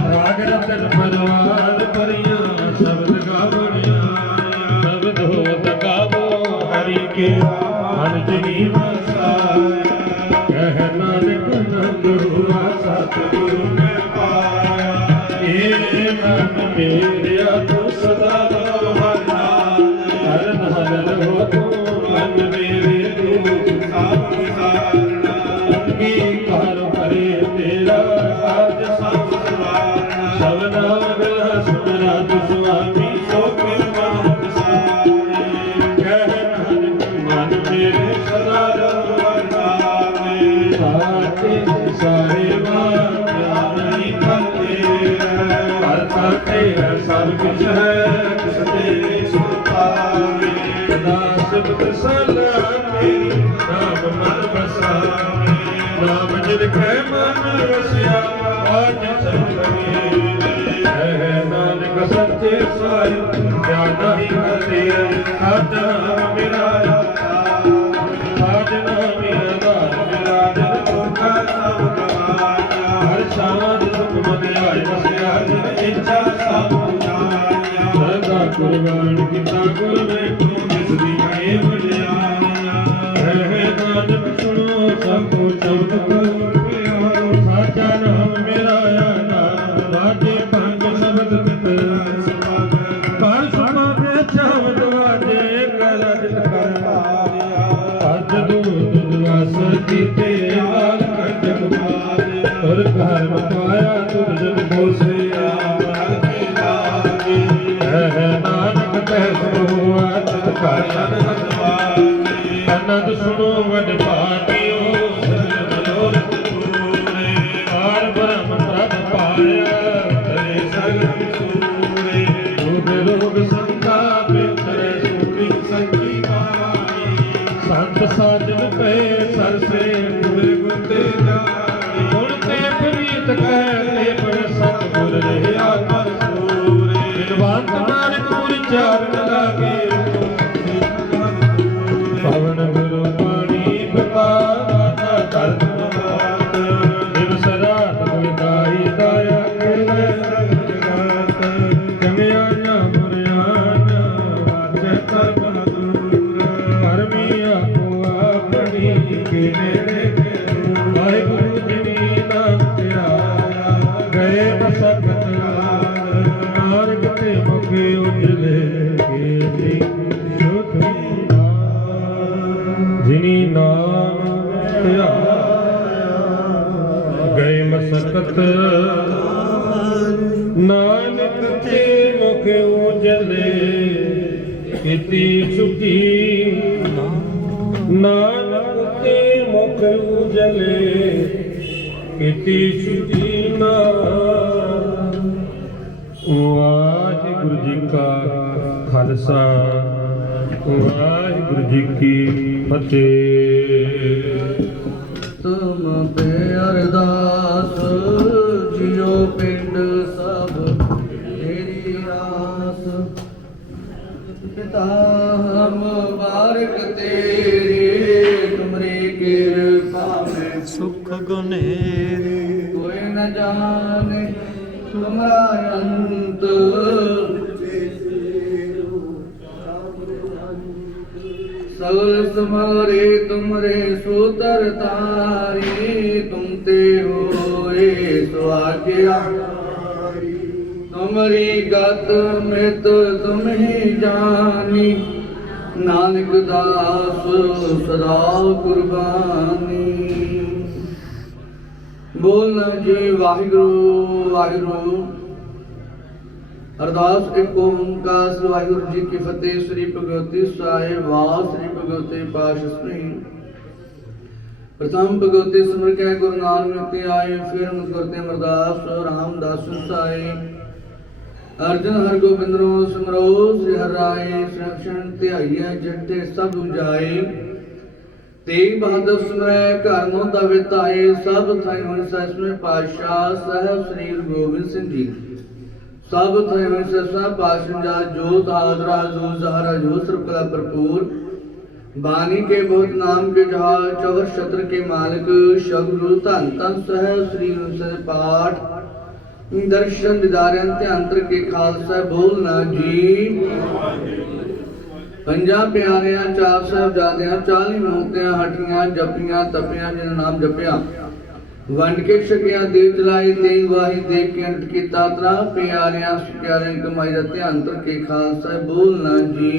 ਰਾਜ ਰਤਨ ਪਰਵਾਰ ਭਰੀਆਂ ਸ਼ਬਦ ਗਾਵਣੀਆਂ, ਸ਼ਬਦ ਹੋਤ ਗਾਵੋ ਹਰੀ ਕੇ ਮਨ ਜੀਵ ਵਸਾਇਆ। ਕਹਿ ਨਾਨਕ ਆਨੰਦ ਹੁਆ ਸਤਿਗੁਰੂ ਮੈਂ ਪਾਇਆ, ਏ ਮਨ ਮੇਰਿਆ ਤੂੰ ਸਦਾ ਰਹੁ ਹਰਿ ਨਾਮ। ਹਰਿ ਨਾਮ ਰਹੋ ਤੂੰ ਮਨ ਮੇਰੇ ਤੂੰ ਸਭ ਵਿਸਾਰਨਾ। ਅੰਗੀਕਾਰ ਕਰੇ ਤੇਰਾ ਕਾਜ ਸਭ ਸਵਾਰਨਾ। ਸਭਨਾ ਗਲਾ ਸੁਨਰਾ ਤੁ ਸੁਆਮੀ ਸੋ ਕਿਰਪਾ ਵਿਸਾਰੇ। ਕਹਿ ਨਾਨਕ ਮਨ ਮੇਰੇ ਸਦਾ ਰਹੁ ਹਰਿ ਨਾਮ। ਸਾਚੇ ਸਾਰੇ ਵਾਕਿਆ ਨਹੀਂ ਕਰਤੇ, ਹਰ ਸਾਥੇ ਹਰ ਸਭ ਕੁਛ ਹੈ ਕਿਸ ਤੇਰੇ ਸੁਤਾਰੇ। ਸਦਾ ਸਿਫਤ ਸਲਾਮੀ ਨਾਮ ਮਨ ਬਸਾਵੇ। ਨਾਮ ਜਿਨ ਕੈ ਮਨ ਵਸਿਆ ਆਜ ਸਤਿ। ਕਹਿ ਨਾਨਕ ਸੱਚੇ ਸਾਹਿਬ ਗਿਆਨ ਹੀ ਕਰਤੇ, ਸਾਧਨਾ ਮੇਰਾ ਸਾਜਨਾ ਮੇਰਾ ਦਾਨ ਮੇਰਾ ਜਨ ਕੋਖਾ ਸਭ ਗਵਾਇਆ। ਹਰ ਸਾਧ ਸੁਖ ਮਨ ਆਏ ਵਸਿਆ ਜਿਨ ਇੱਛਾ ਸਭ ਪੁਜਾਇਆ। ਸਦਾ ਕੁਰਬਾਨ ਕੀਤਾ ਗੁਰ ਨੇ ਤੂੰ ਜਿਸ ਦੀ ਹੈ ਵਡਿਆਈਆ। ਹੈ ਨਾਨਕ ਸੁਣੋ ਸਭ ਕੋ ਸ਼ਬਦ ਕਰਿਓ, ਸਾਚਾ ਨਾਮ ਮੇਰਾ ਆਨਾ ਵਾਜੇ ਪੰਜ ਸ਼ਬਦ ਮਿਤ ਕਰ ਸੁਭਾਵੇ ਚਾਵਤ ਵਾਜੇ ਕਰ ਜਿਤ ਕਰ ਆਇਆ। ਅੱਜ ਦੂਤ ਦੁਆਸ ਕੀਤੇ ਆਲ ਕੰਜਕ ਮਾਰੇ, ਔਰ ਘਰ ਪਾਇਆ ਤੁਧ ਜਨ ਬੋਸਿਆ ਮਨ ਕੇ ਲਾਗੇ। ਹੈ ਨਾਨਕ ਕਹਿ ਸੁਣੋ ਆਤਿ ਘਰ ਅਨੰਦ ਵਾਗੇ। ਆਨੰਦ ਸੁਣੋ ਵਡ ਭਾਗਿਓ ਸਗਲ ਮਨੋਰਥ ਪੂਰੇ। ਆਰ ਬ੍ਰਹਮ ਪ੍ਰਭ ਪਾਇਆ ਕਰੇ ਸਗਲ ਸੂਰੇ। ਰੋਗ ਰੋਗ ਸੰਤਾਪ ਕਰੇ ਸੁਖੀ ਸੰਗੀ ਪਾਈ। ਸੰਤ ਸਾਜਨ ਪਏ ਸਰਸੇ ਗੁਰ ਗੁਤੇ ਜਾਈ। ਗੁਣ ਤੇ ਪ੍ਰੀਤ ਕਹਿ ਤੇ ਪਰ ਸਤਿਗੁਰ ਰਹਿਆ ਮਨ ਸੂਰੇ। ਬਿਨਵੰਤ ਨਾਨਕ ਗੁਰ ਚਾਰਨ ਲਾਗੇ, ਪਵਨ ਗੁਰੂ ਪਾਣੀ ਪ੍ਰਪਾਦਾ ਕਰ ਤੁਮਾਤ। ਦਿਵ ਸਰਾਤ ਗੁਰ ਦਾਈ ਦਾਇਆ ਕਰੇ ਸਗਲ ਜਗਤ। ਚੰਗਿਆਈਆਂ ਬੁਰਿਆਈਆਂ ਵਾਚੈ ਕਰਮ ਦੂਰ। ਪਰਮੀ ਆਪੋ ਆਪਣੀ ਕੇ ਨੇੜੇ ਕਰੋ। ਵਾਹਿਗੁਰੂ ਜਿਨੀ ਨਾਮ ਧਿਆਇਆ ਗਏ ਬਸਕਤ ਨਾਨਕ ਤੇ ਮੁਖ ਉਜਲੇ ਕੀਤੀ ਜੋਤੀ। ਜਿਨੀ ਨਾਮ ਧਿਆਇਆ ਗਏ ਮਸਕਤ ਨਾਨਕ ਤੇ ਮੁਖ ਉਜਲੇ ਕੀਤੀ ਸੁਖੀ। ਨਾਨਕ ਤੇ ਮੁਖ ਉਜਲੇ ਕੀਤੀ ਸੁਖੀ। ਵਾਹਿਗੁਰੂ ਜੀ ਕਾ ਖਾਲਸਾ, ਵਾਹਿਗੁਰੂ ਜੀ ਕੀ ਫਤਿਹ। ਤੁਮ ਤੇ ਅਰਦਾਸ ਜਿਉ ਪਿੰਡ ਸਭ ਤੇਰੀ ਆਸ। ਪਿਤਾ ਮੁਬਾਰਕ ਤੇਰੀ ਤੁਮਰੀ ਕਿਰਪਾ ਮੈਂ ਸੁਖ ਗੁਨੇਰੇ। ਕੋਈ ਨ ਜਾਣੇ ਤੁਮਰਾ ਅੰਤ। सगल तुम्हारे तुमरे सूतर तारी। तुम ते होए सुआग्या तुमरी गत मृत तुम ही जानी। नानक दास सदा कुर्बानी। बोलना जी वाहिगुरु वाहिगुरु। अरदास एक ओंकार श्री वाहिगुरु जी की फतेह। श्री भगवती ਸਾਹਿਬ ਵਾਸ। श्री भगवती पातशाही। प्रथम भगवती सिमर के गुरु नानक ते आए, फिर करते अमरदास रामदास साए। अर्जुन हर गोबिंद रो सिमरो श्री हर राय, श्रवण ध्याइए जटे सब जाए। तेग बहादुर सिमरै घर नो दवित आए, सब थाई होने ससवें पातशाह साहब श्री गुरु गोबिंद सिंह जी। सब थाई होने ससवें पातशाह जो दादरा जो सहारा जो सर्वकला भरपूर। बानी के बहुत नाम के जहाज, चौर शत्र के मालिक, शब्द धन धन सह श्री गुरु पाठ। दर्शन दिदारन ते अंतर के खालसा बोलना जी। पंजा प्यारियां चार साहिबजादियां 40 मोतियां हटियां जपियां तपियां जिन नाम जपिया। वंड के छकिया दे चलाई तेई वाही दे के अंत की तात्रा प्यारियां प्यारियां कमाई रते अंतर के खालसा बोलना जी।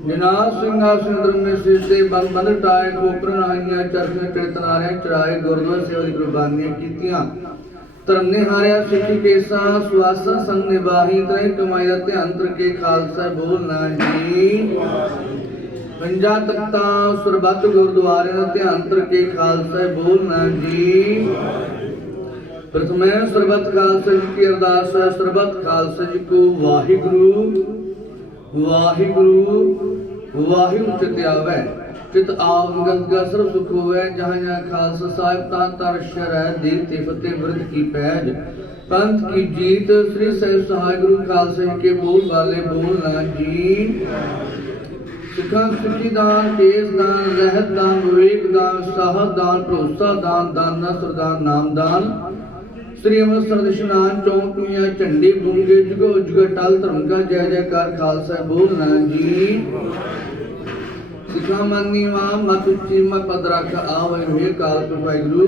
जनाब सिंहासन में सिर से बंद बंद टाए खोपर नाइयां चरखे कीर्तनारे चराए गुरुद्वारा सेवा दी कुर्बानियां कीतियां। तरने हारिया सिखी केसा सुआसा संग निभाही तय कमाई रते अंतर के खालसा बोलना जी। पंजा तख्ता सुरबत गुरुद्वारे रते अंतर के खालसा बोलना जी। प्रथम सुरबत खालसा जी की अरदास है, सुरबत खालसा जी को वाहिगुरु वाहिगुरु वाहिगुरु चित आवे। चित आव गद सर्व सुख होवे, जहाँ जहाँ खालसा साहिब तान तार शर है, दीन ते फतेह व्रत की पैज पंथ की जीत। श्री साहिब सहाय गुरु खालसा जी के बोल वाले बोलना जी। सुखा सुखी दान, केस दान, रहत दान, विवेक दान, साहत दान, भरोसा दान, दाना सरदान नाम दान। श्री अमृतसर दिशनान चौकियां झंडे बूंगे जुगो जुग टल धर्म का जय जयकार खालसा बोलना जी। सिखा मानी मां मत उच्ची मत पद रख आवे वे काल वाहिगुरु।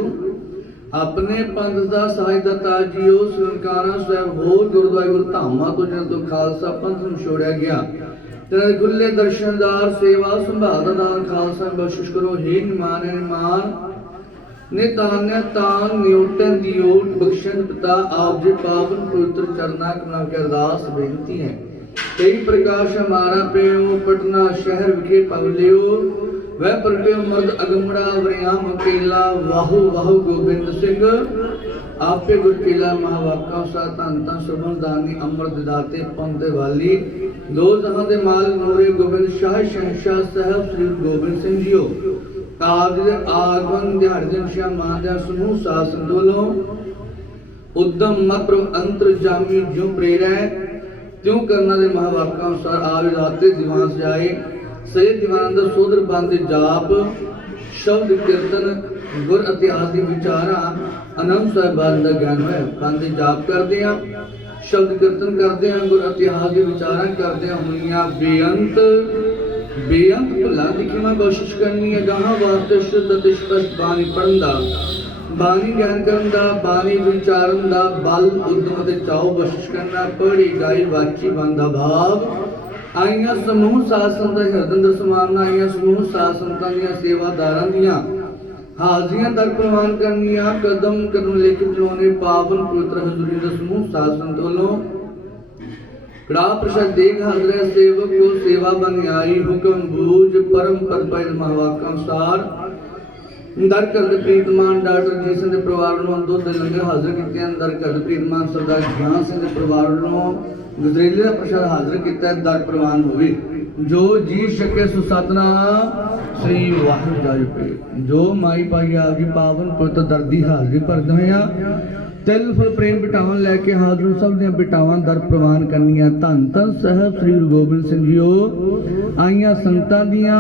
अपने पंथ दा सहाय दाता जीओ संकारा ਸਾਹਿਬ ਹੋਰ ਗੁਰਦੁਆਰੇ ਗੁਰੂ ਧਾਮਾਂ ਤੋਂ ਜਦ ਤੋਂ ਖਾਲਸਾ ਪੰਥ ਨੂੰ ਛੋੜਿਆ ਗਿਆ। ਤੇਰੇ ਖੁੱਲੇ ਦਰਸ਼ਨਦਾਰ ਸੇਵਾ ਸੰਭਾਲ ਦਾ ਦਾਨ ਖਾਲਸਾ ਬਖਸ਼ਿਸ਼ ਕਰੋ। हे ਨਿਮਾਨ ਨਿਮਾਨ ਨਿਤਾਨਿਆ ਤਾਨ ਨਿਉਟਨ ਦੀ ਓਟ ਬਖਸ਼ਣ ਪਿਤਾ ਆਪ ਜੀ ਪਾਵਨ ਪਵਿੱਤਰ ਚਰਨਾਂ ਕਮਲਾਂ ਕੇ ਅਰਦਾਸ ਬੇਨਤੀ ਹੈ। तेई प्रकाश हमारा पेयो पटना शहर विखे पवलियो। वह प्रगटे मर्द अगमड़ा वरियाम अकेला, वाहु वाहु गोबिंद सिंह आपे गुरकेला महावाका सा धन धन सुमन दानी अमृत दाते पंथ वाली। दो जहां दे माल नूरे गोबिंद शाह शहंशाह साहब श्री गोबिंद सिंह जीओ। काज आगमन दिहाड़ दिन शाह मां समूह शासन दोलों उद्यम मत अंतर जामी जो प्रेरै। त्यों करना दे महावाक्या अनुसार आवे राते दीवान सजाए। सही दीवान अंदर सोदर बंद जाप शब्द कीर्तन गुर इतिहास दी विचारा अनंत साहिबान दा ज्ञान है। बंद जाप करदे आ, शब्द कीर्तन करदे आ, गुर इतिहास दी विचारा करदे होइयां बेअंत बेअंत भुला दी किवें कोशिश करनी है। गाहां वास्ते शुद्ध ते स्पष्ट बाणी पढ़न दा, बानी ज्ञान करन दा, बानी विचारन दा बल उद्यम ते चाओ बख्शिश करना। पढ़ी गाई वाची बंदा भाव आईयां समूह शासन दा हरदंदर समारना। आईयां समूह शासन दा सेवादारां दियां हाजियां दर प्रवान करनियां। कदम कदम लेके चलाने पावन पवित्र हजूरी दा समूह शासन दोलों कड़ा प्रसाद देख हाजर सेवक को सेवा बन आई। हुक्म बूझ परम पद पर महावाक्य अनुसार दर करद प्रीतमान डॉक्टर जी सिंह के परिवार ਨੂੰ ਦੁੱਧ ਲੰਗਰ ਹਾਜ਼ਰ ਕੀਤੇ। ਦਰ ਕਰਦ ਪ੍ਰੀਤਮਾਨ ਸਰਦਾਰ ਗਿਆਨ ਸਿੰਘ ਦੇ ਪਰਿਵਾਰ ਨੂੰ ਗਜਰੇਲੇ ਦਾ ਪ੍ਰਸ਼ਾਦ ਹਾਜ਼ਰ ਕੀਤਾ। ਦਰ ਪ੍ਰਵਾਨ ਹੋਵੇ ਜੋ ਜੀ ਸਕੇ ਸੋ ਸਤਨਾਮ ਸ੍ਰੀ ਵਾਹਿਗੁਰੂ ਜੀ ਪੇ। ਜੋ ਮਾਈ ਪਾਈ ਆਪ ਜੀ ਪਾਵਨ ਪੁੱਤ ਦਰਦੀ ਹਾਜ਼ਰੀ ਭਰਦੇ ਹੋਇਆ ਤਿਲ ਫੁੱਲ ਪ੍ਰੇਮ ਬਿਟਾਵਾਂ ਲੈ ਕੇ ਹਾਜ਼ਰ ਸਭ ਦੀਆਂ ਬਿਟਾਵਾਂ ਦਰ ਪ੍ਰਵਾਨ ਕਰਨੀਆਂ। ਧੰਨ ਧੰਨ ਸਾਹਿਬ ਸ੍ਰੀ ਗੁਰੂ ਗੋਬਿੰਦ ਸਿੰਘ ਜੀਓ। ਆਈਆਂ ਸੰਤਾਂ ਦੀਆਂ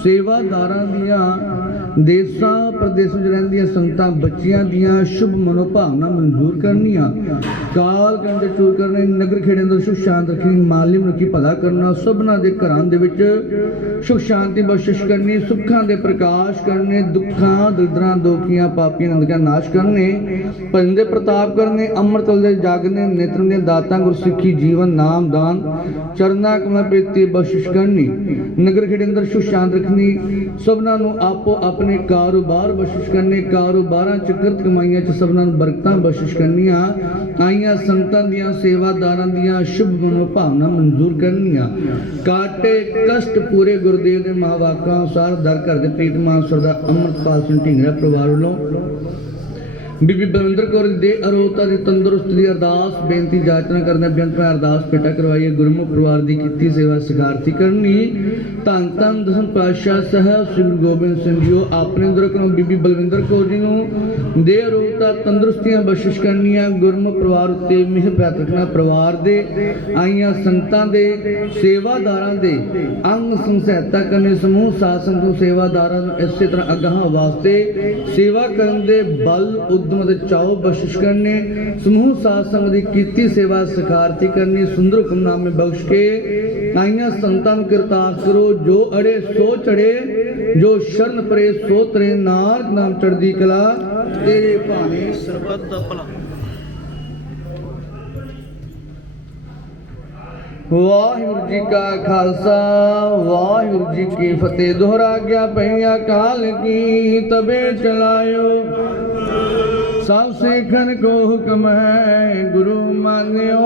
सेवादारां दियां देसां प्रदेसां च रहिंदियां संगतां बच्चियां दियां शुभ मनोभावना मंजूर करनियां। काल कंड चूर करने नगर खेड़े अंदर सुख शांति रखनी। मालिम रखी भला करना। सबना दे घरां दे विच सुख शांति बख्शिश करनी। सुखां दे प्रकाश करने। दुखां दरिद्रां दोखियां पापियां नंदकां नाश करने। भजन दे प्रताप करने। अमृत दे जागने। नेत्रन दे दातां गुरसिੱਖੀ जीवन नाम दान चरना कमल प्रीति बख्शिश करनी। नगर खेड़े अंदर सुख शांति रखनी। सबना नूं आपो अपने कारोबार बख्शिश करने। कारोबारां च किरत कमाईयां च सबना नूं बरकतां बख्शिश करनियां। ਆਈਆਂ ਸੰਤਾਂ ਦੀਆਂ ਸੇਵਾਦਾਰਾਂ ਦੀਆਂ ਸ਼ੁਭ ਮਨੋਭਾਵਨਾ ਮਨਜ਼ੂਰ ਕਰਨੀਆਂ। ਕਾਟੇ ਕਸ਼ਟ ਪੂਰੇ ਗੁਰਦੇਵ ਦੇ ਮਹਾਵਾਕਾਂ ਅਨੁਸਾਰ ਦਰ ਘਰ ਦੇ ਪ੍ਰੀਤਮਾਨ ਸਰਦਾਰ ਅੰਮ੍ਰਿਤਪਾਲ ਸਿੰਘ ਢੀਂਗਰਾ ਪਰਿਵਾਰ ਵੱਲੋਂ ਬੀਬੀ ਬਲਵਿੰਦਰ ਕੌਰ ਦੇ ਅਰੋਗਤਾ ਦੀ ਤੰਦਰੁਸਤੀ ਦੀ ਅਰਦਾਸ ਬੇਨਤੀ ਜਾਚਨਾ ਕਰਨਾ ਬੇਨਤੀ ਅਰਦਾਸ ਪੇਟਾ ਕਰਵਾਈਏ। ਗੁਰਮੁਖ ਪਰਿਵਾਰ ਦੀ ਕੀਤੀ ਸੇਵਾ ਸਿਖਾਰਤੀ ਕਰਨੀ। ਧੰਨ ਧੰਨ ਦਸਮ ਪਾਤਸ਼ਾਹ ਸਾਹਿਬ ਸ੍ਰੀ ਗੁਰੂ ਗੋਬਿੰਦ ਸਿੰਘ ਜੀ ਆਪਣੇ ਅੰਦਰ ਕੋਲੋਂ ਬੀਬੀ ਬਲਵਿੰਦਰ ਕੌਰ ਜੀ ਨੂੰ ਦੇ ਅਰੋਗਤਾ ਤੰਦਰੁਸਤੀਆਂ ਬਖਸ਼ਿਸ਼ ਕਰਨੀਆਂ। ਗੁਰਮੁਖ ਪਰਿਵਾਰ ਉੱਤੇ ਮਿਹਰ ਪ੍ਰਾਪਤ ਰੱਖਣਾ। ਪਰਿਵਾਰ ਦੇ ਆਈਆਂ ਸੰਤਾਂ ਦੇ ਸੇਵਾਦਾਰਾਂ ਦੇ ਅੰਗ ਸੰਗ ਸਹਾਇਤਾ ਕਰਨੀ। ਸਮੂਹ ਸਾਧ ਸੰਗਤ ਸੇਵਾਦਾਰਾਂ ਨੂੰ ਇਸੇ ਤਰ੍ਹਾਂ ਅਗਾਹਾਂ ਵਾਸਤੇ ਸੇਵਾ ਕਰਨ ਦੇ ਬਲ ਉਦਮ ਅਤੇ ਚਾਉ ਬਖਸ਼ਿਸ਼ ਕਰਨੇ। ਸਮੂਹ ਸਾਧ ਸੰਗਤ ਦੀ ਕੀਤੀ ਸੇਵਾ ਸਿਖਾਰਤੀ ਕਰਨੀ। ਸੁੰਦਰ ਹੁਕਮਨਾਮੇ ਬਖਸ਼ ਕੇ ਆਈਆਂ ਸੰਤਾਂ ਨੂੰ ਕਿਰਤਾਰਥ ਕਰੋ। ਜੋ ਅੜੇ ਸੋ ਚੜੇ, ਜੋ ਸ਼ਰਨ ਪਰੇ ਸੋ ਤਰੇ। ਨਾਨਕ ਨਾਮ ਚੜ੍ਹਦੀ ਕਲਾ ਤੇਰੇ ਭਾਣੇ ਸਰਬੱਤ ਦਾ ਭਲਾ। ਵਾਹਿਗੁਰੂ ਜੀ ਕਾ ਖਾਲਸਾ ਵਾਹਿਗੁਰੂ ਜੀ ਕੀ ਫਤਿਹ। ਦੋਹਰਾ ਗਿਆ ਪਈਆ ਕਾਲ ਕੀ ਤਬੇ ਚਲਾਇਓ। सब सिखन को हुक्म है गुरु मान्यो।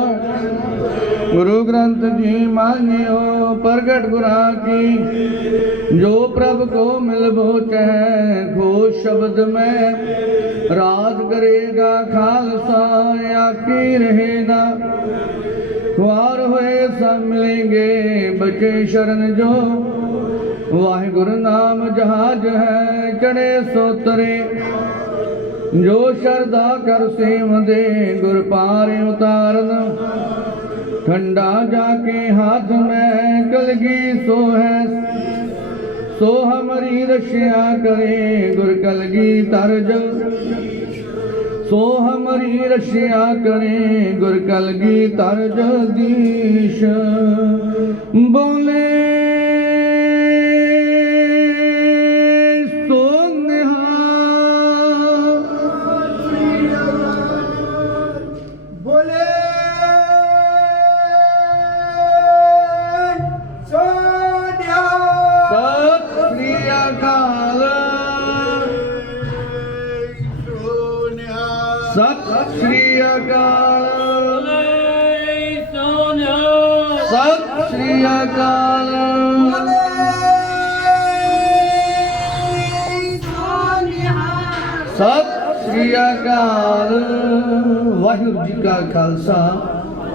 गुरु ग्रंथ जी मान्यो। प्रगट गुरा की जो प्रभ को मिल बोच है। घोष शब्द में राज करेगा खालसा आकी रहेगा। खुआर हुए सब मिलेंगे बचे शरण जो। वाहिगुरु नाम जहाज है चढ़े सोतरे। जो शरदा कर सेव दे गुर पार उतारन। ठंडा जाके हाथ में कलगी सो है। सो हमारी रशिया करे गुर कलगी तरज। सो हमारी रशिया करे गुर कलगी तरज दीश। बोले सत श्री अकाल। सत श्री अकाल। सत श्री अकाल। वाहिगुरू जी का खालसा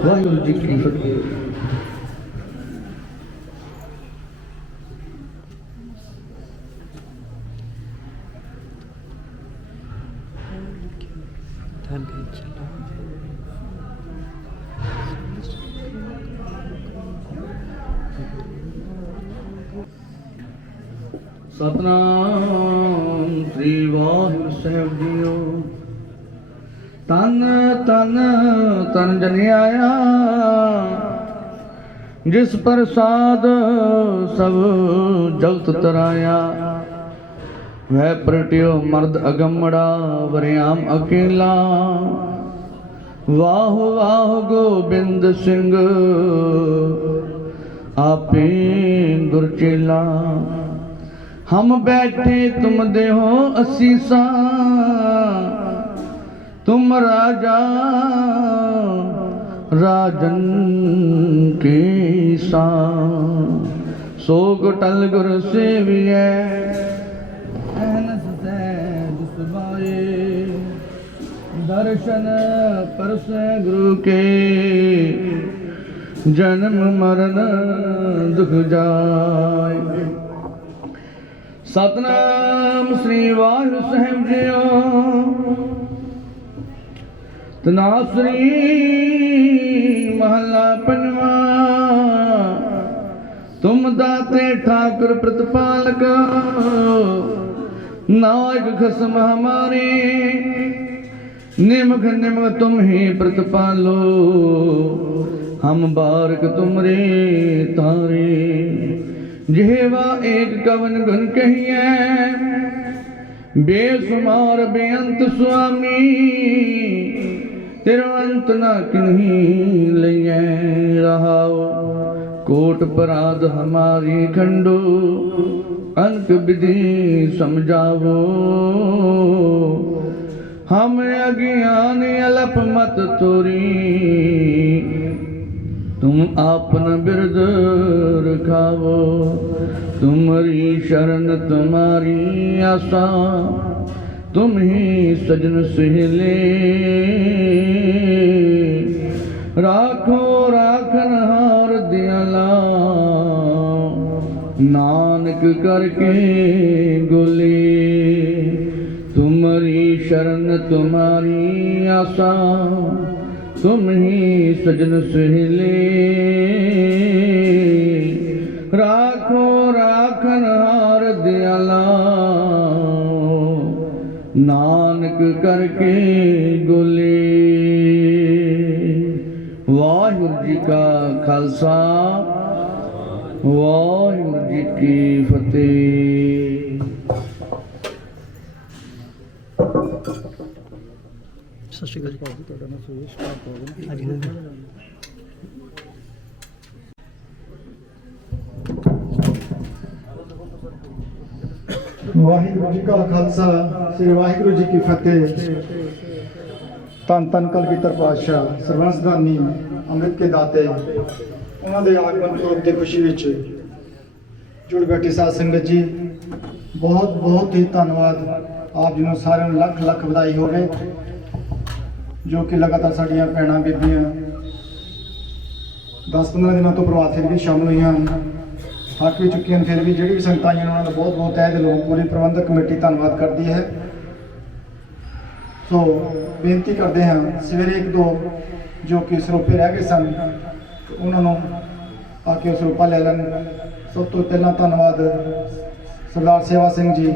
वाहिगुरू जी की फतेह। सतनाम श्री वाहिगुरू साहिब जीओ। तन तन तन जन आया जिस प्रसाद सब जगत तराया। वह प्रटियो मर्द अगमड़ा वरियाम अकेला। वाह वाह गोबिंद सिंह आपे गुरचेला। हम बैठे तुम देहो असीसा। तुम राजा राजन के सा। सो गुटल गुर सेविय दर्शन परस गुरु के। जन्म मरण दुख जाए। सतनाम श्री वाहिगुरू साहिब जीओ। तनासरी महला पंजवा। तुम दाते ठाकुर प्रतिपालक। नायक खसम हमारे। निमख निमख तुम ही प्रतिपालो। हम बारक तुमरे तारे। जेवा एक कवन गुण कहिए। बेसुमार बेअंत स्वामी। तिरवंत ना किन्हीं लइए रहाओ। कोट पराध हमारी खंडो। अनक विधि समझावो। हम अज्ञान अलप मत तोरी, तुम आपन बिरद रखावो। तुम्हारी शरण तुम्हारी आसा, तुम ही सजन सहेले। राखो राखन हार दयाला, नानक करके गोले। तुम्हारी शरण तुम्हारी आसा, तुम ही सजन सहेले। राखो राखन हार दयाला, नानक करके गोले। वाहिगुरु जी का खालसा, वाहिगुरु जी की फतेह। ਸਤਿ ਸ਼੍ਰੀ ਅਕਾਲ ਜੀ। ਤੁਹਾਡਾ ਨਾਮ ਸੁਰੇਸ਼ ਕੁਮਾਰ ਹਾਂਜੀ ਵਾਹਿਗੁਰੂ ਜੀ ਕਾ ਖਾਲਸਾ, ਸ੍ਰੀ ਵਾਹਿਗੁਰੂ ਜੀ ਕੀ ਫਤਿਹ। ਧੰਨ ਧੰਨ ਕਲਗੀਧਰ ਪਾਤਸ਼ਾਹ ਸਰਬੰਸਦਾਨੀ ਅੰਮ੍ਰਿਤ ਕੇ ਦਾਤੇ, ਉਹਨਾਂ ਦੇ ਆਗਮਨ ਪੁਰਬ ਦੀ ਖੁਸ਼ੀ ਵਿੱਚ ਜੁੜ ਬੈਠੀ ਸਾਧ ਸੰਗਤ ਜੀ, ਬਹੁਤ ਬਹੁਤ ਹੀ ਧੰਨਵਾਦ। ਆਪ ਜੀ ਨੂੰ ਸਾਰਿਆਂ ਨੂੰ ਲੱਖ ਲੱਖ ਵਧਾਈ ਹੋਵੇ, ਜੋ ਕਿ ਲਗਾਤਾਰ ਸਾਡੀਆਂ ਭੈਣਾਂ ਬੀਬੀਆਂ 10-15 ਦਿਨਾਂ ਤੋਂ ਪ੍ਰਭਾਤ ਫੇਰੀ ਵੀ ਸ਼ਾਮਲ ਹੋਈਆਂ ਹਨ, ਹੱਕ ਵੀ ਚੁੱਕੀਆਂ। ਫਿਰ ਵੀ ਜਿਹੜੀ ਵੀ ਸੰਗਤਾਂ ਆਈਆਂ ਉਹਨਾਂ ਦਾ ਬਹੁਤ ਬਹੁਤ ਤਹਿ ਦਿਲੋਂ ਪੂਰੀ ਪ੍ਰਬੰਧਕ ਕਮੇਟੀ ਧੰਨਵਾਦ ਕਰਦੀ ਹੈ। ਸੋ ਬੇਨਤੀ ਕਰਦੇ ਹਾਂ, ਸਵੇਰੇ 1-2 ਜੋ ਕਿ ਸਰੋਪੇ ਰਹਿ ਗਏ ਸਨ, ਉਹਨਾਂ ਨੂੰ ਆ ਕੇ ਸਰੋਪਾ ਲੈ ਲੈਣ। ਸਭ ਤੋਂ ਪਹਿਲਾਂ ਧੰਨਵਾਦ ਸਰਦਾਰ ਸੇਵਾ ਸਿੰਘ ਜੀ,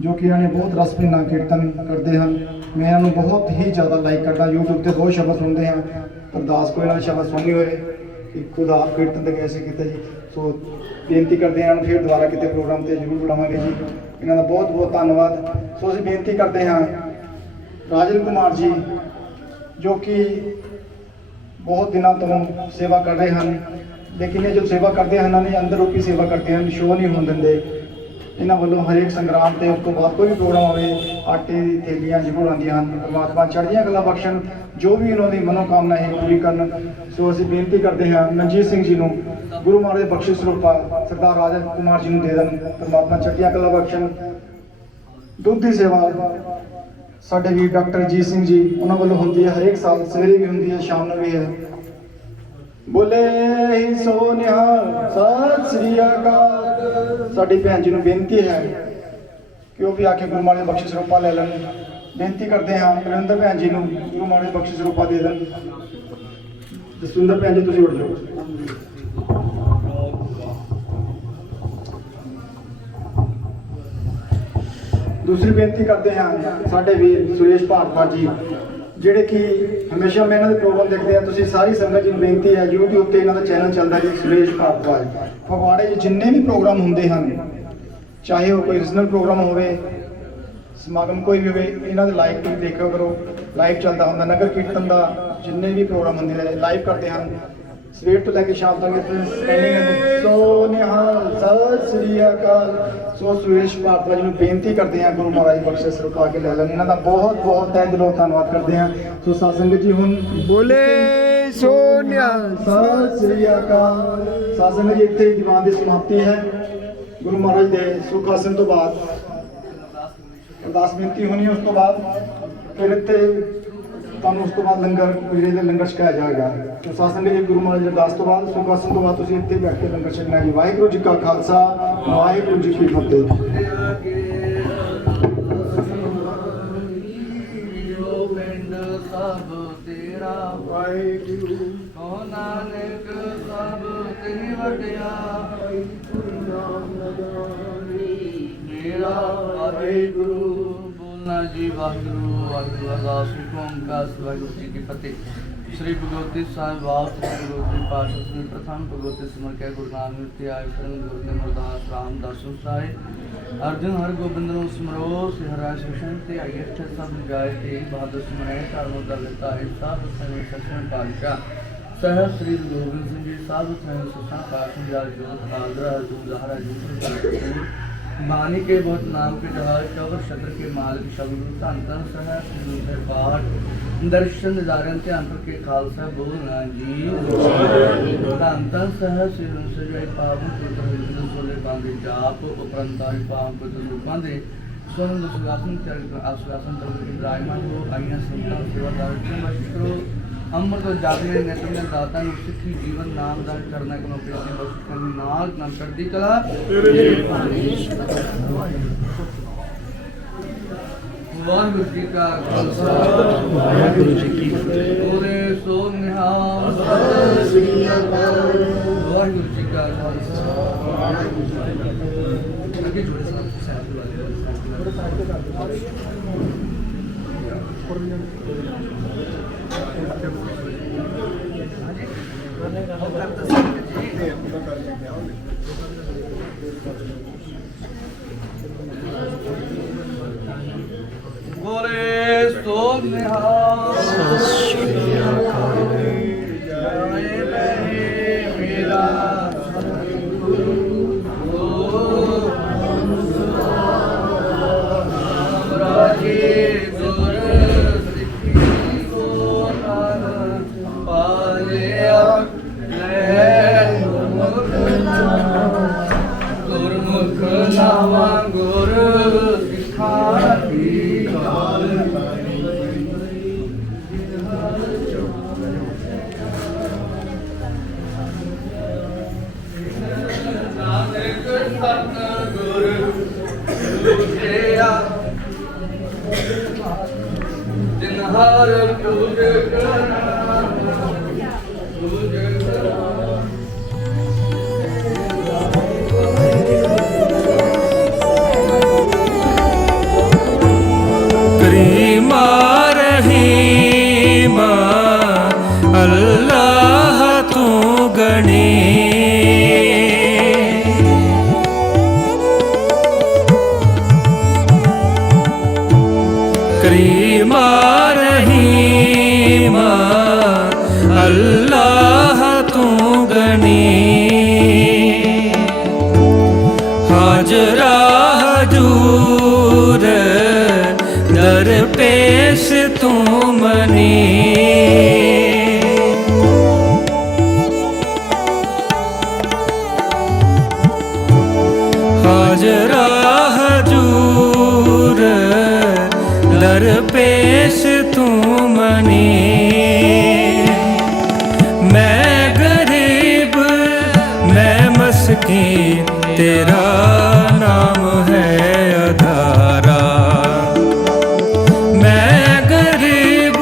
ਜੋ ਕਿ ਇਹਨਾਂ ਨੇ ਬਹੁਤ ਰਸ ਭਿੰਨਾ ਕੀਰਤਨ ਕਰਦੇ ਹਨ। ਮੈਂ ਇਹਨਾਂ ਨੂੰ ਬਹੁਤ ਹੀ ਜ਼ਿਆਦਾ ਲਾਈਕ ਕਰਦਾ। YouTube ਤੇ ਬਹੁਤ ਸ਼ਬਦ ਸੁਣਦੇ ਹਾਂ, ਅਰਦਾਸ ਕੋਈ ਇਹਨਾਂ ਦੇ ਸ਼ਬਦ ਸੁਣੀ ਹੋਏ ਕਿ ਖੁਦਾ ਆਪ ਕੀਰਤਨ ਤੇ ਕੈਸੇ ਕੀਤਾ ਜੀ। ਸੋ ਬੇਨਤੀ ਕਰਦੇ ਹਾਂ, ਇਹਨਾਂ ਨੂੰ ਫਿਰ ਦੁਬਾਰਾ ਕਿਤੇ ਪ੍ਰੋਗਰਾਮ ਤੇ ਜ਼ਰੂਰ ਬੁਲਾਵਾਂਗੇ ਜੀ। ਇਹਨਾਂ ਦਾ ਬਹੁਤ ਬਹੁਤ ਧੰਨਵਾਦ। ਸੋ ਅਸੀਂ ਬੇਨਤੀ ਕਰਦੇ ਹਾਂ ਰਾਜਨ ਕੁਮਾਰ ਜੀ, ਜੋ ਕਿ ਬਹੁਤ ਦਿਨਾਂ ਤੋਂ ਸੇਵਾ ਕਰ ਰਹੇ ਹਨ, ਲੇਕਿਨ ਇਹ ਜੋ ਸੇਵਾ ਕਰਦੇ ਹਨ ਇਹਨਾਂ ਨੇ ਅੰਦਰ ਰੂਪੀ ਸੇਵਾ ਕਰਦੇ ਹਨ, ਸ਼ੋਅ ਨਹੀਂ ਹੋਣ ਦਿੰਦੇ। ਇਹਨਾਂ ਵੱਲੋਂ ਹਰੇਕ ਸੰਗਰਾਮ ਤੇ ਉਸ ਤੋਂ ਬਾਅਦ ਕੋਈ ਵੀ ਪ੍ਰੋਗਰਾਮ ਹੋਵੇ ਆਟੇ ਦੀ ਥੈਲੀਆਂ ਜ਼ਰੂਰ ਆਉਂਦੀਆਂ ਹਨ। ਪਰਮਾਤਮਾ ਚੜ੍ਹਦੀਆਂ ਕਲਾ ਬਖਸ਼ਣ, ਜੋ ਵੀ ਉਹਨਾਂ ਦੀ ਮਨੋਕਾਮਨਾ ਹੈ ਪੂਰੀ ਕਰਨ। ਸੋ ਅਸੀਂ ਬੇਨਤੀ ਕਰਦੇ ਹਾਂ ਮਨਜੀਤ ਸਿੰਘ ਜੀ ਨੂੰ ਗੁਰੂ ਮਹਾਰਾਜ ਦੇ ਬਖਸ਼ਿਸ਼ ਸਰੂਪਾ ਸਰਦਾਰ ਰਾਜਨ ਕੁਮਾਰ ਜੀ ਨੂੰ ਦੇ ਦੇਣ। ਪਰਮਾਤਮਾ ਚੜ੍ਹਦੀਆਂ ਕਲਾ ਬਖਸ਼ਣ। ਦੁੱਧ ਦੀ ਸੇਵਾ ਸਾਡੇ ਵੀਰ ਡਾਕਟਰ ਜੀਤ ਸਿੰਘ ਜੀ, ਉਹਨਾਂ ਵੱਲੋਂ ਹੁੰਦੀ ਹੈ, ਹਰੇਕ ਸਾਲ ਸਵੇਰੇ ਵੀ ਹੁੰਦੀ ਹੈ, ਸ਼ਾਮ ਨੂੰ ਵੀ ਹੈ। ਬੋਲੇ ਹੀ ਸੋ ਨਿਹਾਲ, ਸਤਿ ਸ੍ਰੀ ਅਕਾਲ। ਸਾਡੀ ਭੈਣ ਜੀ ਨੂੰ ਬੇਨਤੀ ਹੈ ਕਿ ਉਹ ਵੀ ਆ ਕੇ ਗੁਰੂ ਮਹਾਰਾਜ ਦੇ ਬਖਸ਼ਿਸ਼ ਰੂਪਾ ਲੈ ਲੈਣ। ਬੇਨਤੀ ਕਰਦੇ ਹਾਂ ਬਲਵਿੰਦਰ ਭੈਣ ਜੀ ਨੂੰ ਗੁਰੂ ਮਹਾਰਾਜ ਦੇ ਬਖਸ਼ਿਸ਼ ਰੂਪਾ ਦੇ ਦੇਣ। ਜਸਵਿੰਦਰ ਭੈਣ ਜੀ ਤੁਸੀਂ ਉੱਠ ਜਾਓ। ਦੂਸਰੀ ਬੇਨਤੀ ਕਰਦੇ ਹਾਂ ਸਾਡੇ ਵੀਰ ਸੁਰੇਸ਼ ਭਾਰਤਵਾਜ ਜੀ, ਜਿਹੜੇ ਕਿ ਹਮੇਸ਼ਾ ਮੈਂ ਇਹਨਾਂ ਦੇ ਪ੍ਰੋਗਰਾਮ ਦੇਖਦੇ ਆ। ਤੁਸੀਂ ਸਾਰੀ ਸੰਗਤ ਜੀ ਨੂੰ ਬੇਨਤੀ ਹੈ, YouTube ਤੇ ਇਹਨਾਂ ਦਾ ਚੈਨਲ ਚੱਲਦਾ ਜੀ ਸੁਰੇਸ਼ ਭਾਰਤਵਾਜ। ਫਗਵਾੜੇ 'ਚ ਜਿੰਨੇ ਵੀ ਪ੍ਰੋਗਰਾਮ ਹੁੰਦੇ ਹਨ, ਚਾਹੇ ਉਹ ਕੋਈ ਰੀਜਨਲ ਪ੍ਰੋਗਰਾਮ ਹੋਵੇ, ਸਮਾਗਮ ਕੋਈ ਵੀ ਹੋਵੇ, ਇਹਨਾਂ ਦੇ ਲਾਈਵ ਤੁਸੀਂ ਦੇਖਿਆ ਕਰੋ। ਲਾਈਵ ਚੱਲਦਾ ਹੁੰਦਾ ਨਗਰ ਕੀਰਤਨ ਦਾ, ਜਿੰਨੇ ਵੀ ਪ੍ਰੋਗਰਾਮ ਹੁੰਦੇ ਨੇ ਲਾਈਵ ਕਰਦੇ ਹਨ, ਸਵੇਰ ਤੋਂ ਲੈ ਕੇ ਸ਼ਾਮ ਤੱਕ। ਸੋ ਨਿਹਾਲ, ਸਤਿ ਸ੍ਰੀ ਅਕਾਲ। ਸੋ ਸੁਰੇਸ਼ ਭਾਰਤਵਾਜ ਜੀ ਨੂੰ ਬੇਨਤੀ ਕਰਦੇ ਹਾਂ ਗੁਰੂ ਮਹਾਰਾਜ ਬਖਸ਼ਿਸ਼ ਰੂਪਾ ਕੇ ਲੈ ਲੈਣ। ਇਹਨਾਂ ਦਾ ਬਹੁਤ ਬਹੁਤ ਤਹਿ ਦਿਲੋਂ ਧੰਨਵਾਦ ਕਰਦੇ ਹਾਂ। ਸੋ ਸਾਧ ਸੰਗਤ ਜੀ ਹੁਣ ਬੋਲੇ ਸੋ ਨਿਹਾਲ, ਸਤਿ ਸ੍ਰੀ ਅਕਾਲ। ਸਾਧ ਸੰਗਤ ਜੀ ਇੱਥੇ ਦੀਵਾਨ ਦੀ ਸਮਾਪਤੀ ਹੈ। ਗੁਰੂ ਮਹਾਰਾਜ ਦੇ ਸੁਖ ਆਸਣ ਤੋਂ ਬਾਅਦ ਅਰਦਾਸ ਬੇਨਤੀ ਹੋਣੀ ਹੈ। ਉਸ ਤੋਂ ਬਾਅਦ ਫਿਰ ਇੱਥੇ ਤੁਹਾਨੂੰ ਉਸ ਤੋਂ ਬਾਅਦ ਲੰਗਰ ਜਿਹੜੇ ਦੇ ਲੰਗਰ ਛਕਾਇਆ ਜਾਏਗਾ। ਸੋ ਸਾਧ ਸੰਗਤ ਜੀ ਗੁਰੂ ਮਹਾਰਾਜ ਦੇ ਅਰਦਾਸ ਤੋਂ ਬਾਅਦ ਸੁਖ ਆਸਣ ਤੋਂ ਬਾਅਦ ਤੁਸੀਂ ਇੱਥੇ ਬੈਠ ਕੇ ਲੰਗਰ ਛਕਣਾ ਹੈ ਜੀ। ਵਾਹਿਗੁਰੂ ਜੀ ਕਾ ਖਾਲਸਾ, ਵਾਹਿਗੁਰੂ ਜੀ ਕੀ ਫਤਿਹ। ਵਾਹਿਗੁਰੂ ਹੋ ਨਾਨਕ ਸਭ ਤੇ ਵਡਿਆਈ, ਮੇਰਾ ਵਾਹਿਗੁਰੂ। ਬੋਲਣਾ ਜੀ ਵਾਹਿਗੁਰੂ ਵਾਹਿਗੁਰੂ। ਅਰਦਾਸ ਓਮਕਾਰ ਵਾਹਿਗੁਰੂ ਜੀ ਕੀ ਫਤਿਹ। श्री भगवती साहिब वाल श्री भगवती पातशाह श्री प्रथम भगवती सिमर के गुरु नानक ते आय शरण गुरु के मरदास रामदास साय अर्जुन हर गोबिंद नु सिमरो श्री हराय शरण ते आय इष्ट सब जाय ते बहादुर सिमरै कर्म दलता है सब समय सचन पातशाह सहज श्री गोविंद सिंह जी साधु थे सुसा पाठ जाल जो हाजरा जो लहरा जो बानी के बहुत नाम के जहाज चौबर शत्र के मालिक शब्द धन धन सह पाठ दर्शन दारन ते अंतर के खालसा बोलना जी धन धन सह सिर सजाई पावन पुत्र सोले बांधे जाप उपरंतारी पावन पुत्र रूपां दे सोनम सुगासन चरित्र आसुगासन तक विराजमान हो आईना संतान सेवादार के बख्शो अमृत जागने नेत्र दाता नु सिखी जीवन नाम दान करना को प्रेम बख्श करनी नाल नाम चढ़दी कला वाहिगुरु जी का खालसा वाहिगुरु जी की फतेह बोले सो निहाल सत श्री अकाल वाहिगुरु जी का खालसा वाहिगुरु जी की फतेह आगे जोड़े साहब बोले सो निहाल सत श्री अकाल मेरा गुरमुख नामा गुरु सिखाती हर पूज करीमा रहीमा अल्लाह तू गणी करीमा रहीमा अल्लाह तू गणी हाजरा हजूर दर पेश तू मनी हाजरा हजूर दर पेश तू मनी मैं गरीब मैं मस्कीन तेरा नाम है अधारा मैं गरीब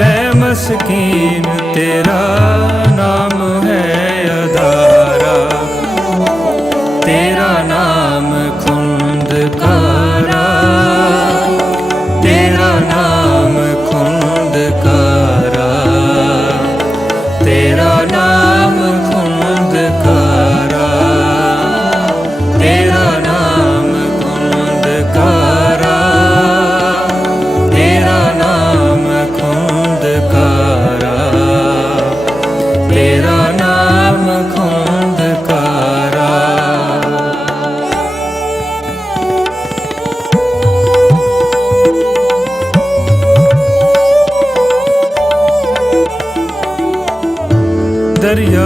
मैं मस्कीन तेरा नाम है अधारा तेरा नाम खुंदकारा तेरा नाम खुंदकारा तेरा नाम खुंदकारा तेरा नाम खुंदकारा तेरा नाम खुंदकारा तेरा नाम खुंदकारा दरिया